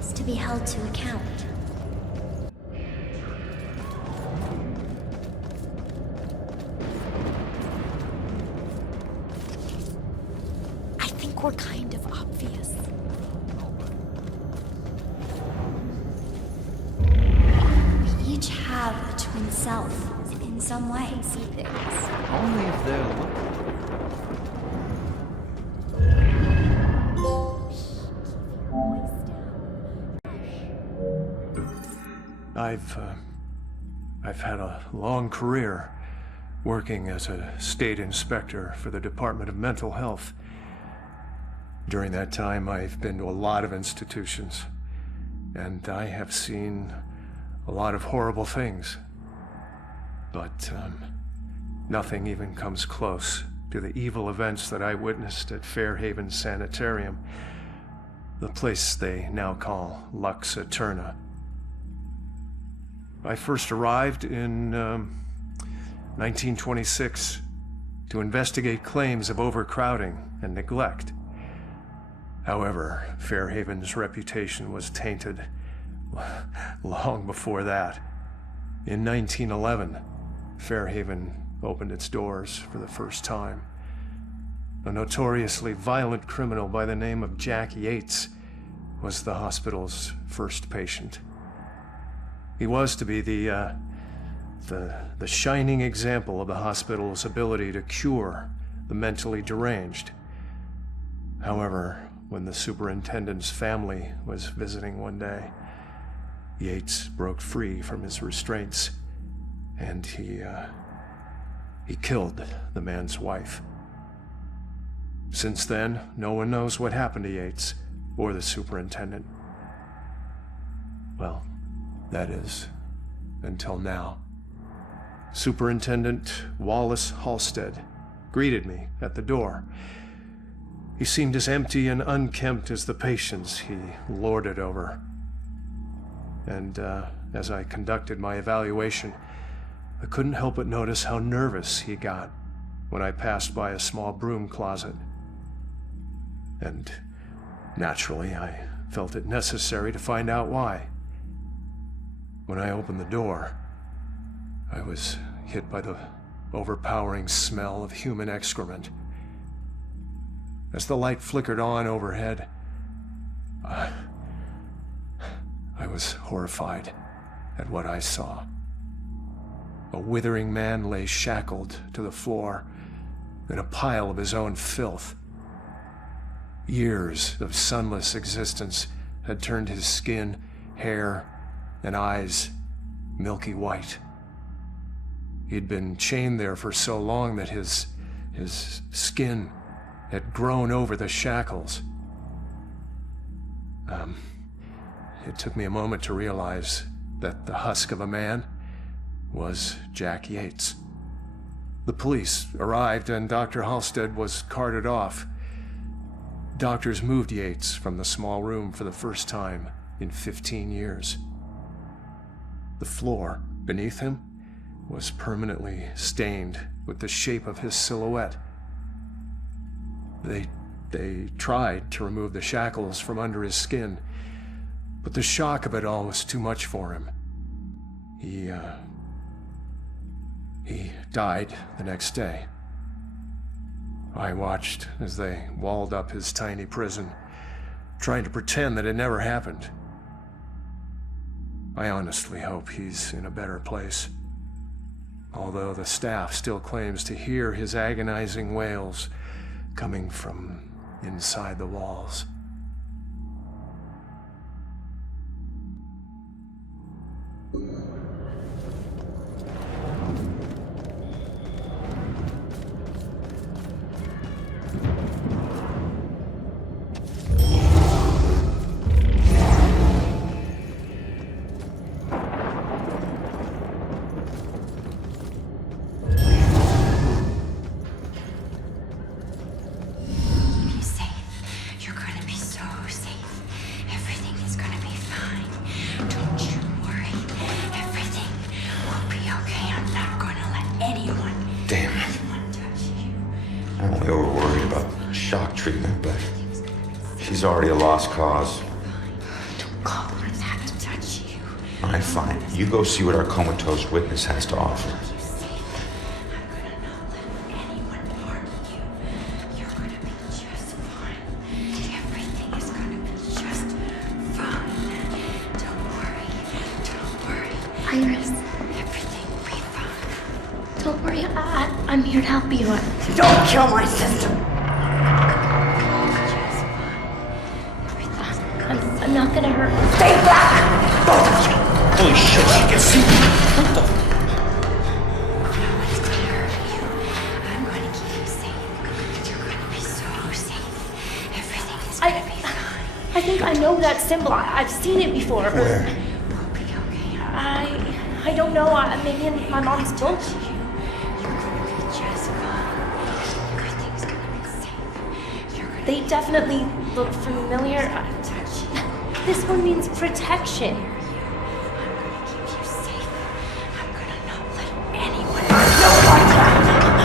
is to be held to account. I think we're kind of obvious. We each have a twin self in some way. See things. Only if they're looking. I've had a long career working as a state inspector for the Department of Mental Health. During that time, I've been to a lot of institutions, and I have seen a lot of horrible things. But nothing even comes close to the evil events that I witnessed at Fairhaven Sanitarium, the place they now call Lux Eterna. I first arrived in 1926 to investigate claims of overcrowding and neglect. However, Fairhaven's reputation was tainted long before that. In 1911, Fairhaven opened its doors for the first time. A notoriously violent criminal by the name of Jack Yates was the hospital's first patient. He was to be the shining example of the hospital's ability to cure the mentally deranged. However, when the superintendent's family was visiting one day, Yates broke free from his restraints, and he killed the man's wife. Since then, no one knows what happened to Yates or the superintendent. Well, that is, until now. Superintendent Wallace Halstead greeted me at the door. He seemed as empty and unkempt as the patients he lorded over. And as I conducted my evaluation, I couldn't help but notice how nervous he got when I passed by a small broom closet. And naturally, I felt it necessary to find out why. When I opened the door, I was hit by the overpowering smell of human excrement. As the light flickered on overhead, I was horrified at what I saw. A withering man lay shackled to the floor in a pile of his own filth. Years of sunless existence had turned his skin, hair, and eyes milky white. He'd been chained there for so long that his skin had grown over the shackles. It took me a moment to realize that the husk of a man was Jack Yates. The police arrived and Dr. Halstead was carted off. Doctors moved Yates from the small room for the first time in 15 years. The floor beneath him was permanently stained with the shape of his silhouette. They tried to remove the shackles from under his skin, but the shock of it all was too much for him. He died the next day. I watched as they walled up his tiny prison, trying to pretend that it never happened. I honestly hope he's in a better place, although the staff still claims to hear his agonizing wails coming from inside the walls. She's already a lost cause. All right, fine. You go see what our comatose witness has to offer. Iris, everything will be fine. Don't worry, I'm here to help you. Don't kill my sister! I'm not gonna hurt you. Stay back! Both of you! Holy shit, she can see me! What the? I'm going to keep you safe. You're going to be so safe. Everything is going to be fine. I think I know that symbol. I've seen it before. Where? We'll be okay. I don't know. Maybe in my mom's book. You're going to be just fine. Everything's going to be safe. They definitely look familiar. This one means protection. I'm going to keep you safe. I'm going to not let anyone.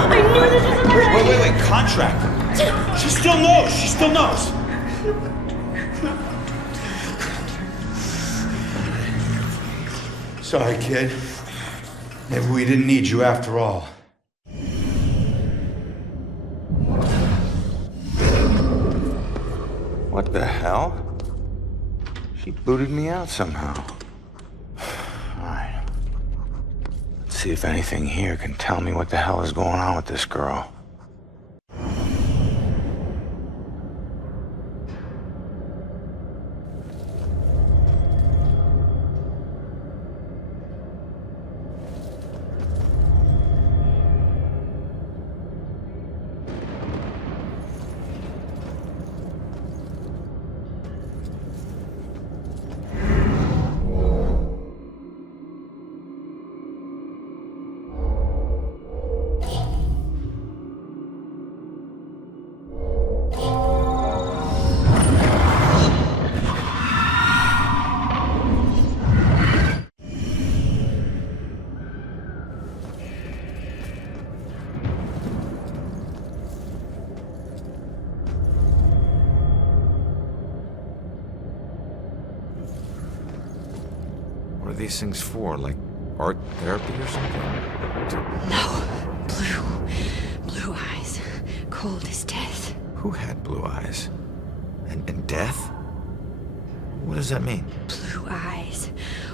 I knew this was another. Wait, contract. She still knows. She still knows. Sorry, kid. Maybe we didn't need you after all. What the hell? She booted me out somehow. Alright. Let's see if anything here can tell me what the hell is going on with this girl. What are these things for? Like art therapy or something? No. Blue eyes. Cold as death. Who had blue eyes? And death? What does that mean? Blue eyes.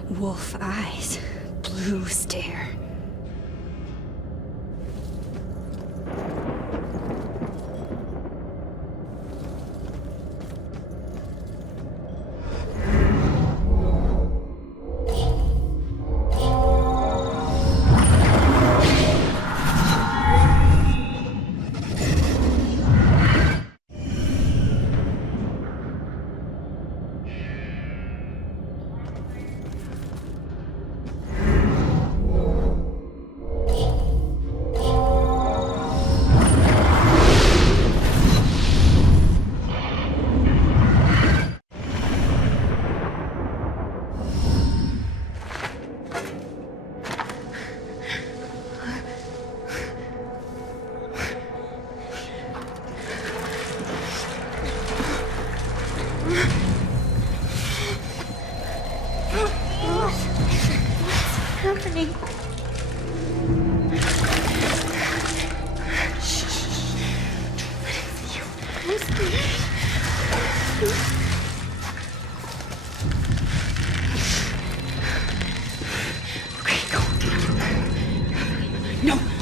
Wolf eyes. Blue stare.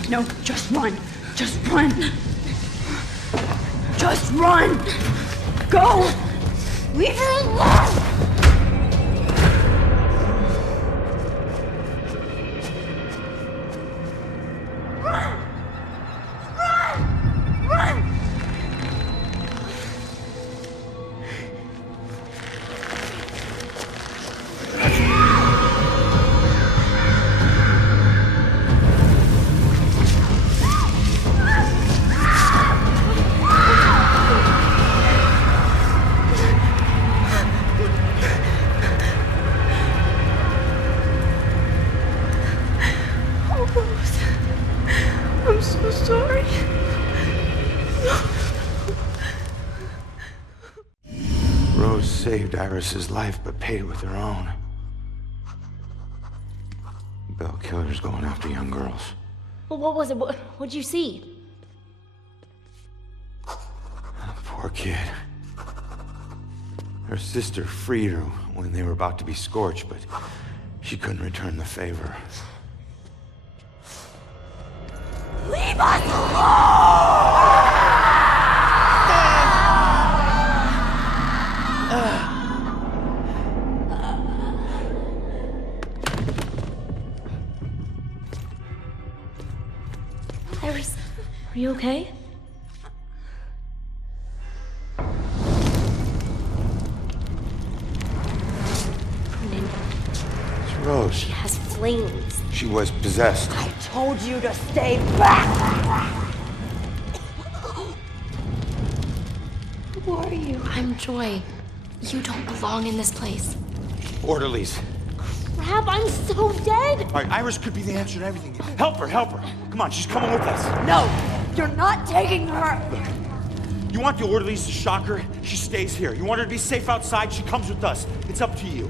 No, just run. Just run. Just run. Go. Leave her alone. I'm so sorry. Rose saved Iris's life, but paid it with her own. Bell killers going after young girls. Well, what was it? What'd you see? Poor kid. Her sister freed her when they were about to be scorched, but she couldn't return the favor. Leave us alone! Iris, are you okay? Ronan, It's Rose. she has flames. She was possessed. I told you to stay back! Who are you? I'm Joy. You don't belong in this place. Orderlies. Crap, I'm so dead! All right, Iris could be the answer to everything. Help her, help her. Come on, she's coming with us. No! You're not taking her! Look, you want the orderlies to shock her? She stays here. You want her to be safe outside? She comes with us. It's up to you.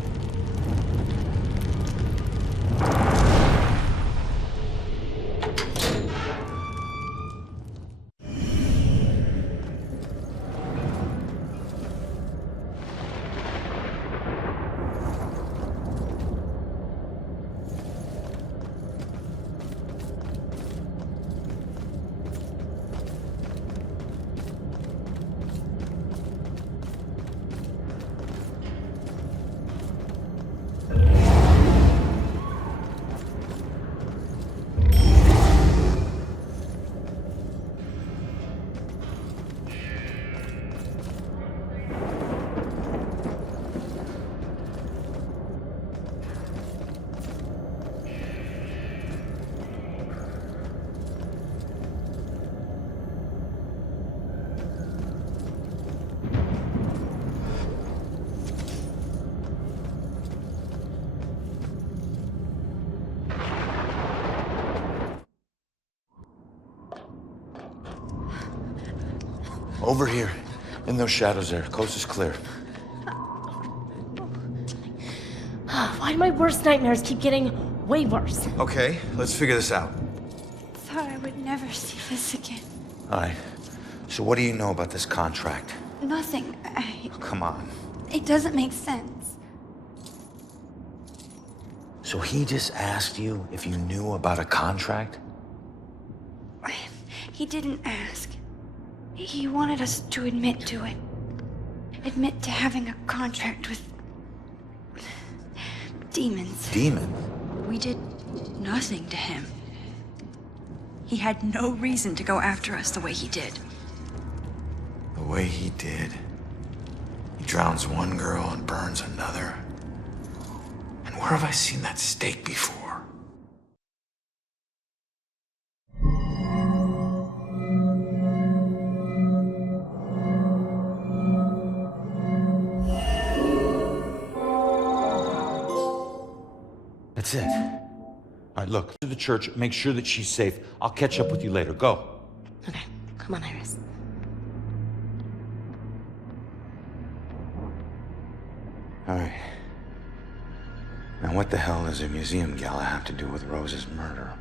Over here, in those shadows there. Coast is clear. Why do my worst nightmares keep getting way worse? Okay, let's figure this out. Thought I would never see this again. All right. So what do you know about this contract? Nothing. Oh, come on. It doesn't make sense. So he just asked you if you knew about a contract? He didn't ask. He wanted us to admit to it. Admit to having a contract with demons. Demon? We did nothing to him. He had no reason to go after us the way he did. The way he did. He drowns one girl and burns another. And where have I seen that stake before? That's it. All right, look, to the church, make sure that she's safe. I'll catch up with you later. Go. Okay, come on, Iris. All right. Now what the hell does a museum gala have to do with Rose's murder?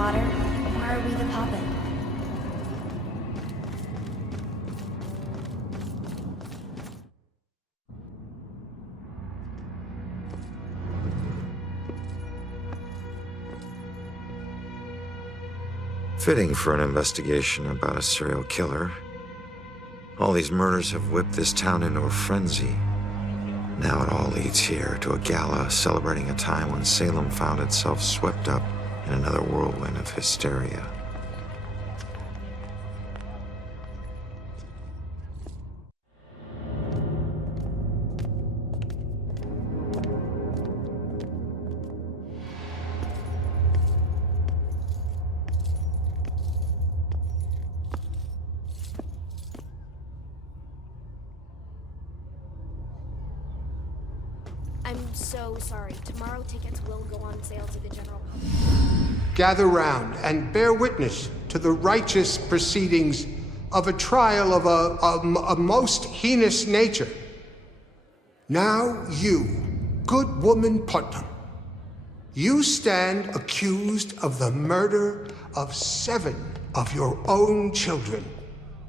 Potter, or are we the puppet? Fitting for an investigation about a serial killer. All these murders have whipped this town into a frenzy. Now it all leads here to a gala celebrating a time when Salem found itself swept up in another whirlwind of hysteria. I'm so sorry. Tomorrow tickets will go on sale to the general public. Gather round and bear witness to the righteous proceedings of a trial of a most heinous nature. Now you, good woman Putnam, you stand accused of the murder of 7 of your own children,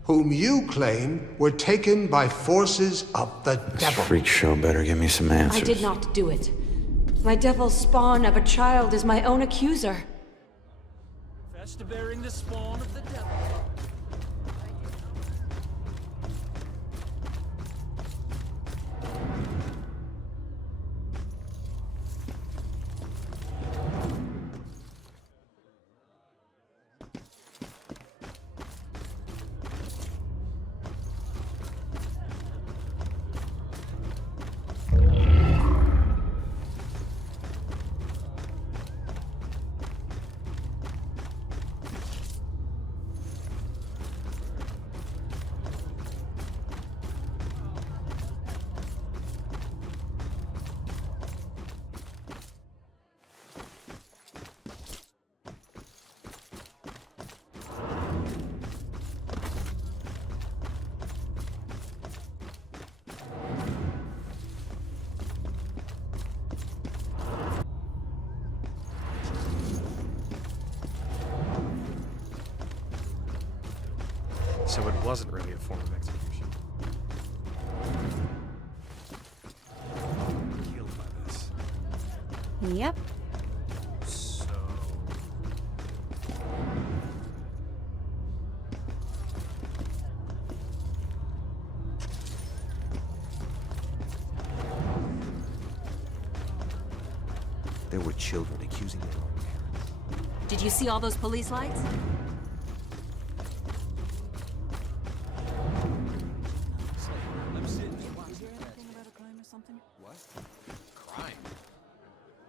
whom you claim were taken by forces of the devil. Freak show better give me some answers. I did not do it. My devil spawn of a child is my own accuser. Fetch to bearing the spawn of the devil. So it wasn't really a form of execution. Killed by this. Yep. So... There were children accusing their own parents. Did you see all those police lights? What? Crime?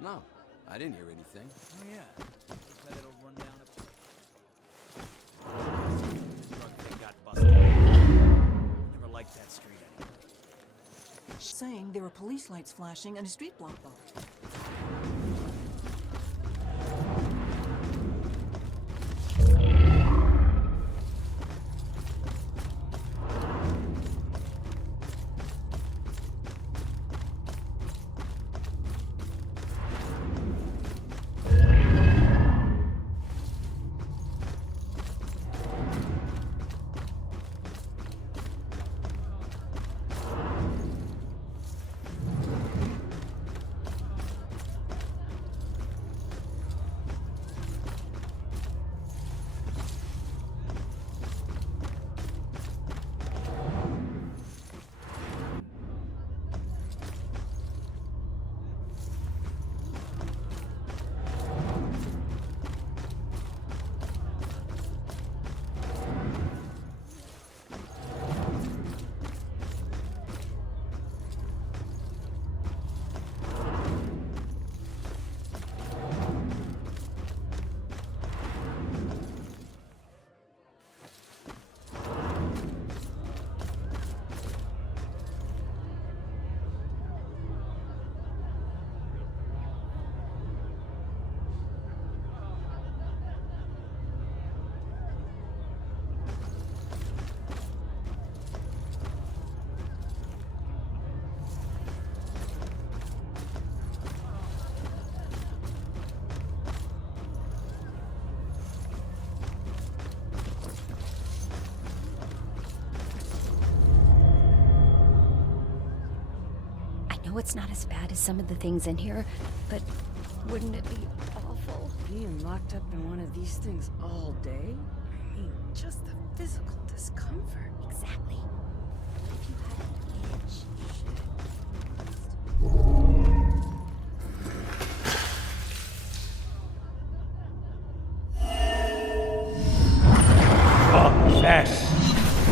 No, I didn't hear anything. Oh yeah. That it'll run down drug thing got busted. Never liked that street anymore. Saying there were police lights flashing and a street block though. know it's not as bad as some of the things in here, but wouldn't it be awful? Being locked up in one of these things all day? I mean, just the physical discomfort. Exactly. If you had an itch, Confess,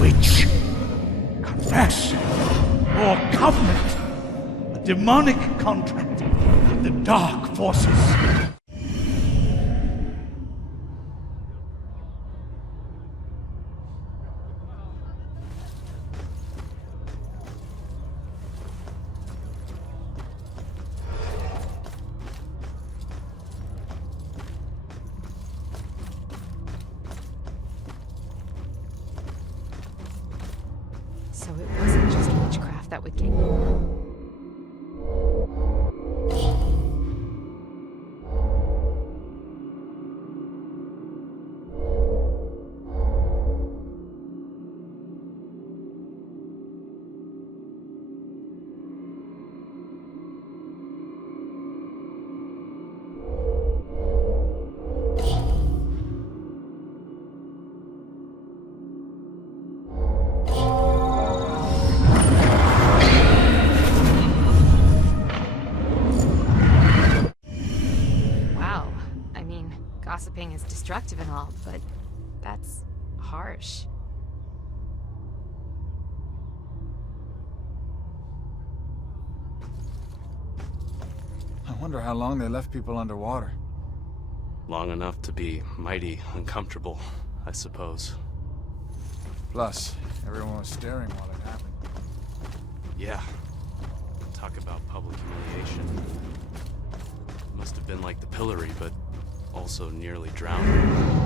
witch. Confess. Your covenant. A demonic contract with the dark forces. So it wasn't just witchcraft that would get you. Gossiping is destructive and all, but that's harsh. I wonder how long they left people underwater. Long enough to be mighty uncomfortable, I suppose. Plus, everyone was staring while it happened. Yeah. Talk about public humiliation. Must have been like the pillory, but also nearly drowned.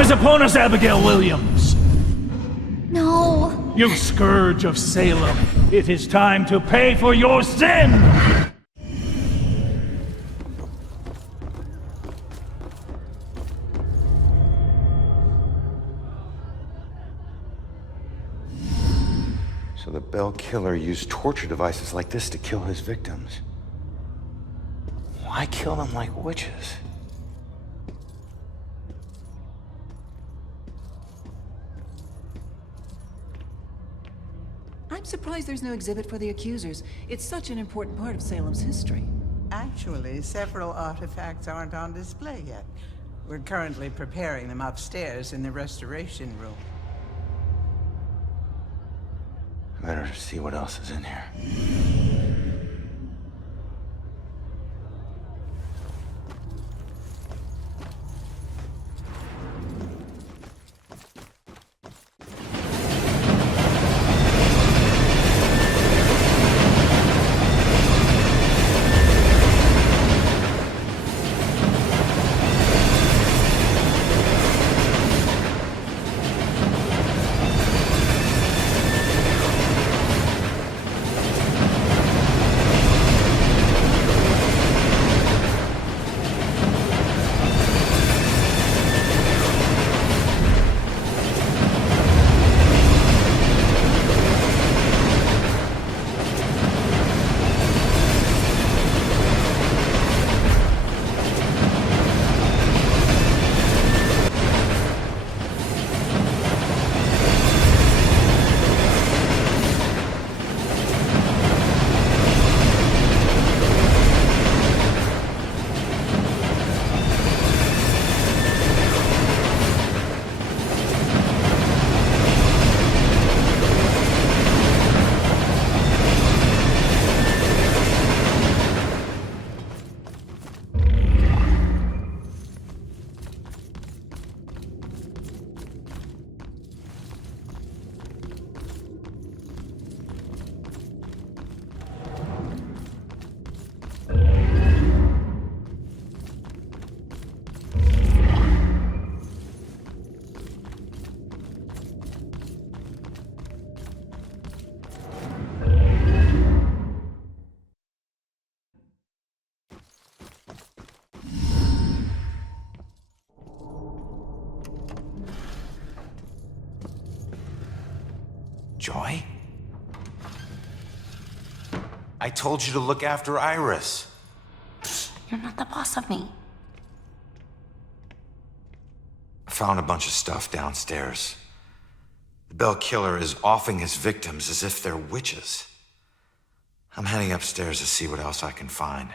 Is upon us, Abigail Williams. No. You scourge of Salem. It is time to pay for your sin. So the Bell Killer used torture devices like this to kill his victims. Why kill them like witches? I'm surprised there's no exhibit for the accusers. It's such an important part of Salem's history. Actually, several artifacts aren't on display yet. We're currently preparing them upstairs in the restoration room. I better see what else is in here. Joy? I told you to look after Iris. You're not the boss of me. I found a bunch of stuff downstairs. The Bell Killer is offing his victims as if they're witches. I'm heading upstairs to see what else I can find.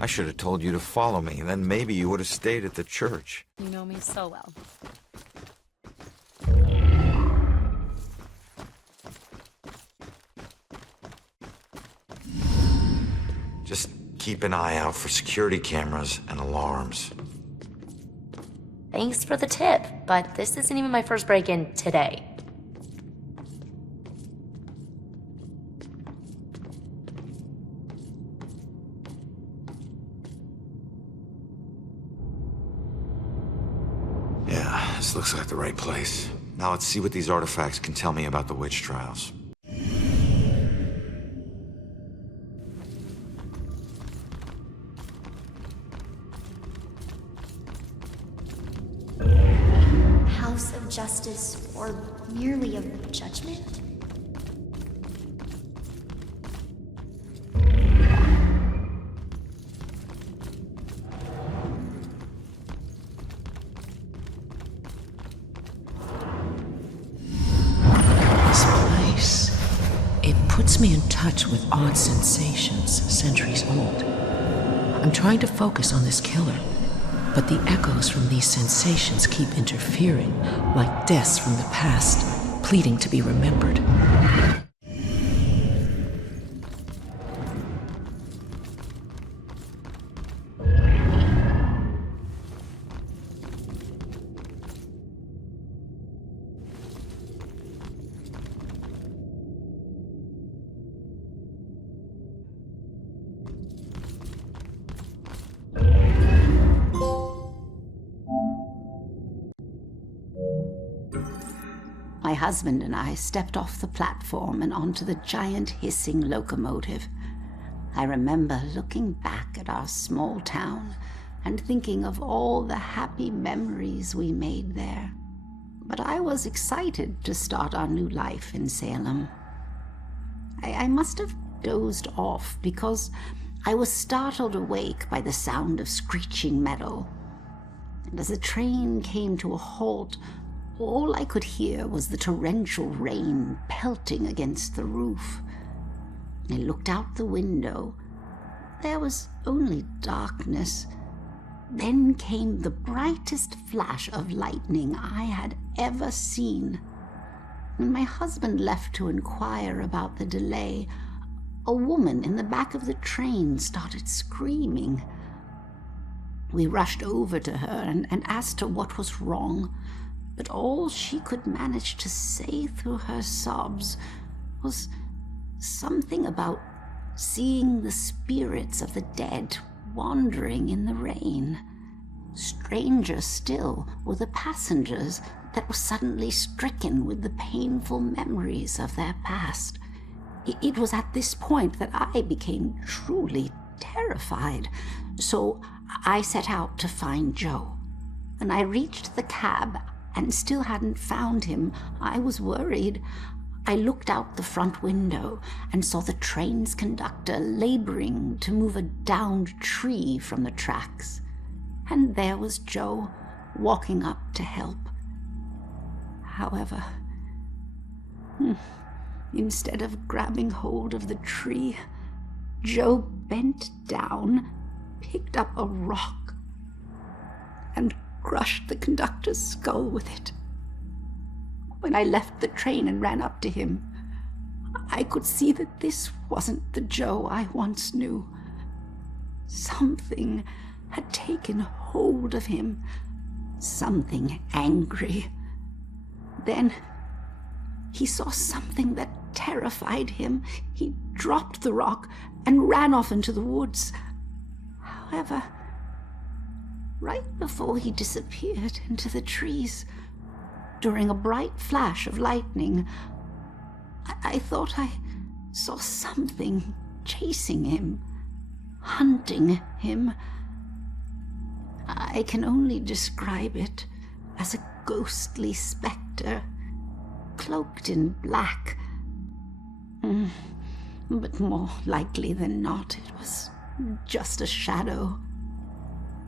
I should have told you to follow me, then maybe you would have stayed at the church. You know me so well. Just keep an eye out for security cameras and alarms. Thanks for the tip, but this isn't even my first break-in today. Yeah, this looks like the right place. Now let's see what these artifacts can tell me about the witch trials. House of Justice, or merely of Judgment? This place, it puts me in touch with odd sensations, centuries old. I'm trying to focus on this killer, but the echoes from these sensations keep interfering, like deaths from the past, pleading to be remembered. My husband and I stepped off the platform and onto the giant hissing locomotive. I remember looking back at our small town and thinking of all the happy memories we made there. But I was excited to start our new life in Salem. I must have dozed off because I was startled awake by the sound of screeching metal. And as the train came to a halt, all I could hear was the torrential rain pelting against the roof. I looked out the window. There was only darkness. Then came the brightest flash of lightning I had ever seen. When my husband left to inquire about the delay, a woman in the back of the train started screaming. We rushed over to her and asked her what was wrong. But all she could manage to say through her sobs was something about seeing the spirits of the dead wandering in the rain. Stranger still were the passengers that were suddenly stricken with the painful memories of their past. It was at this point that I became truly terrified, so I set out to find Joe. When I reached the cab and still hadn't found him, I was worried. I looked out the front window and saw the train's conductor laboring to move a downed tree from the tracks. And there was Joe, walking up to help. However, instead of grabbing hold of the tree, Joe bent down, picked up a rock, and crushed the conductor's skull with it. When I left the train and ran up to him, I could see that this wasn't the Joe I once knew. Something had taken hold of him, something angry. Then he saw something that terrified him. He dropped the rock and ran off into the woods. However, right before he disappeared into the trees, during a bright flash of lightning, I thought I saw something chasing him, hunting him. I can only describe it as a ghostly specter, cloaked in black. But more likely than not, it was just a shadow.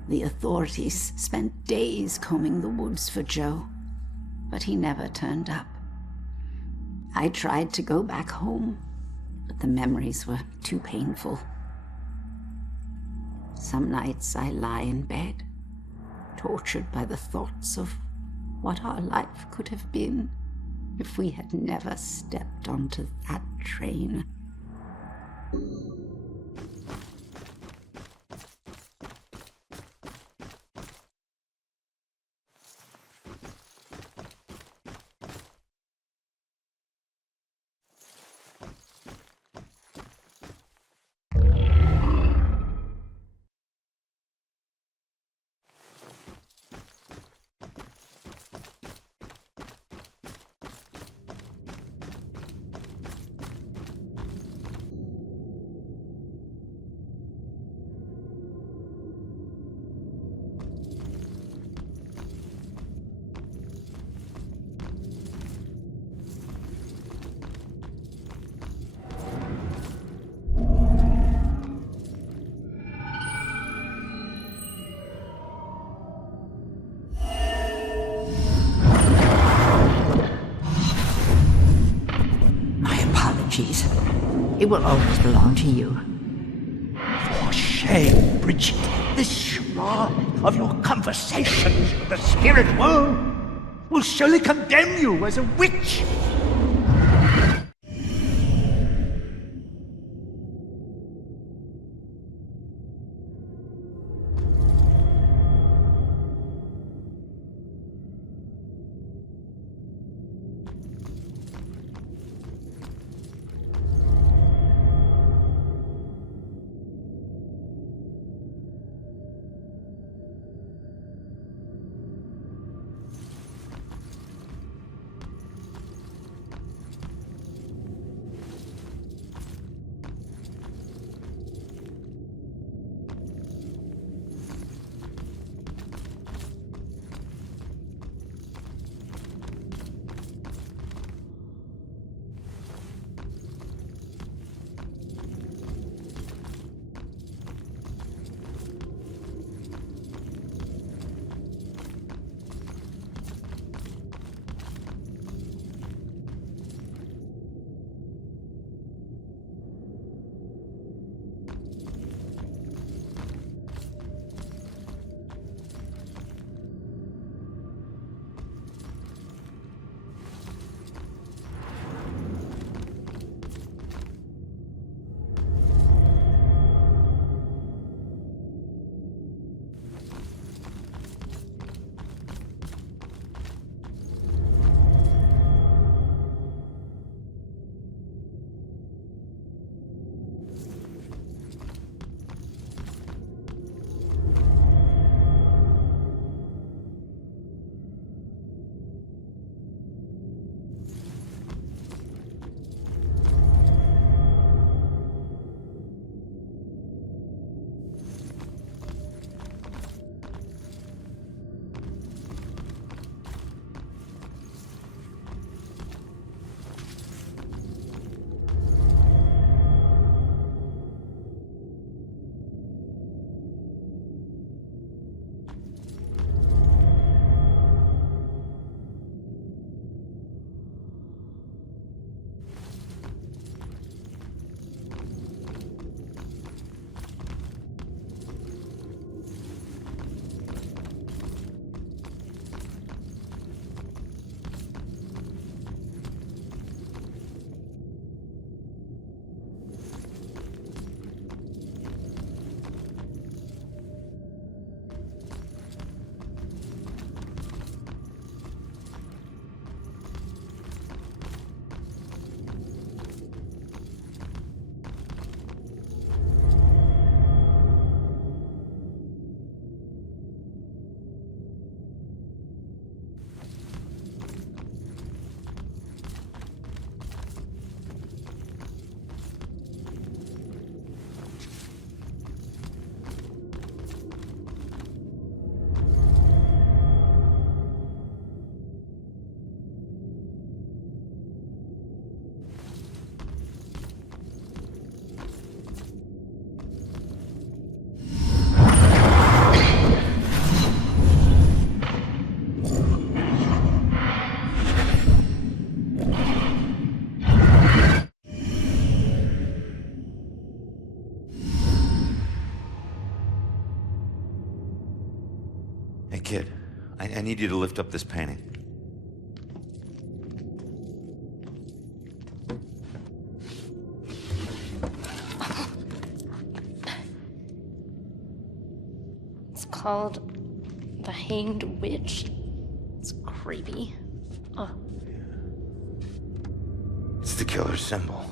The authorities spent days combing the woods for Joe, but he never turned up. I tried to go back home, but the memories were too painful. Some nights I lie in bed, tortured by the thoughts of what our life could have been if we had never stepped onto that train. It will always belong to you. For shame, Bridget. This charade of your conversations with the spirit world will surely condemn you as a witch. I need you to lift up this painting. It's called The Hanged Witch. It's creepy. Oh. It's the killer's symbol.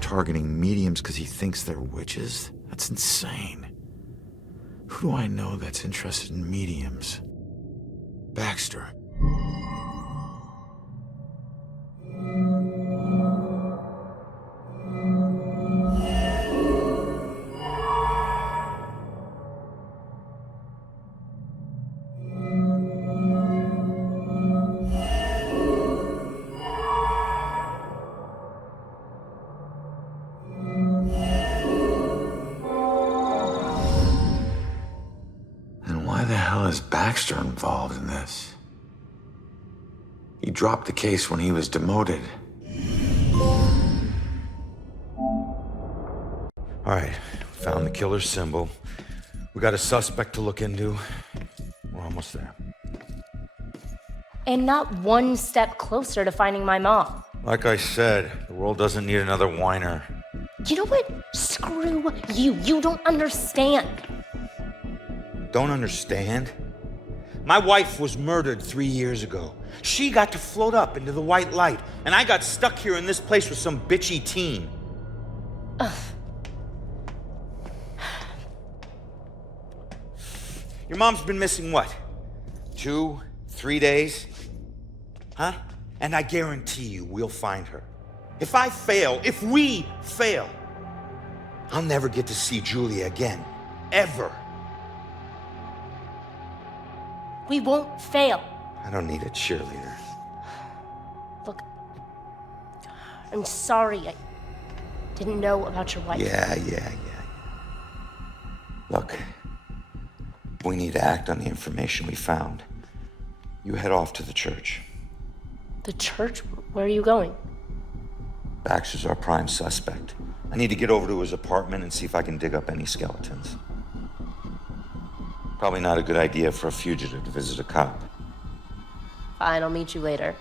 Targeting mediums because he thinks they're witches? That's insane. Who do I know that's interested in mediums? Baxter. Baxter involved in this? He dropped the case when he was demoted. All right, found the killer's symbol. We got a suspect to look into. We're almost there. And not one step closer to finding my mom. Like I said, the world doesn't need another whiner. You know what? Screw you. You don't understand. Don't understand? My wife was murdered 3 years ago. She got to float up into the white light, and I got stuck here in this place with some bitchy teen. Ugh. Your mom's been missing what? 2, 3 days? Huh? And I guarantee you we'll find her. If we fail, I'll never get to see Julia again. Ever. We won't fail. I don't need a cheerleader. Look, I'm sorry. I didn't know about your wife. Yeah. Look, we need to act on the information we found. You head off to the church. The church? Where are you going? Baxter's our prime suspect. I need to get over to his apartment and see if I can dig up any skeletons. Probably not a good idea for a fugitive to visit a cop. Fine, I'll meet you later.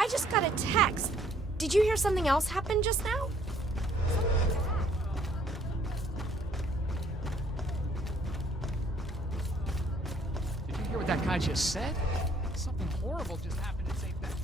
I just got a text. Did you hear something else happen just now? Did you hear what that guy just said? Something horrible just happened in St. Baxter.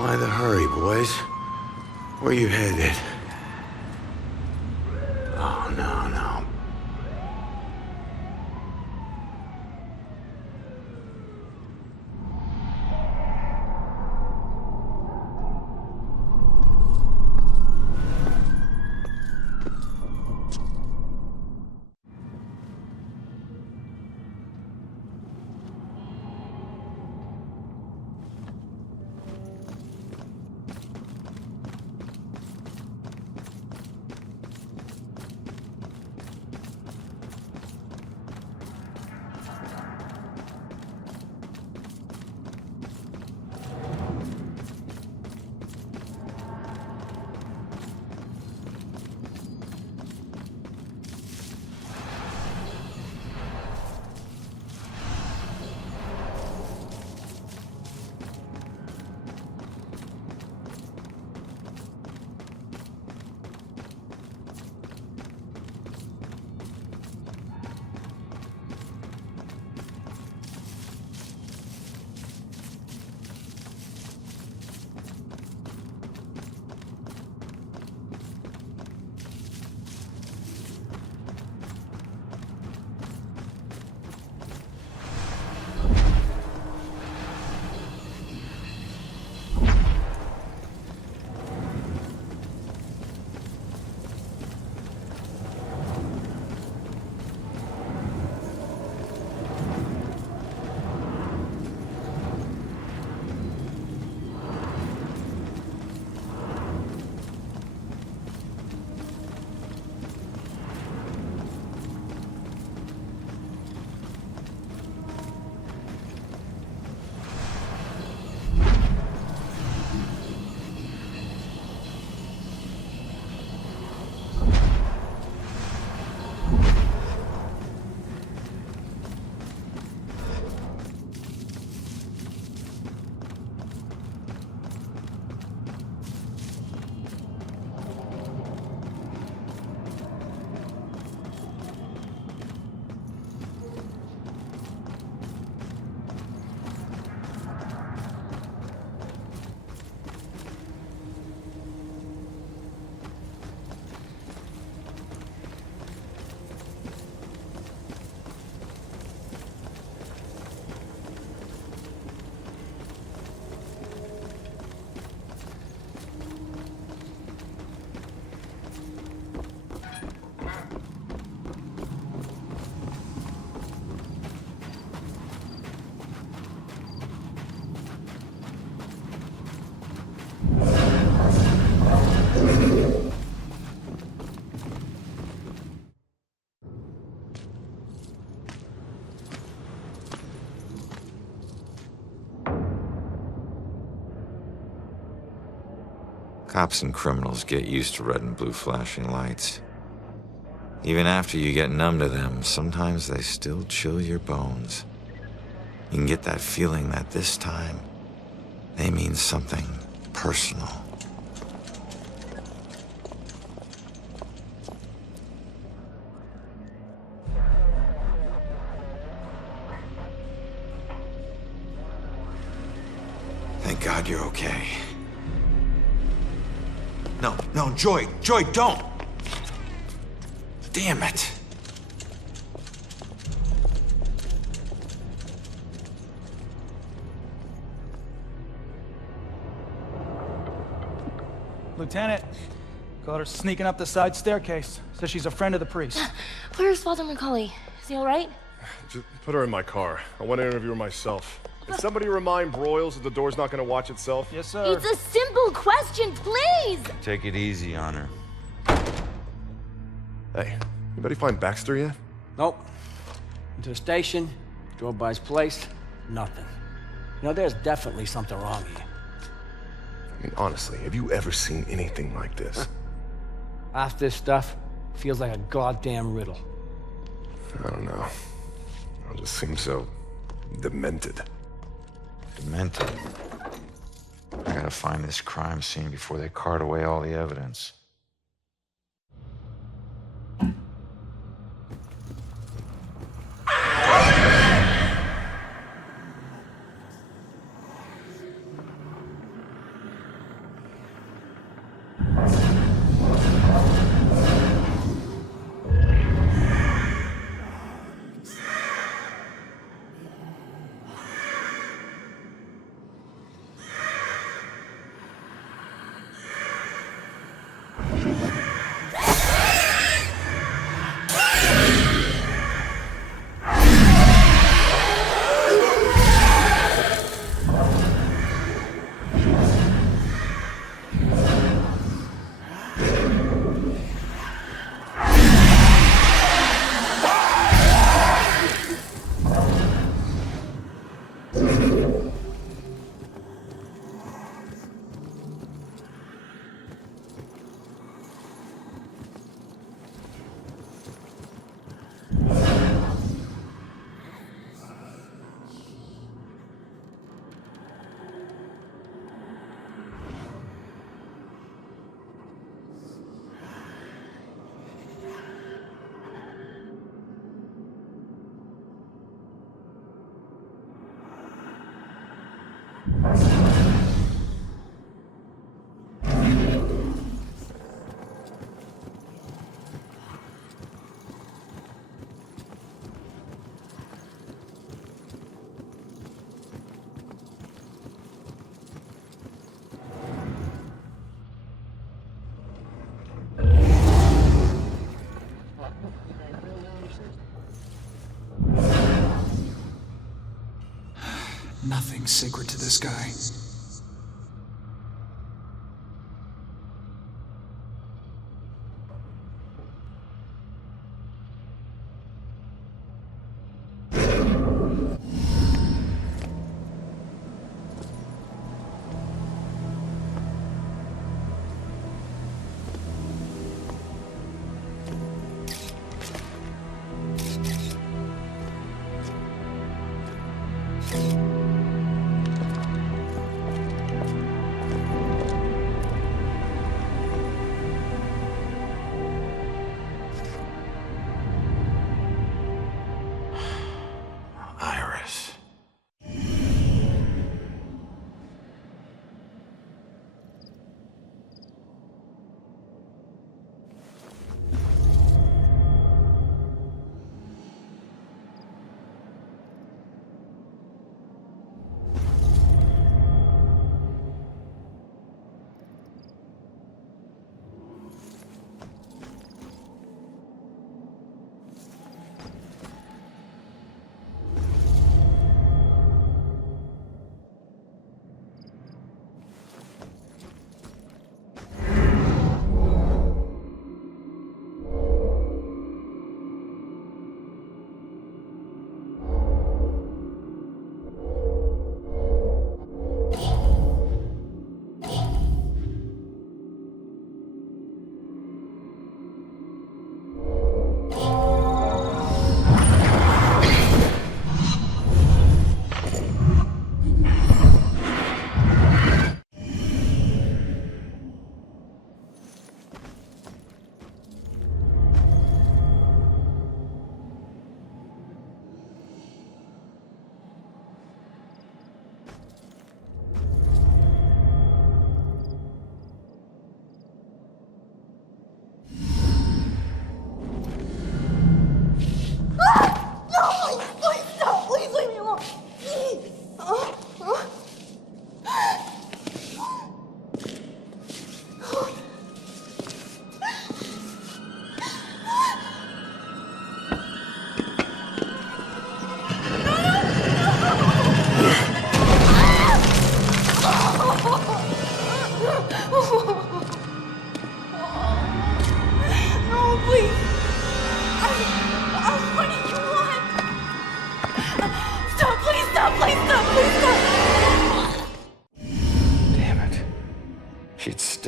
Why the hurry, boys? Where you headed? Oh, no, no. Cops and criminals get used to red and blue flashing lights. Even after you get numb to them, sometimes they still chill your bones. You can get that feeling that this time, they mean something personal. Thank God you're okay. No, Joy, don't! Damn it! Lieutenant, caught her sneaking up the side staircase. Says she's a friend of the priest. Where's Father Macaulay? Is he alright? Just put her in my car. I want to interview her myself. Can somebody remind Broyles that the door's not going to watch itself? Yes, sir. It's a simple question, please! Take it easy on her. Hey, anybody find Baxter yet? Nope. Went to the station, drove by his place, nothing. You know, there's definitely something wrong here. I mean, honestly, have you ever seen anything like this? Half this stuff feels like a goddamn riddle. I don't know. It just seems so demented. Demented? I gotta find this crime scene before they cart away all the evidence. Nothing's sacred to this guy.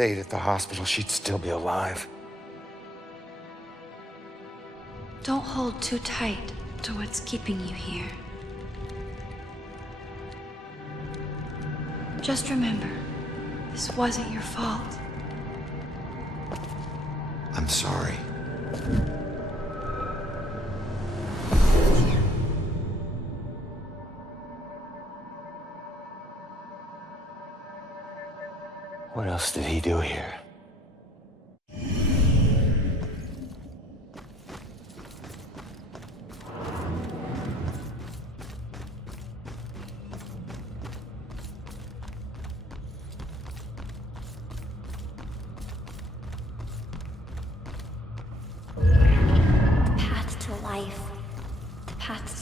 stayed at the hospital, she'd still be alive. Don't hold too tight to what's keeping you here. Just remember, this wasn't your fault. I'm sorry. What else did he do here?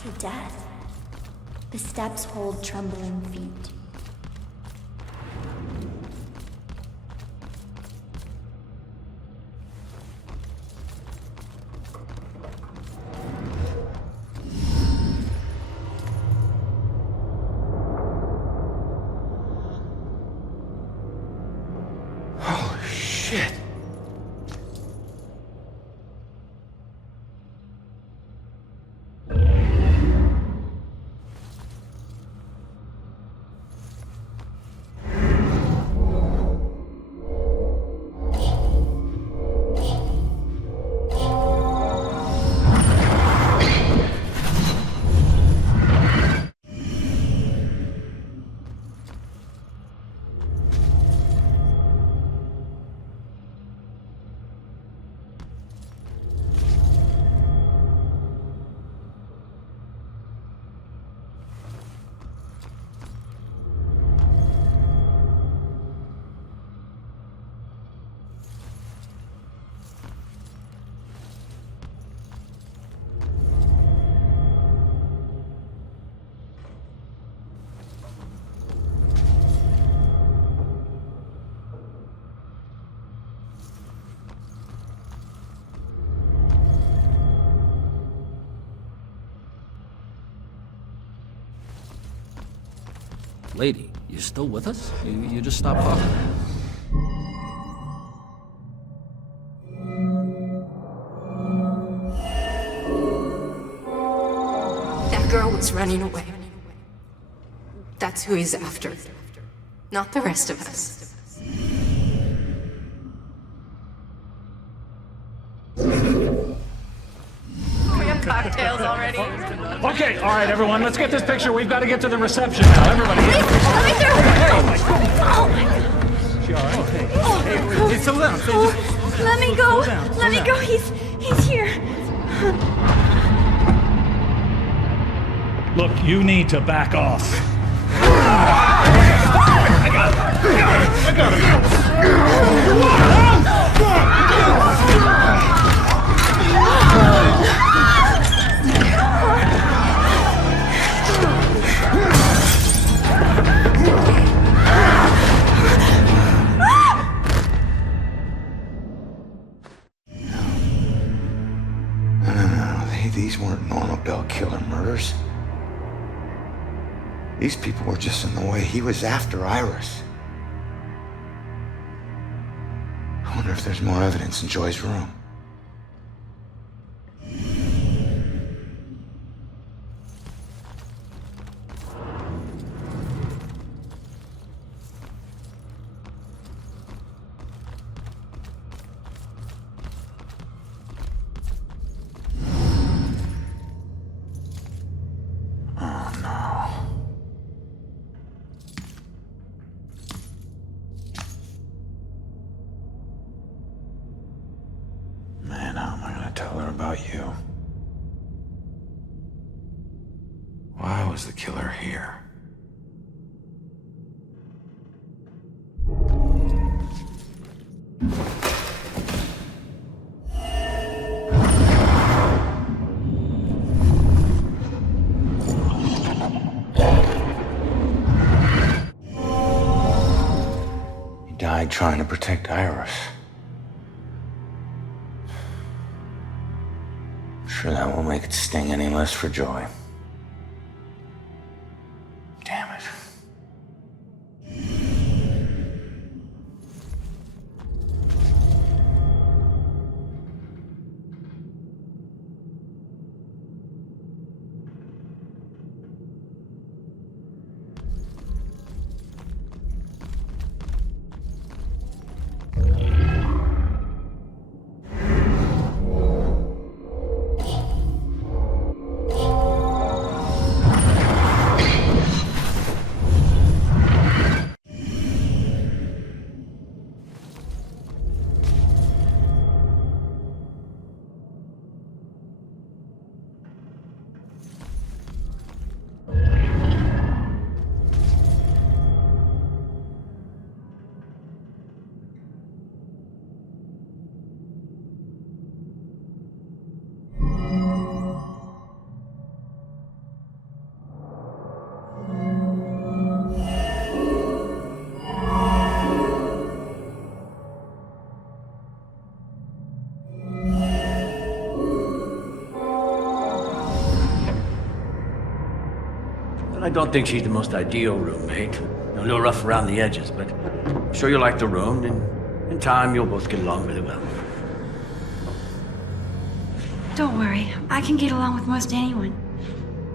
To death. The steps hold trembling feet. Holy shit. Lady, you still with us? You just stopped talking. That girl was running away. That's who he's after. Not the rest of us. We have cocktails already. Okay, all right, everyone, let's get this picture. We've got to get to the reception now. Everybody. Let me through! Oh my Oh! She all right? Hey, slow down. Let me go! Let me go! He's here! Look, you need to back off. I got These weren't normal bell killer murders. These people were just in the way. He was after Iris. I wonder if there's more evidence in Joy's room. Why was the killer here? He died trying to protect Iris. I'm sure that won't make it sting any less for Joy. Damn it. But I don't think she's the most ideal roommate. A little rough around the edges, but I'm sure you'll like the room, and in time you'll both get along really well. Don't worry, I can get along with most anyone.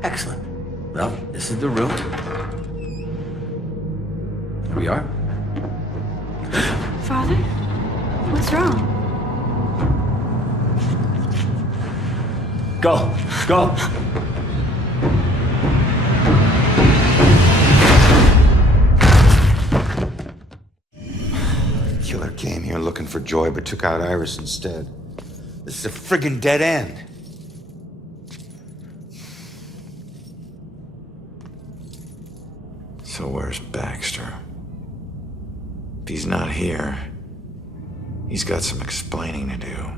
Excellent. Well, this is the room. Here we are. Father? What's wrong? Go! Go! Killer came here looking for Joy, but took out Iris instead. This is a friggin' dead end. So where's Baxter? If he's not here, he's got some explaining to do.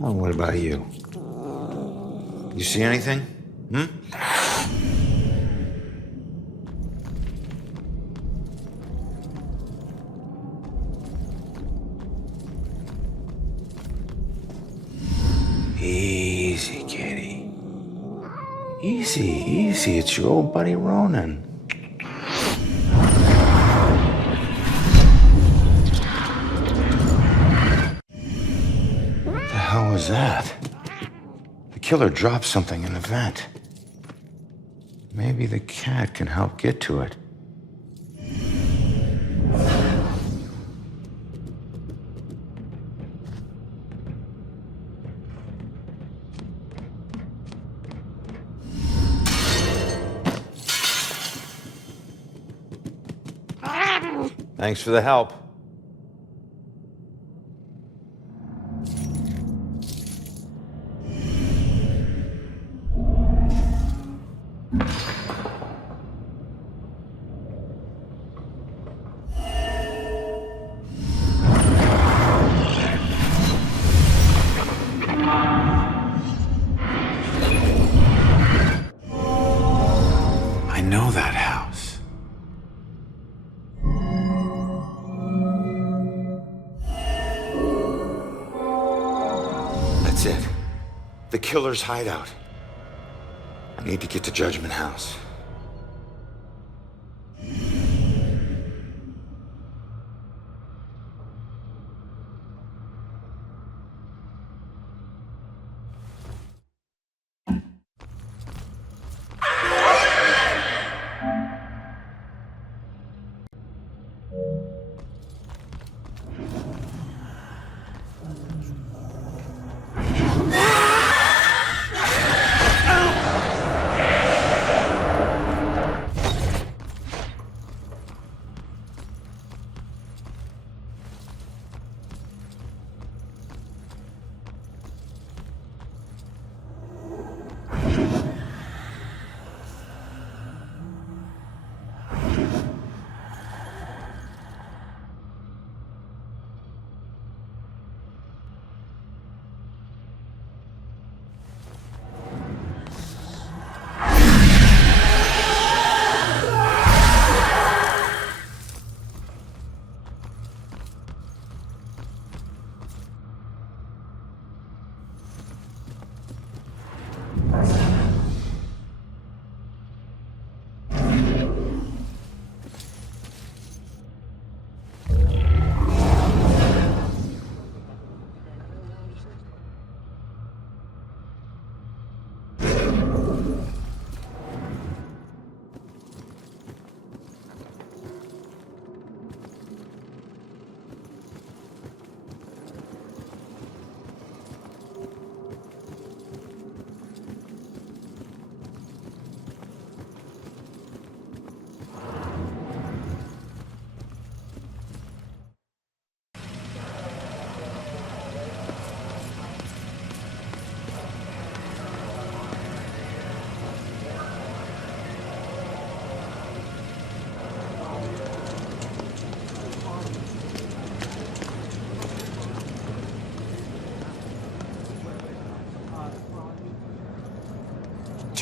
Oh, what about you? You see anything? Easy, kitty. Easy, easy. It's your old buddy Ronan. What the hell was that? The killer dropped something in the vent. Maybe the cat can help get to it. Thanks for the help. I know that house. That's it. The killer's hideout. I need to get to Judgment House.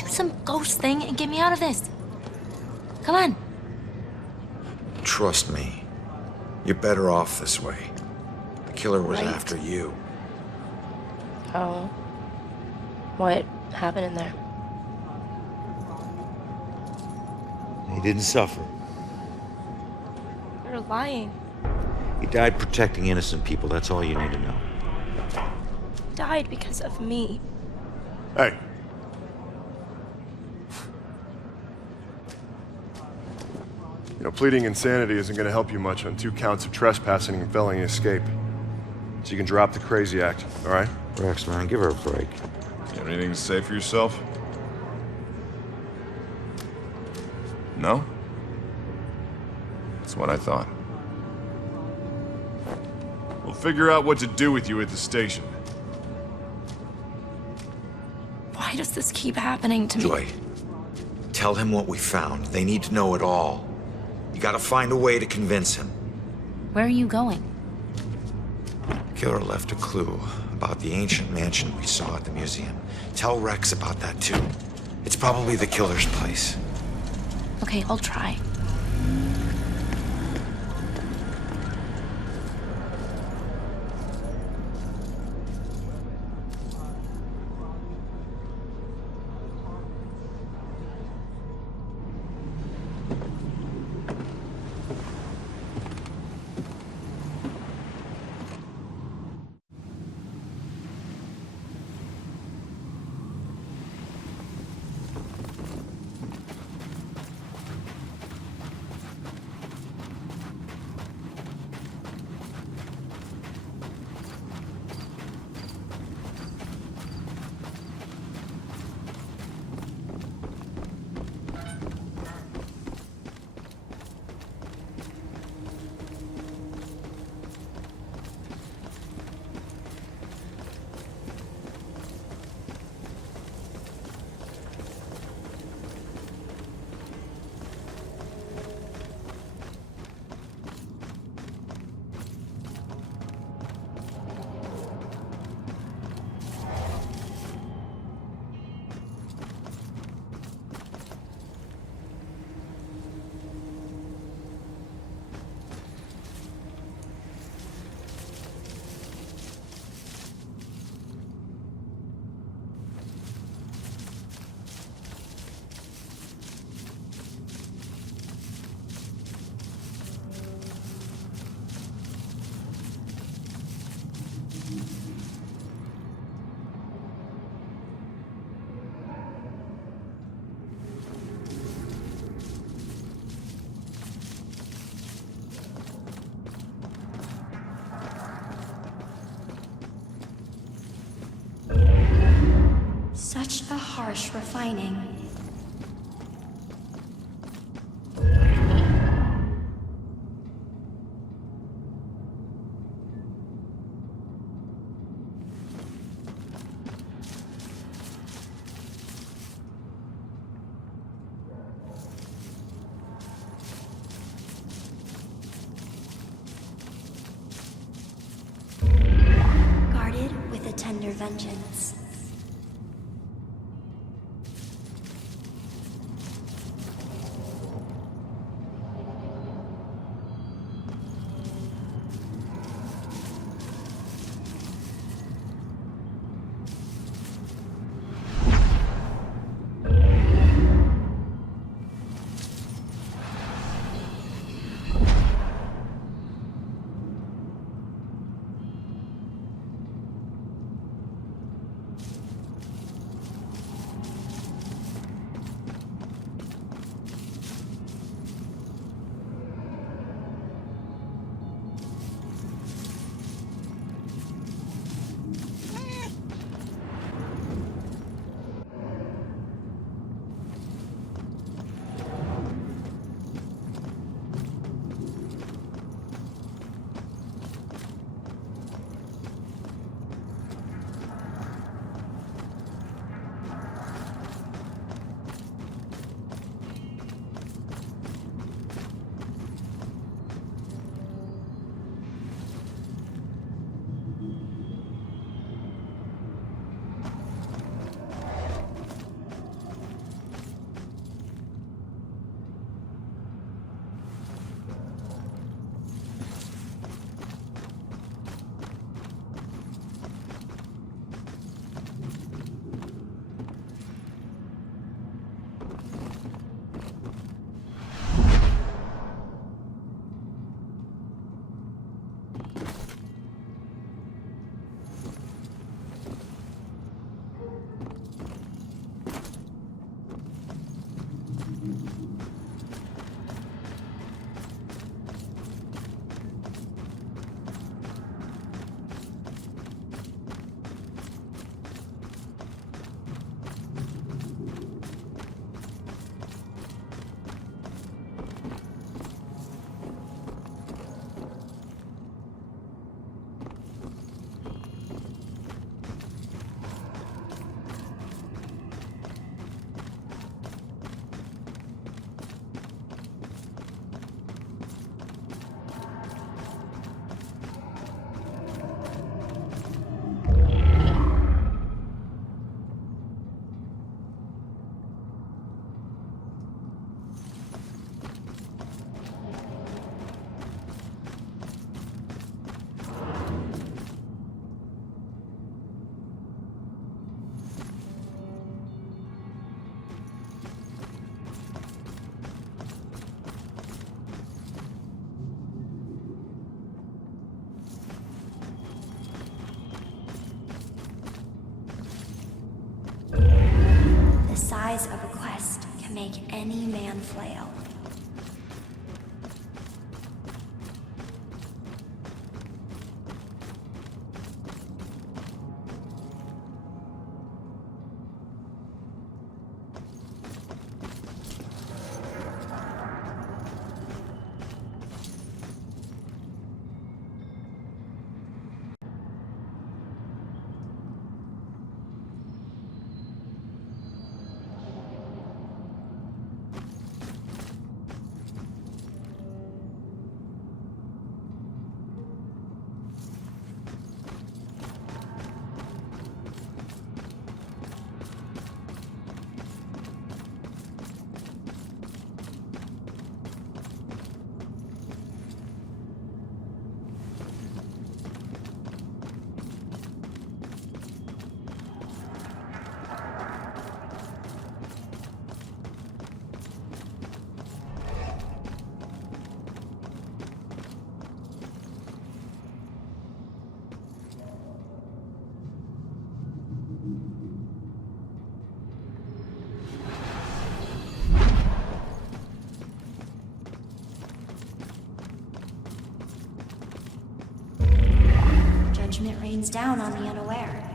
Some ghost thing and get me out of this. Come on. Trust me. You're better off this way. The killer was Right. after you. Oh. What happened in there? He didn't suffer. You're lying. He died protecting innocent people. That's all you need to know. Died because of me. Hey. You know, pleading insanity isn't going to help you much on 2 counts of trespassing and felony escape. So you can drop the crazy act, all right? Rex, man, give her a break. You have anything to say for yourself? No? That's what I thought. We'll figure out what to do with you at the station. Why does this keep happening to me? Joy, tell him what we found. They need to know it all. You gotta find a way to convince him. Where are you going? Killer left a clue about the ancient mansion we saw at the museum. Tell Rex about that too. It's probably the killer's place. Okay, I'll try. Such a harsh refining. Guarded with a tender vengeance. size of a quest can make any man flail. Judgment rains down on the unaware.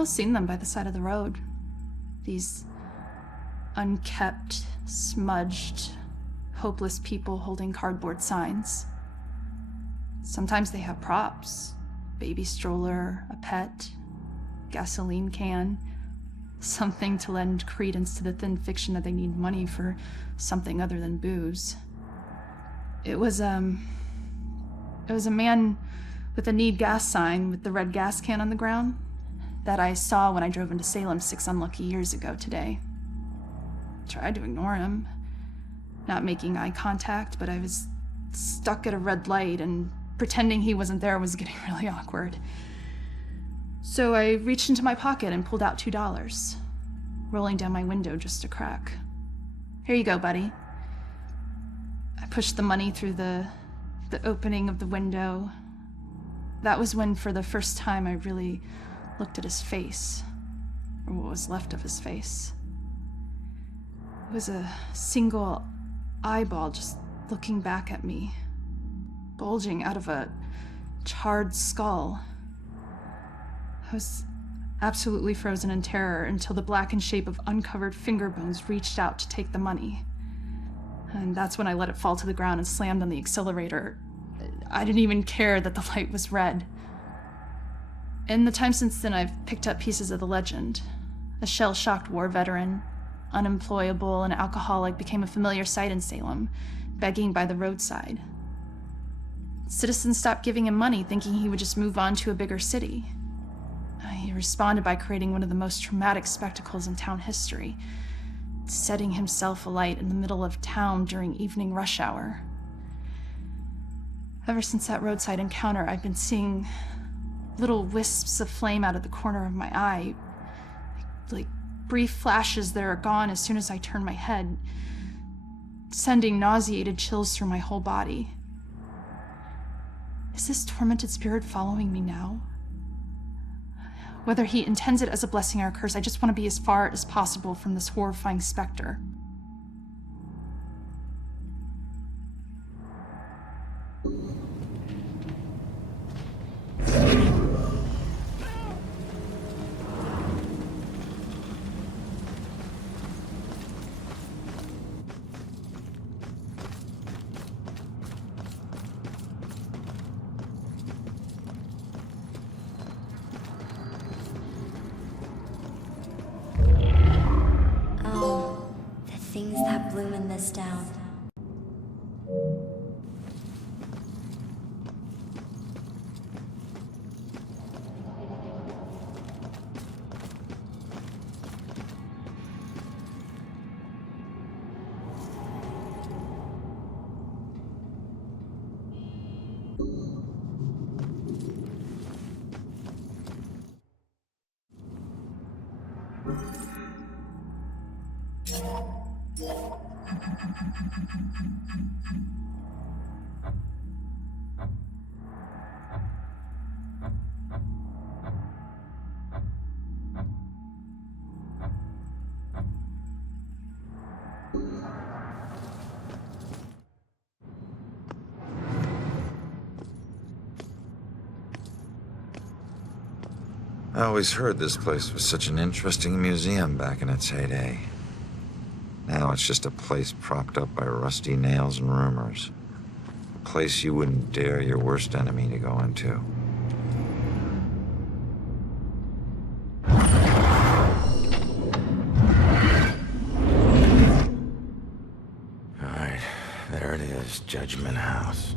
all seen them by the side of the road. These unkept, smudged, hopeless people holding cardboard signs. Sometimes they have props. Baby stroller, a pet, gasoline can. Something to lend credence to the thin fiction that they need money for something other than booze. It was a man with a need gas sign with the red gas can on the ground that I saw when I drove into Salem 6 unlucky years ago today. Tried to ignore him, not making eye contact, but I was stuck at a red light and pretending he wasn't there was getting really awkward. So I reached into my pocket and pulled out $2, rolling down my window just a crack. Here you go, buddy. I pushed the money through the opening of the window. That was when, for the first time, I really looked at his face, or what was left of his face. It was a single eyeball just looking back at me, bulging out of a charred skull. I was absolutely frozen in terror until the blackened shape of uncovered finger bones reached out to take the money. And that's when I let it fall to the ground and slammed on the accelerator. I didn't even care that the light was red. In the time since then, I've picked up pieces of the legend. A shell-shocked war veteran, unemployable and alcoholic, became a familiar sight in Salem, begging by the roadside. Citizens stopped giving him money, thinking he would just move on to a bigger city. He responded by creating one of the most traumatic spectacles in town history, setting himself alight in the middle of town during evening rush hour. Ever since that roadside encounter, I've been seeing little wisps of flame out of the corner of my eye, like brief flashes that are gone as soon as I turn my head, sending nauseated chills through my whole body. Is this tormented spirit following me now? Whether he intends it as a blessing or a curse, I just want to be as far as possible from this horrifying specter. Things that bloom in this town. I always heard this place was such an interesting museum back in its heyday. Now it's just a place propped up by rusty nails and rumors. A place you wouldn't dare your worst enemy to go into. Alright, there it is, Judgment House.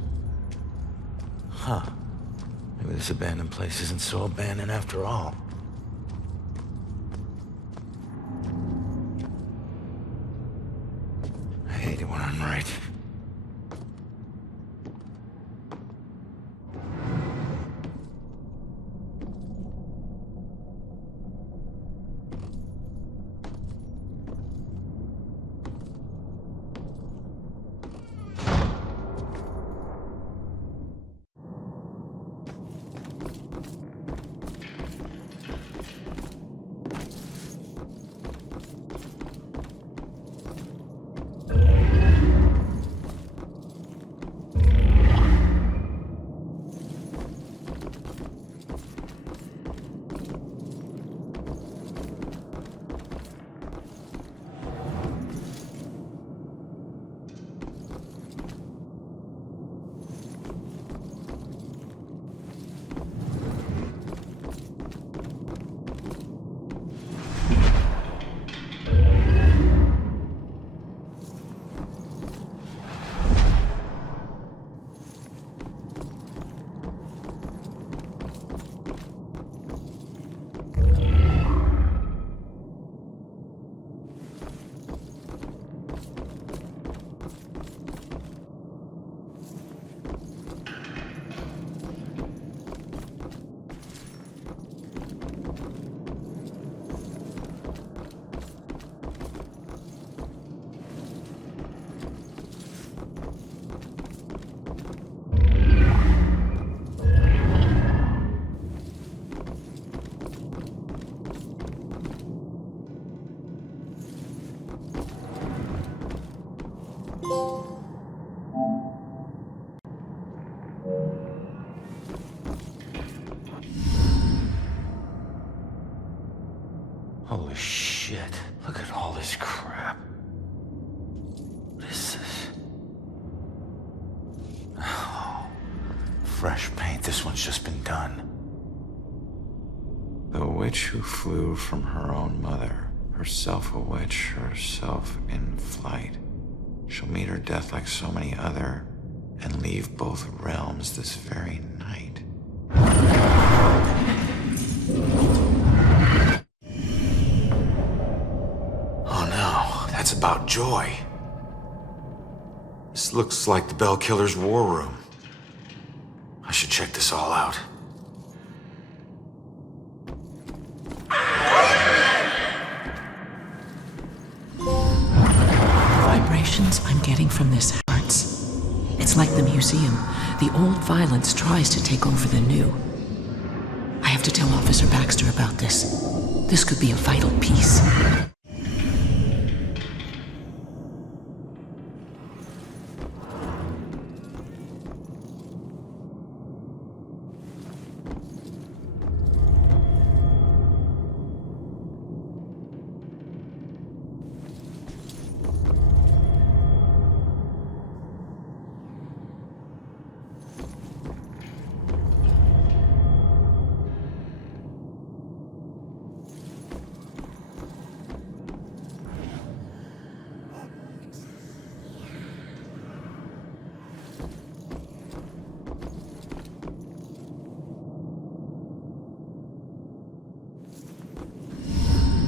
Huh. Maybe this abandoned place isn't so abandoned after all. I hate it when I'm right. Holy shit. Look at all this crap. What is this? Oh, fresh paint. This one's just been done. The witch who flew from her own mother, herself a witch, herself in flight. She'll meet her death like so many other, and leave both realms this very night. Oh no, that's about Joy. This looks like the Bell Killer's war room. I should check this all out. Vibrations I'm getting from this hurts. It's like the museum. The old violence tries to take over the new. I have to tell Officer Baxter about this. This could be a vital piece.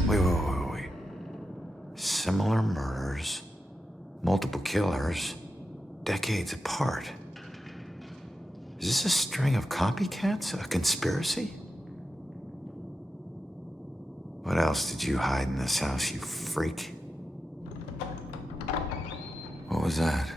Wait. Similar murders, multiple killers, decades apart. Is this a string of copycats? A conspiracy? What else did you hide in this house, you freak? What was that?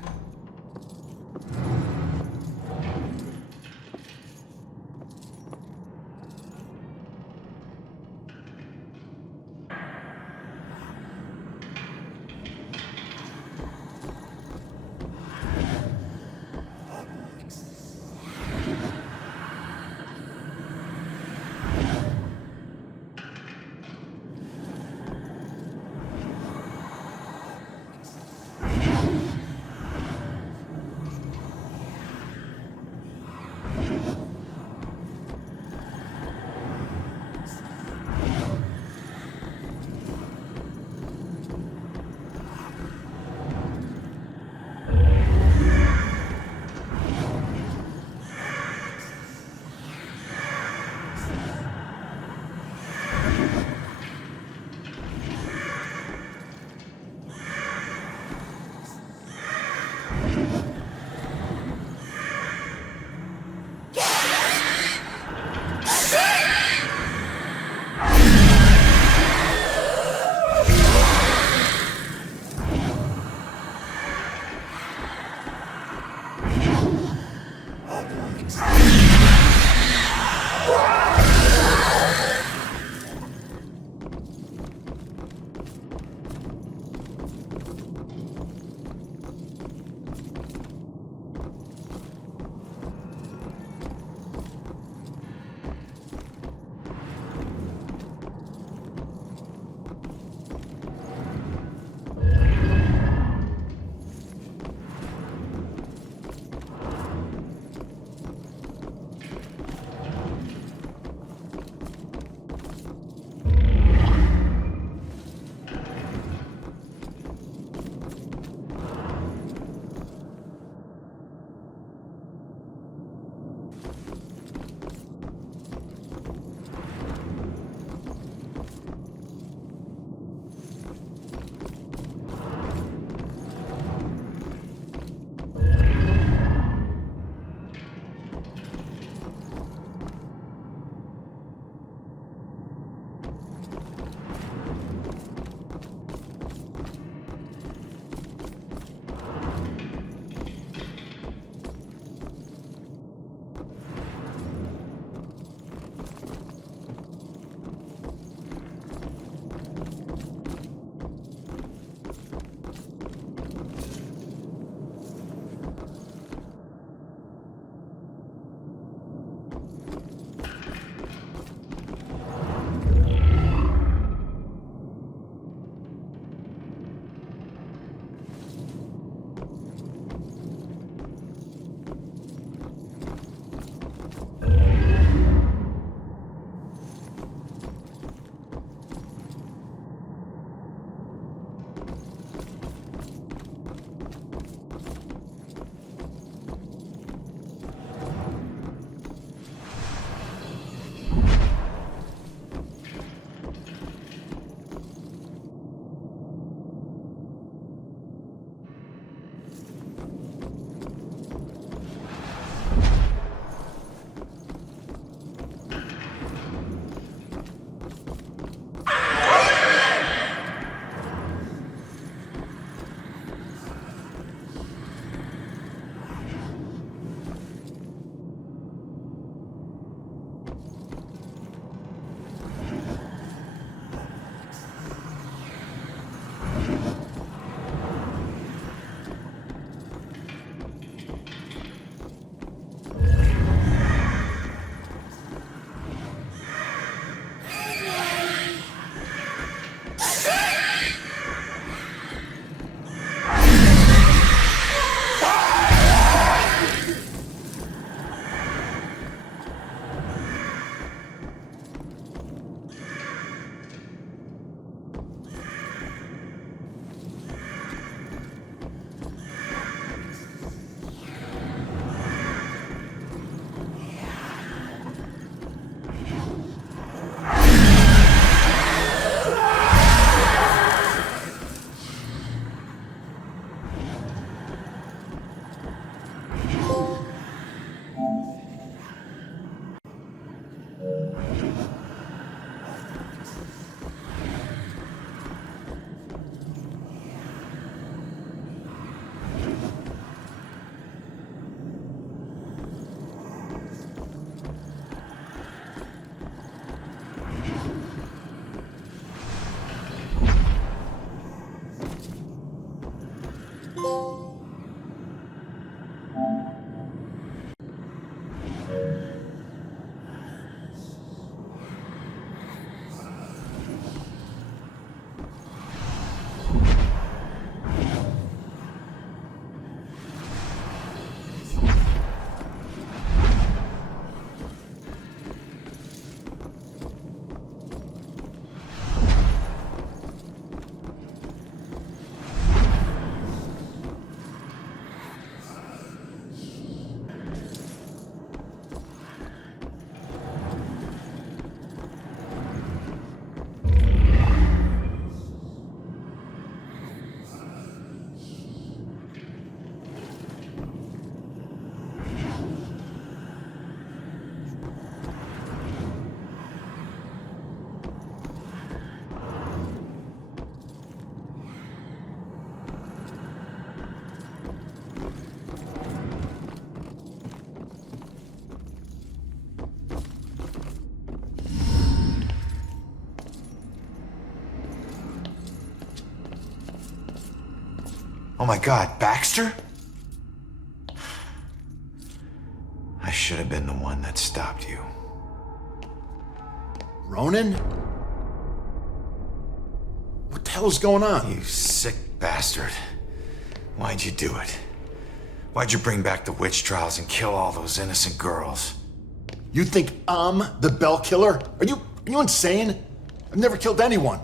Oh my God, Baxter? I should have been the one that stopped you. Ronan? What the hell's going on? You sick bastard. Why'd you do it? Why'd you bring back the witch trials and kill all those innocent girls? You think I'm the Bell Killer? Are you insane? I've never killed anyone.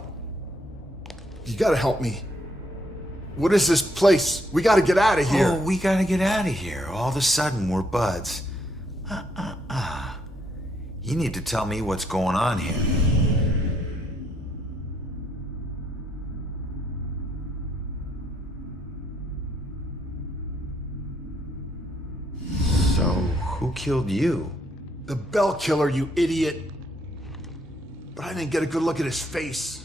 You gotta help me. What is this place? We gotta get out of here. Oh, we gotta get out of here. All of a sudden, we're buds. You need to tell me what's going on here. So, who killed you? The Bell Killer, you idiot. But I didn't get a good look at his face.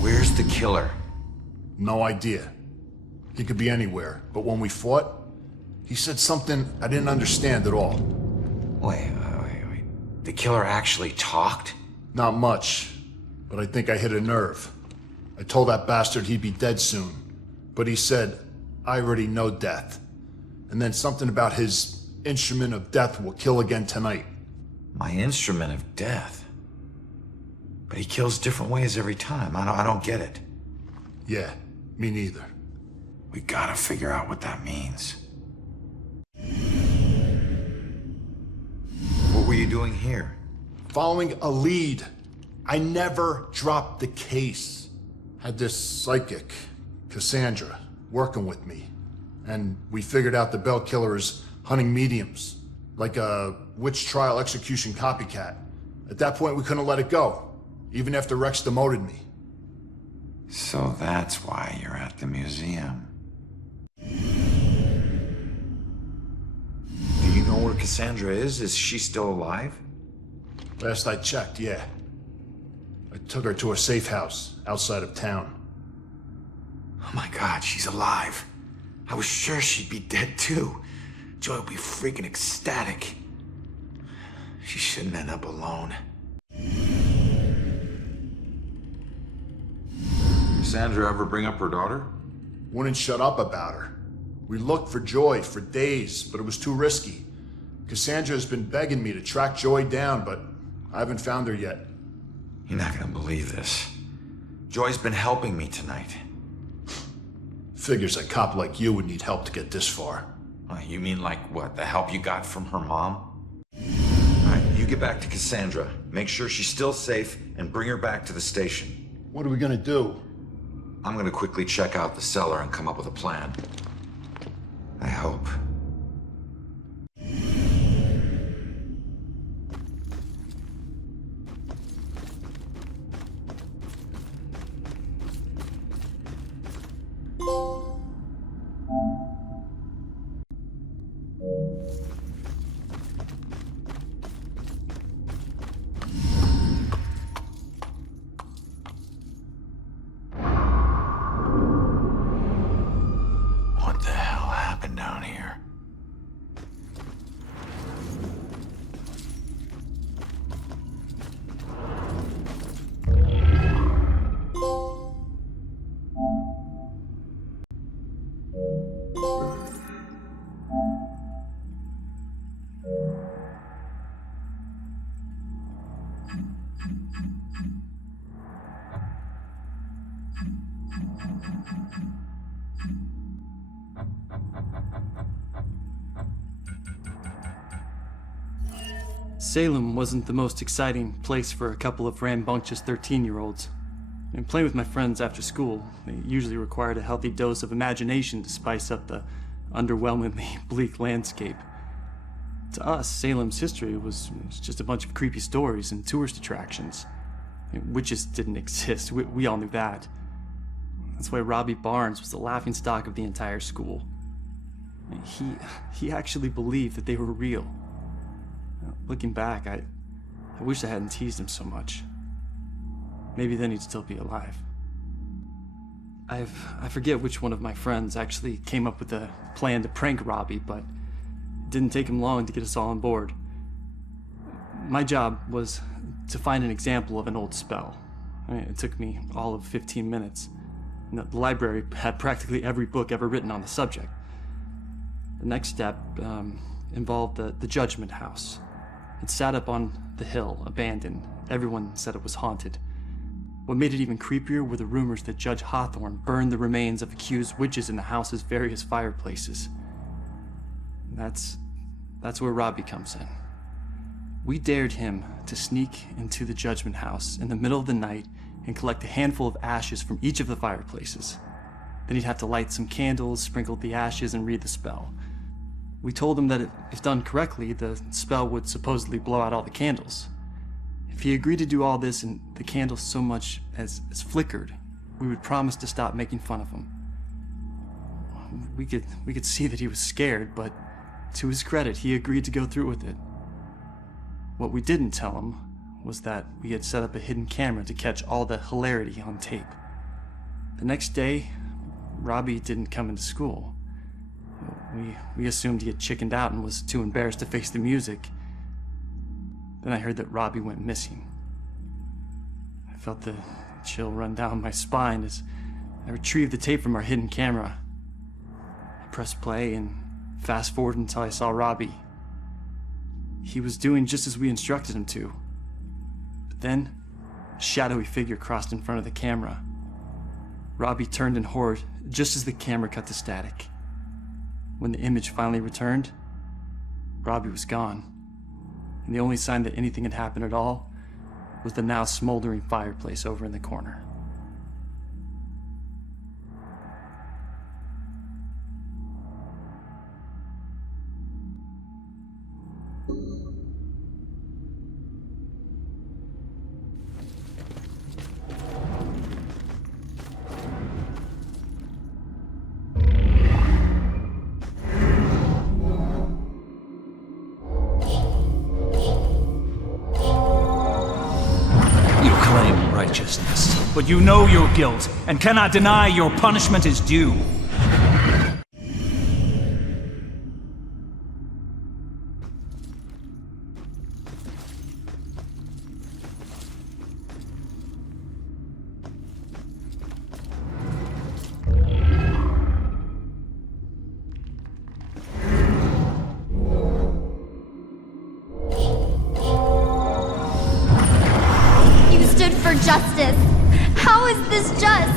Where's the killer? No idea. He could be anywhere, but when we fought, he said something I didn't understand at all. Wait. The killer actually talked? Not much, but I think I hit a nerve. I told that bastard he'd be dead soon, but he said, I already know death. And then something about his instrument of death will kill again tonight. My instrument of death? But he kills different ways every time. I don't get it. Yeah, me neither. We gotta figure out what that means. What were you doing here? Following a lead. I never dropped the case. Had this psychic, Cassandra, working with me. And we figured out the Bell Killer is hunting mediums. Like a witch trial execution copycat. At that point, we couldn't let it go. Even after Rex demoted me. So that's why you're at the museum. Do you know where Cassandra is? Is she still alive? Last I checked, yeah. I took her to a safe house outside of town. Oh my God, she's alive. I was sure she'd be dead too. Joy would be freaking ecstatic. She shouldn't end up alone. Cassandra ever bring up her daughter? Wouldn't shut up about her. We looked for Joy for days, but it was too risky. Cassandra has been begging me to track Joy down, but I haven't found her yet. You're not gonna believe this. Joy's been helping me tonight. Figures a cop like you would need help to get this far. You mean like what? The help you got from her mom? Alright, you get back to Cassandra. Make sure she's still safe and bring her back to the station. What are we gonna do? I'm gonna quickly check out the cellar and come up with a plan. I hope. What the hell happened down here? Salem wasn't the most exciting place for a couple of rambunctious 13-year-olds. And playing with my friends after school, they usually required a healthy dose of imagination to spice up the underwhelmingly bleak landscape. To us, Salem's history was just a bunch of creepy stories and tourist attractions. Witches didn't exist, we all knew that. That's why Robbie Barnes was the laughingstock of the entire school. He actually believed that they were real. Looking back, I wish I hadn't teased him so much. Maybe then he'd still be alive. I forget which one of my friends actually came up with a plan to prank Robbie, but it didn't take him long to get us all on board. My job was to find an example of an old spell. It took me all of 15 minutes. And the library had practically every book ever written on the subject. The next step involved the Judgement House. It sat up on the hill, abandoned. Everyone said it was haunted. What made it even creepier were the rumors that Judge Hawthorne burned the remains of accused witches in the house's various fireplaces. That's where Robbie comes in. We dared him to sneak into the Judgement House in the middle of the night and collect a handful of ashes from each of the fireplaces. Then he'd have to light some candles, sprinkle the ashes, and read the spell. We told him that if done correctly, the spell would supposedly blow out all the candles. If he agreed to do all this and the candles so much as flickered, we would promise to stop making fun of him. We could see that he was scared, but to his credit, he agreed to go through with it. What we didn't tell him was that we had set up a hidden camera to catch all the hilarity on tape. The next day, Robbie didn't come into school. We assumed he had chickened out and was too embarrassed to face the music. Then I heard that Robbie went missing. I felt the chill run down my spine as I retrieved the tape from our hidden camera. I pressed play and fast forward until I saw Robbie. He was doing just as we instructed him to. But then, a shadowy figure crossed in front of the camera. Robbie turned in horror just as the camera cut to static. When the image finally returned, Robbie was gone. And the only sign that anything had happened at all was the now smoldering fireplace over in the corner. But you know your guilt, and cannot deny your punishment is due. You stood for justice. How is this just?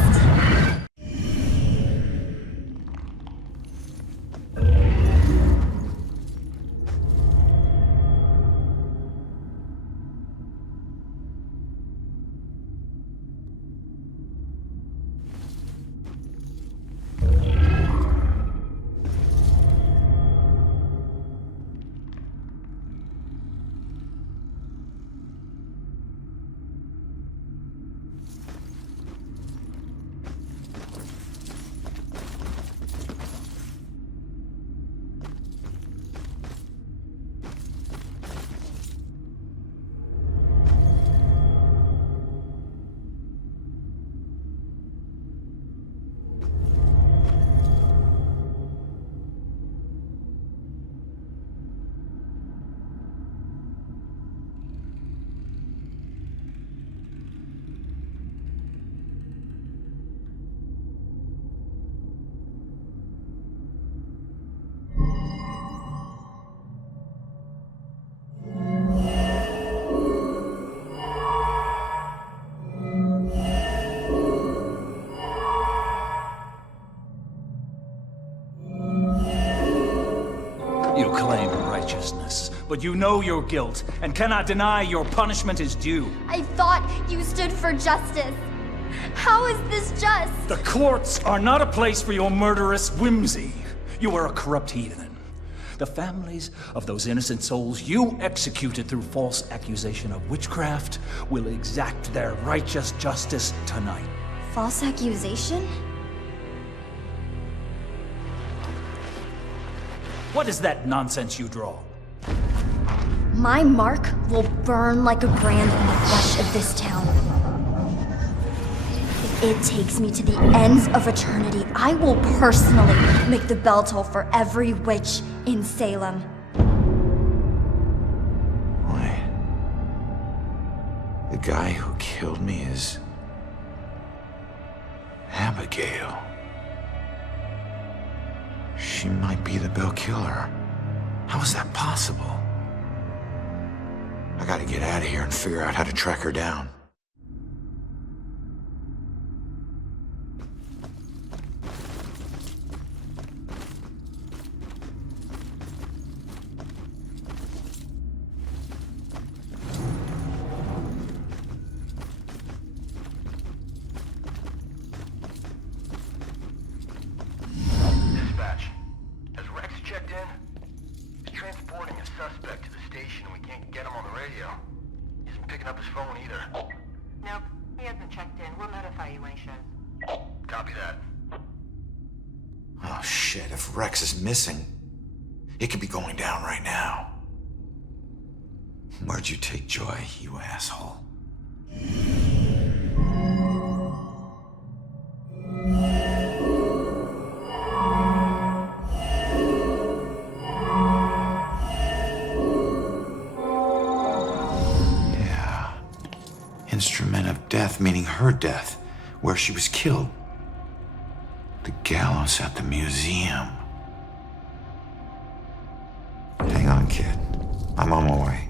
You claim righteousness, but you know your guilt, and cannot deny your punishment is due. I thought you stood for justice. How is this just? The courts are not a place for your murderous whimsy. You are a corrupt heathen. The families of those innocent souls you executed through false accusation of witchcraft will exact their righteous justice tonight. False accusation? What is that nonsense you draw? My mark will burn like a brand in the flesh of this town. If it takes me to the ends of eternity, I will personally make the bell toll for every witch in Salem. The guy who killed me is Abigail. She might be the Bill killer. How is that possible? I gotta get out of here and figure out how to track her down. Missing. It could be going down right now. Where'd you take Joy, you asshole? Yeah. Instrument of death, meaning her death, where she was killed. The gallows at the museum. Hang on, kid. I'm on my way.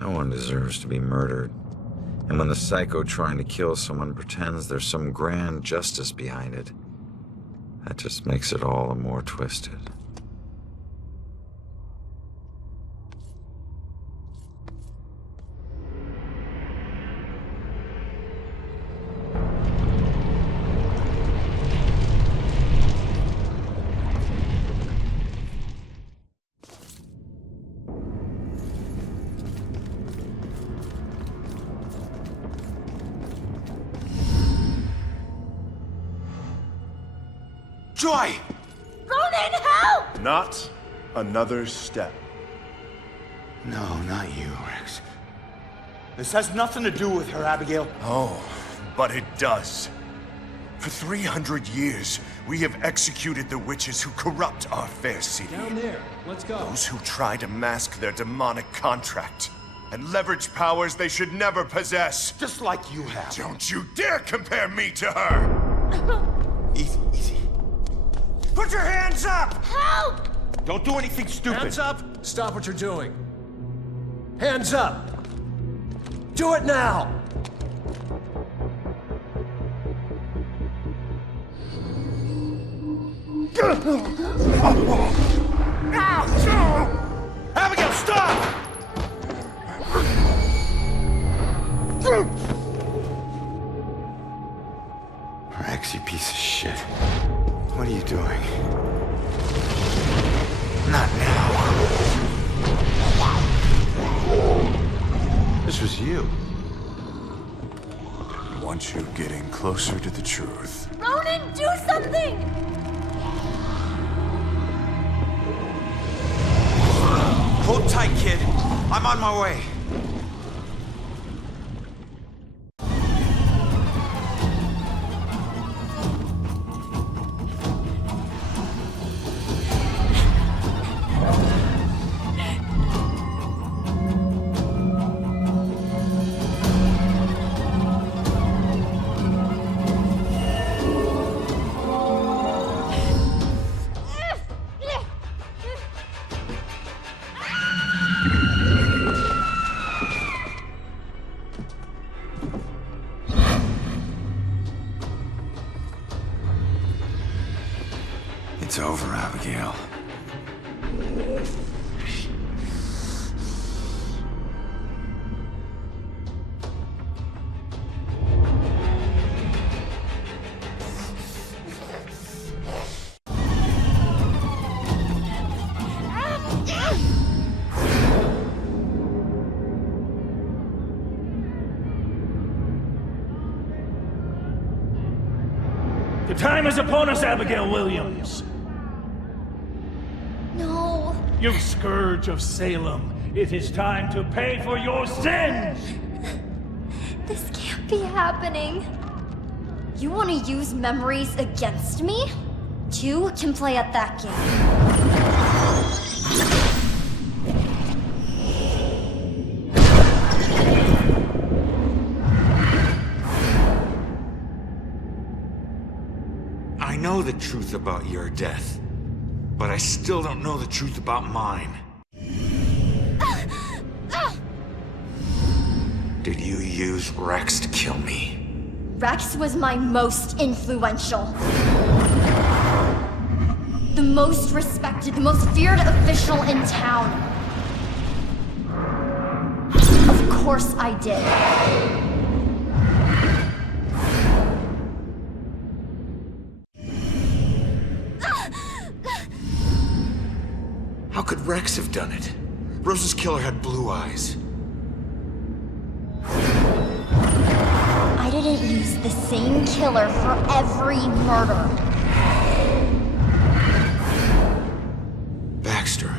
No one deserves to be murdered. And when the psycho trying to kill someone pretends there's some grand justice behind it, that just makes it all the more twisted. Joy! Ronan, help! Not another step. No, not you, Rex. This has nothing to do with her, Abigail. Oh, but it does. For 300 years, we have executed the witches who corrupt our fair city. Down there. Let's go. Those who try to mask their demonic contract and leverage powers they should never possess. Just like you have. Don't you dare compare me to her! Easy, easy. Put your hands up! Help! Don't do anything stupid. Hands up! Stop what you're doing. Hands up! Do it now! Abigail, stop! Rex, you piece of shit. What are you doing? Not now. This was you. Want you getting closer to the truth. Ronan, do something! Hold tight, kid. I'm on my way. It's over, Abigail. The time is upon us, Abigail Williams. No. You scourge of Salem, it is time to pay for your sins! This can't be happening. You want to use memories against me? Two can play at that game. I know the truth about your death, but I still don't know the truth about mine. Did you use Rex to kill me? Rex was my most influential. The most respected, the most feared official in town. Of course I did. How could Rex have done it? Rose's killer had blue eyes. I didn't use the same killer for every murder. Baxter.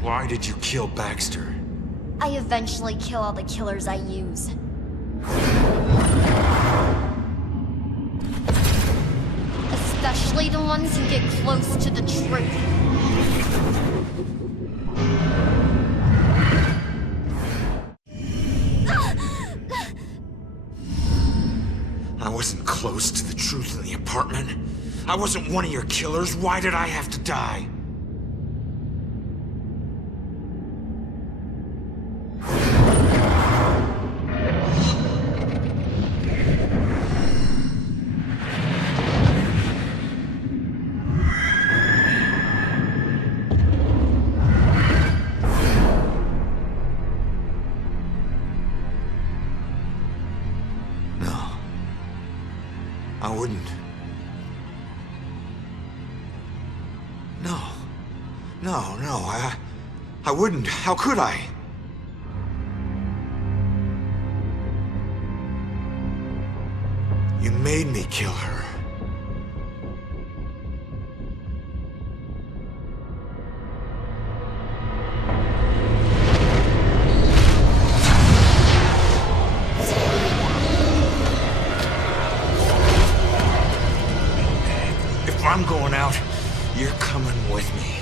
Why did you kill Baxter? I eventually kill all the killers I use. Especially the ones who get close to the truth. I wasn't close to the truth in the apartment. I wasn't one of your killers. Why did I have to die? I wouldn't. No, I wouldn't. How could I? You made me kill her. If I'm going out, you're coming with me.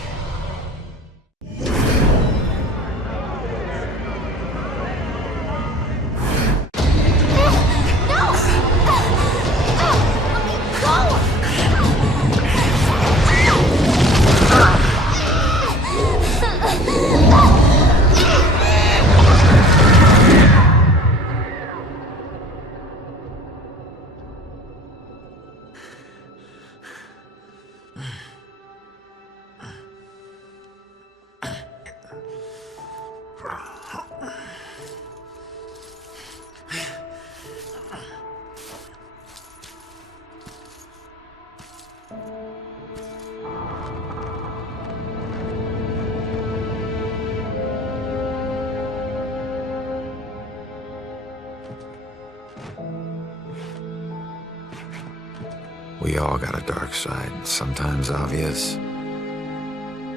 We all got a dark side, sometimes obvious,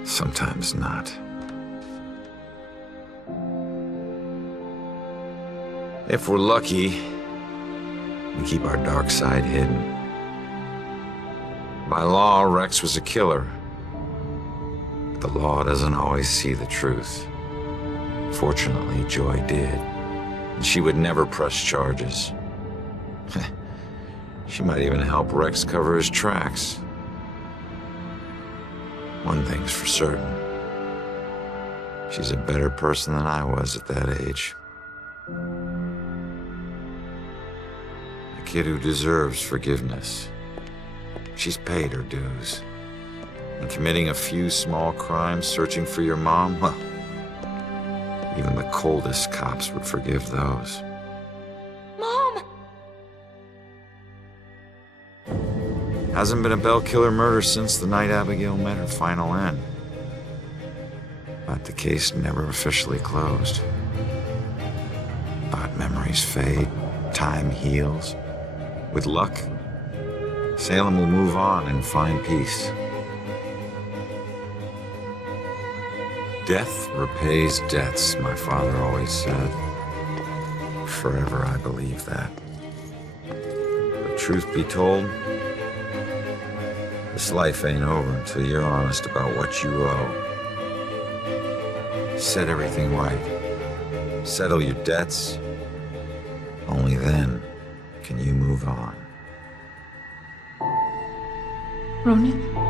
sometimes not. If we're lucky, we keep our dark side hidden. By law, Rex was a killer. But the law doesn't always see the truth. Fortunately, Joy did. And she would never press charges. She might even help Rex cover his tracks. One thing's for certain. She's a better person than I was at that age. A kid who deserves forgiveness. She's paid her dues. And committing a few small crimes, searching for your mom, well, even the coldest cops would forgive those. Mom! Hasn't been a Bell Killer murder since the night Abigail met her final end. But the case never officially closed. But memories fade, time heals. With luck, Salem will move on and find peace. Death repays debts, my father always said. Forever I believe that. But truth be told, this life ain't over until you're honest about what you owe. Set everything right. Settle your debts. Only then can you move on. Ronan?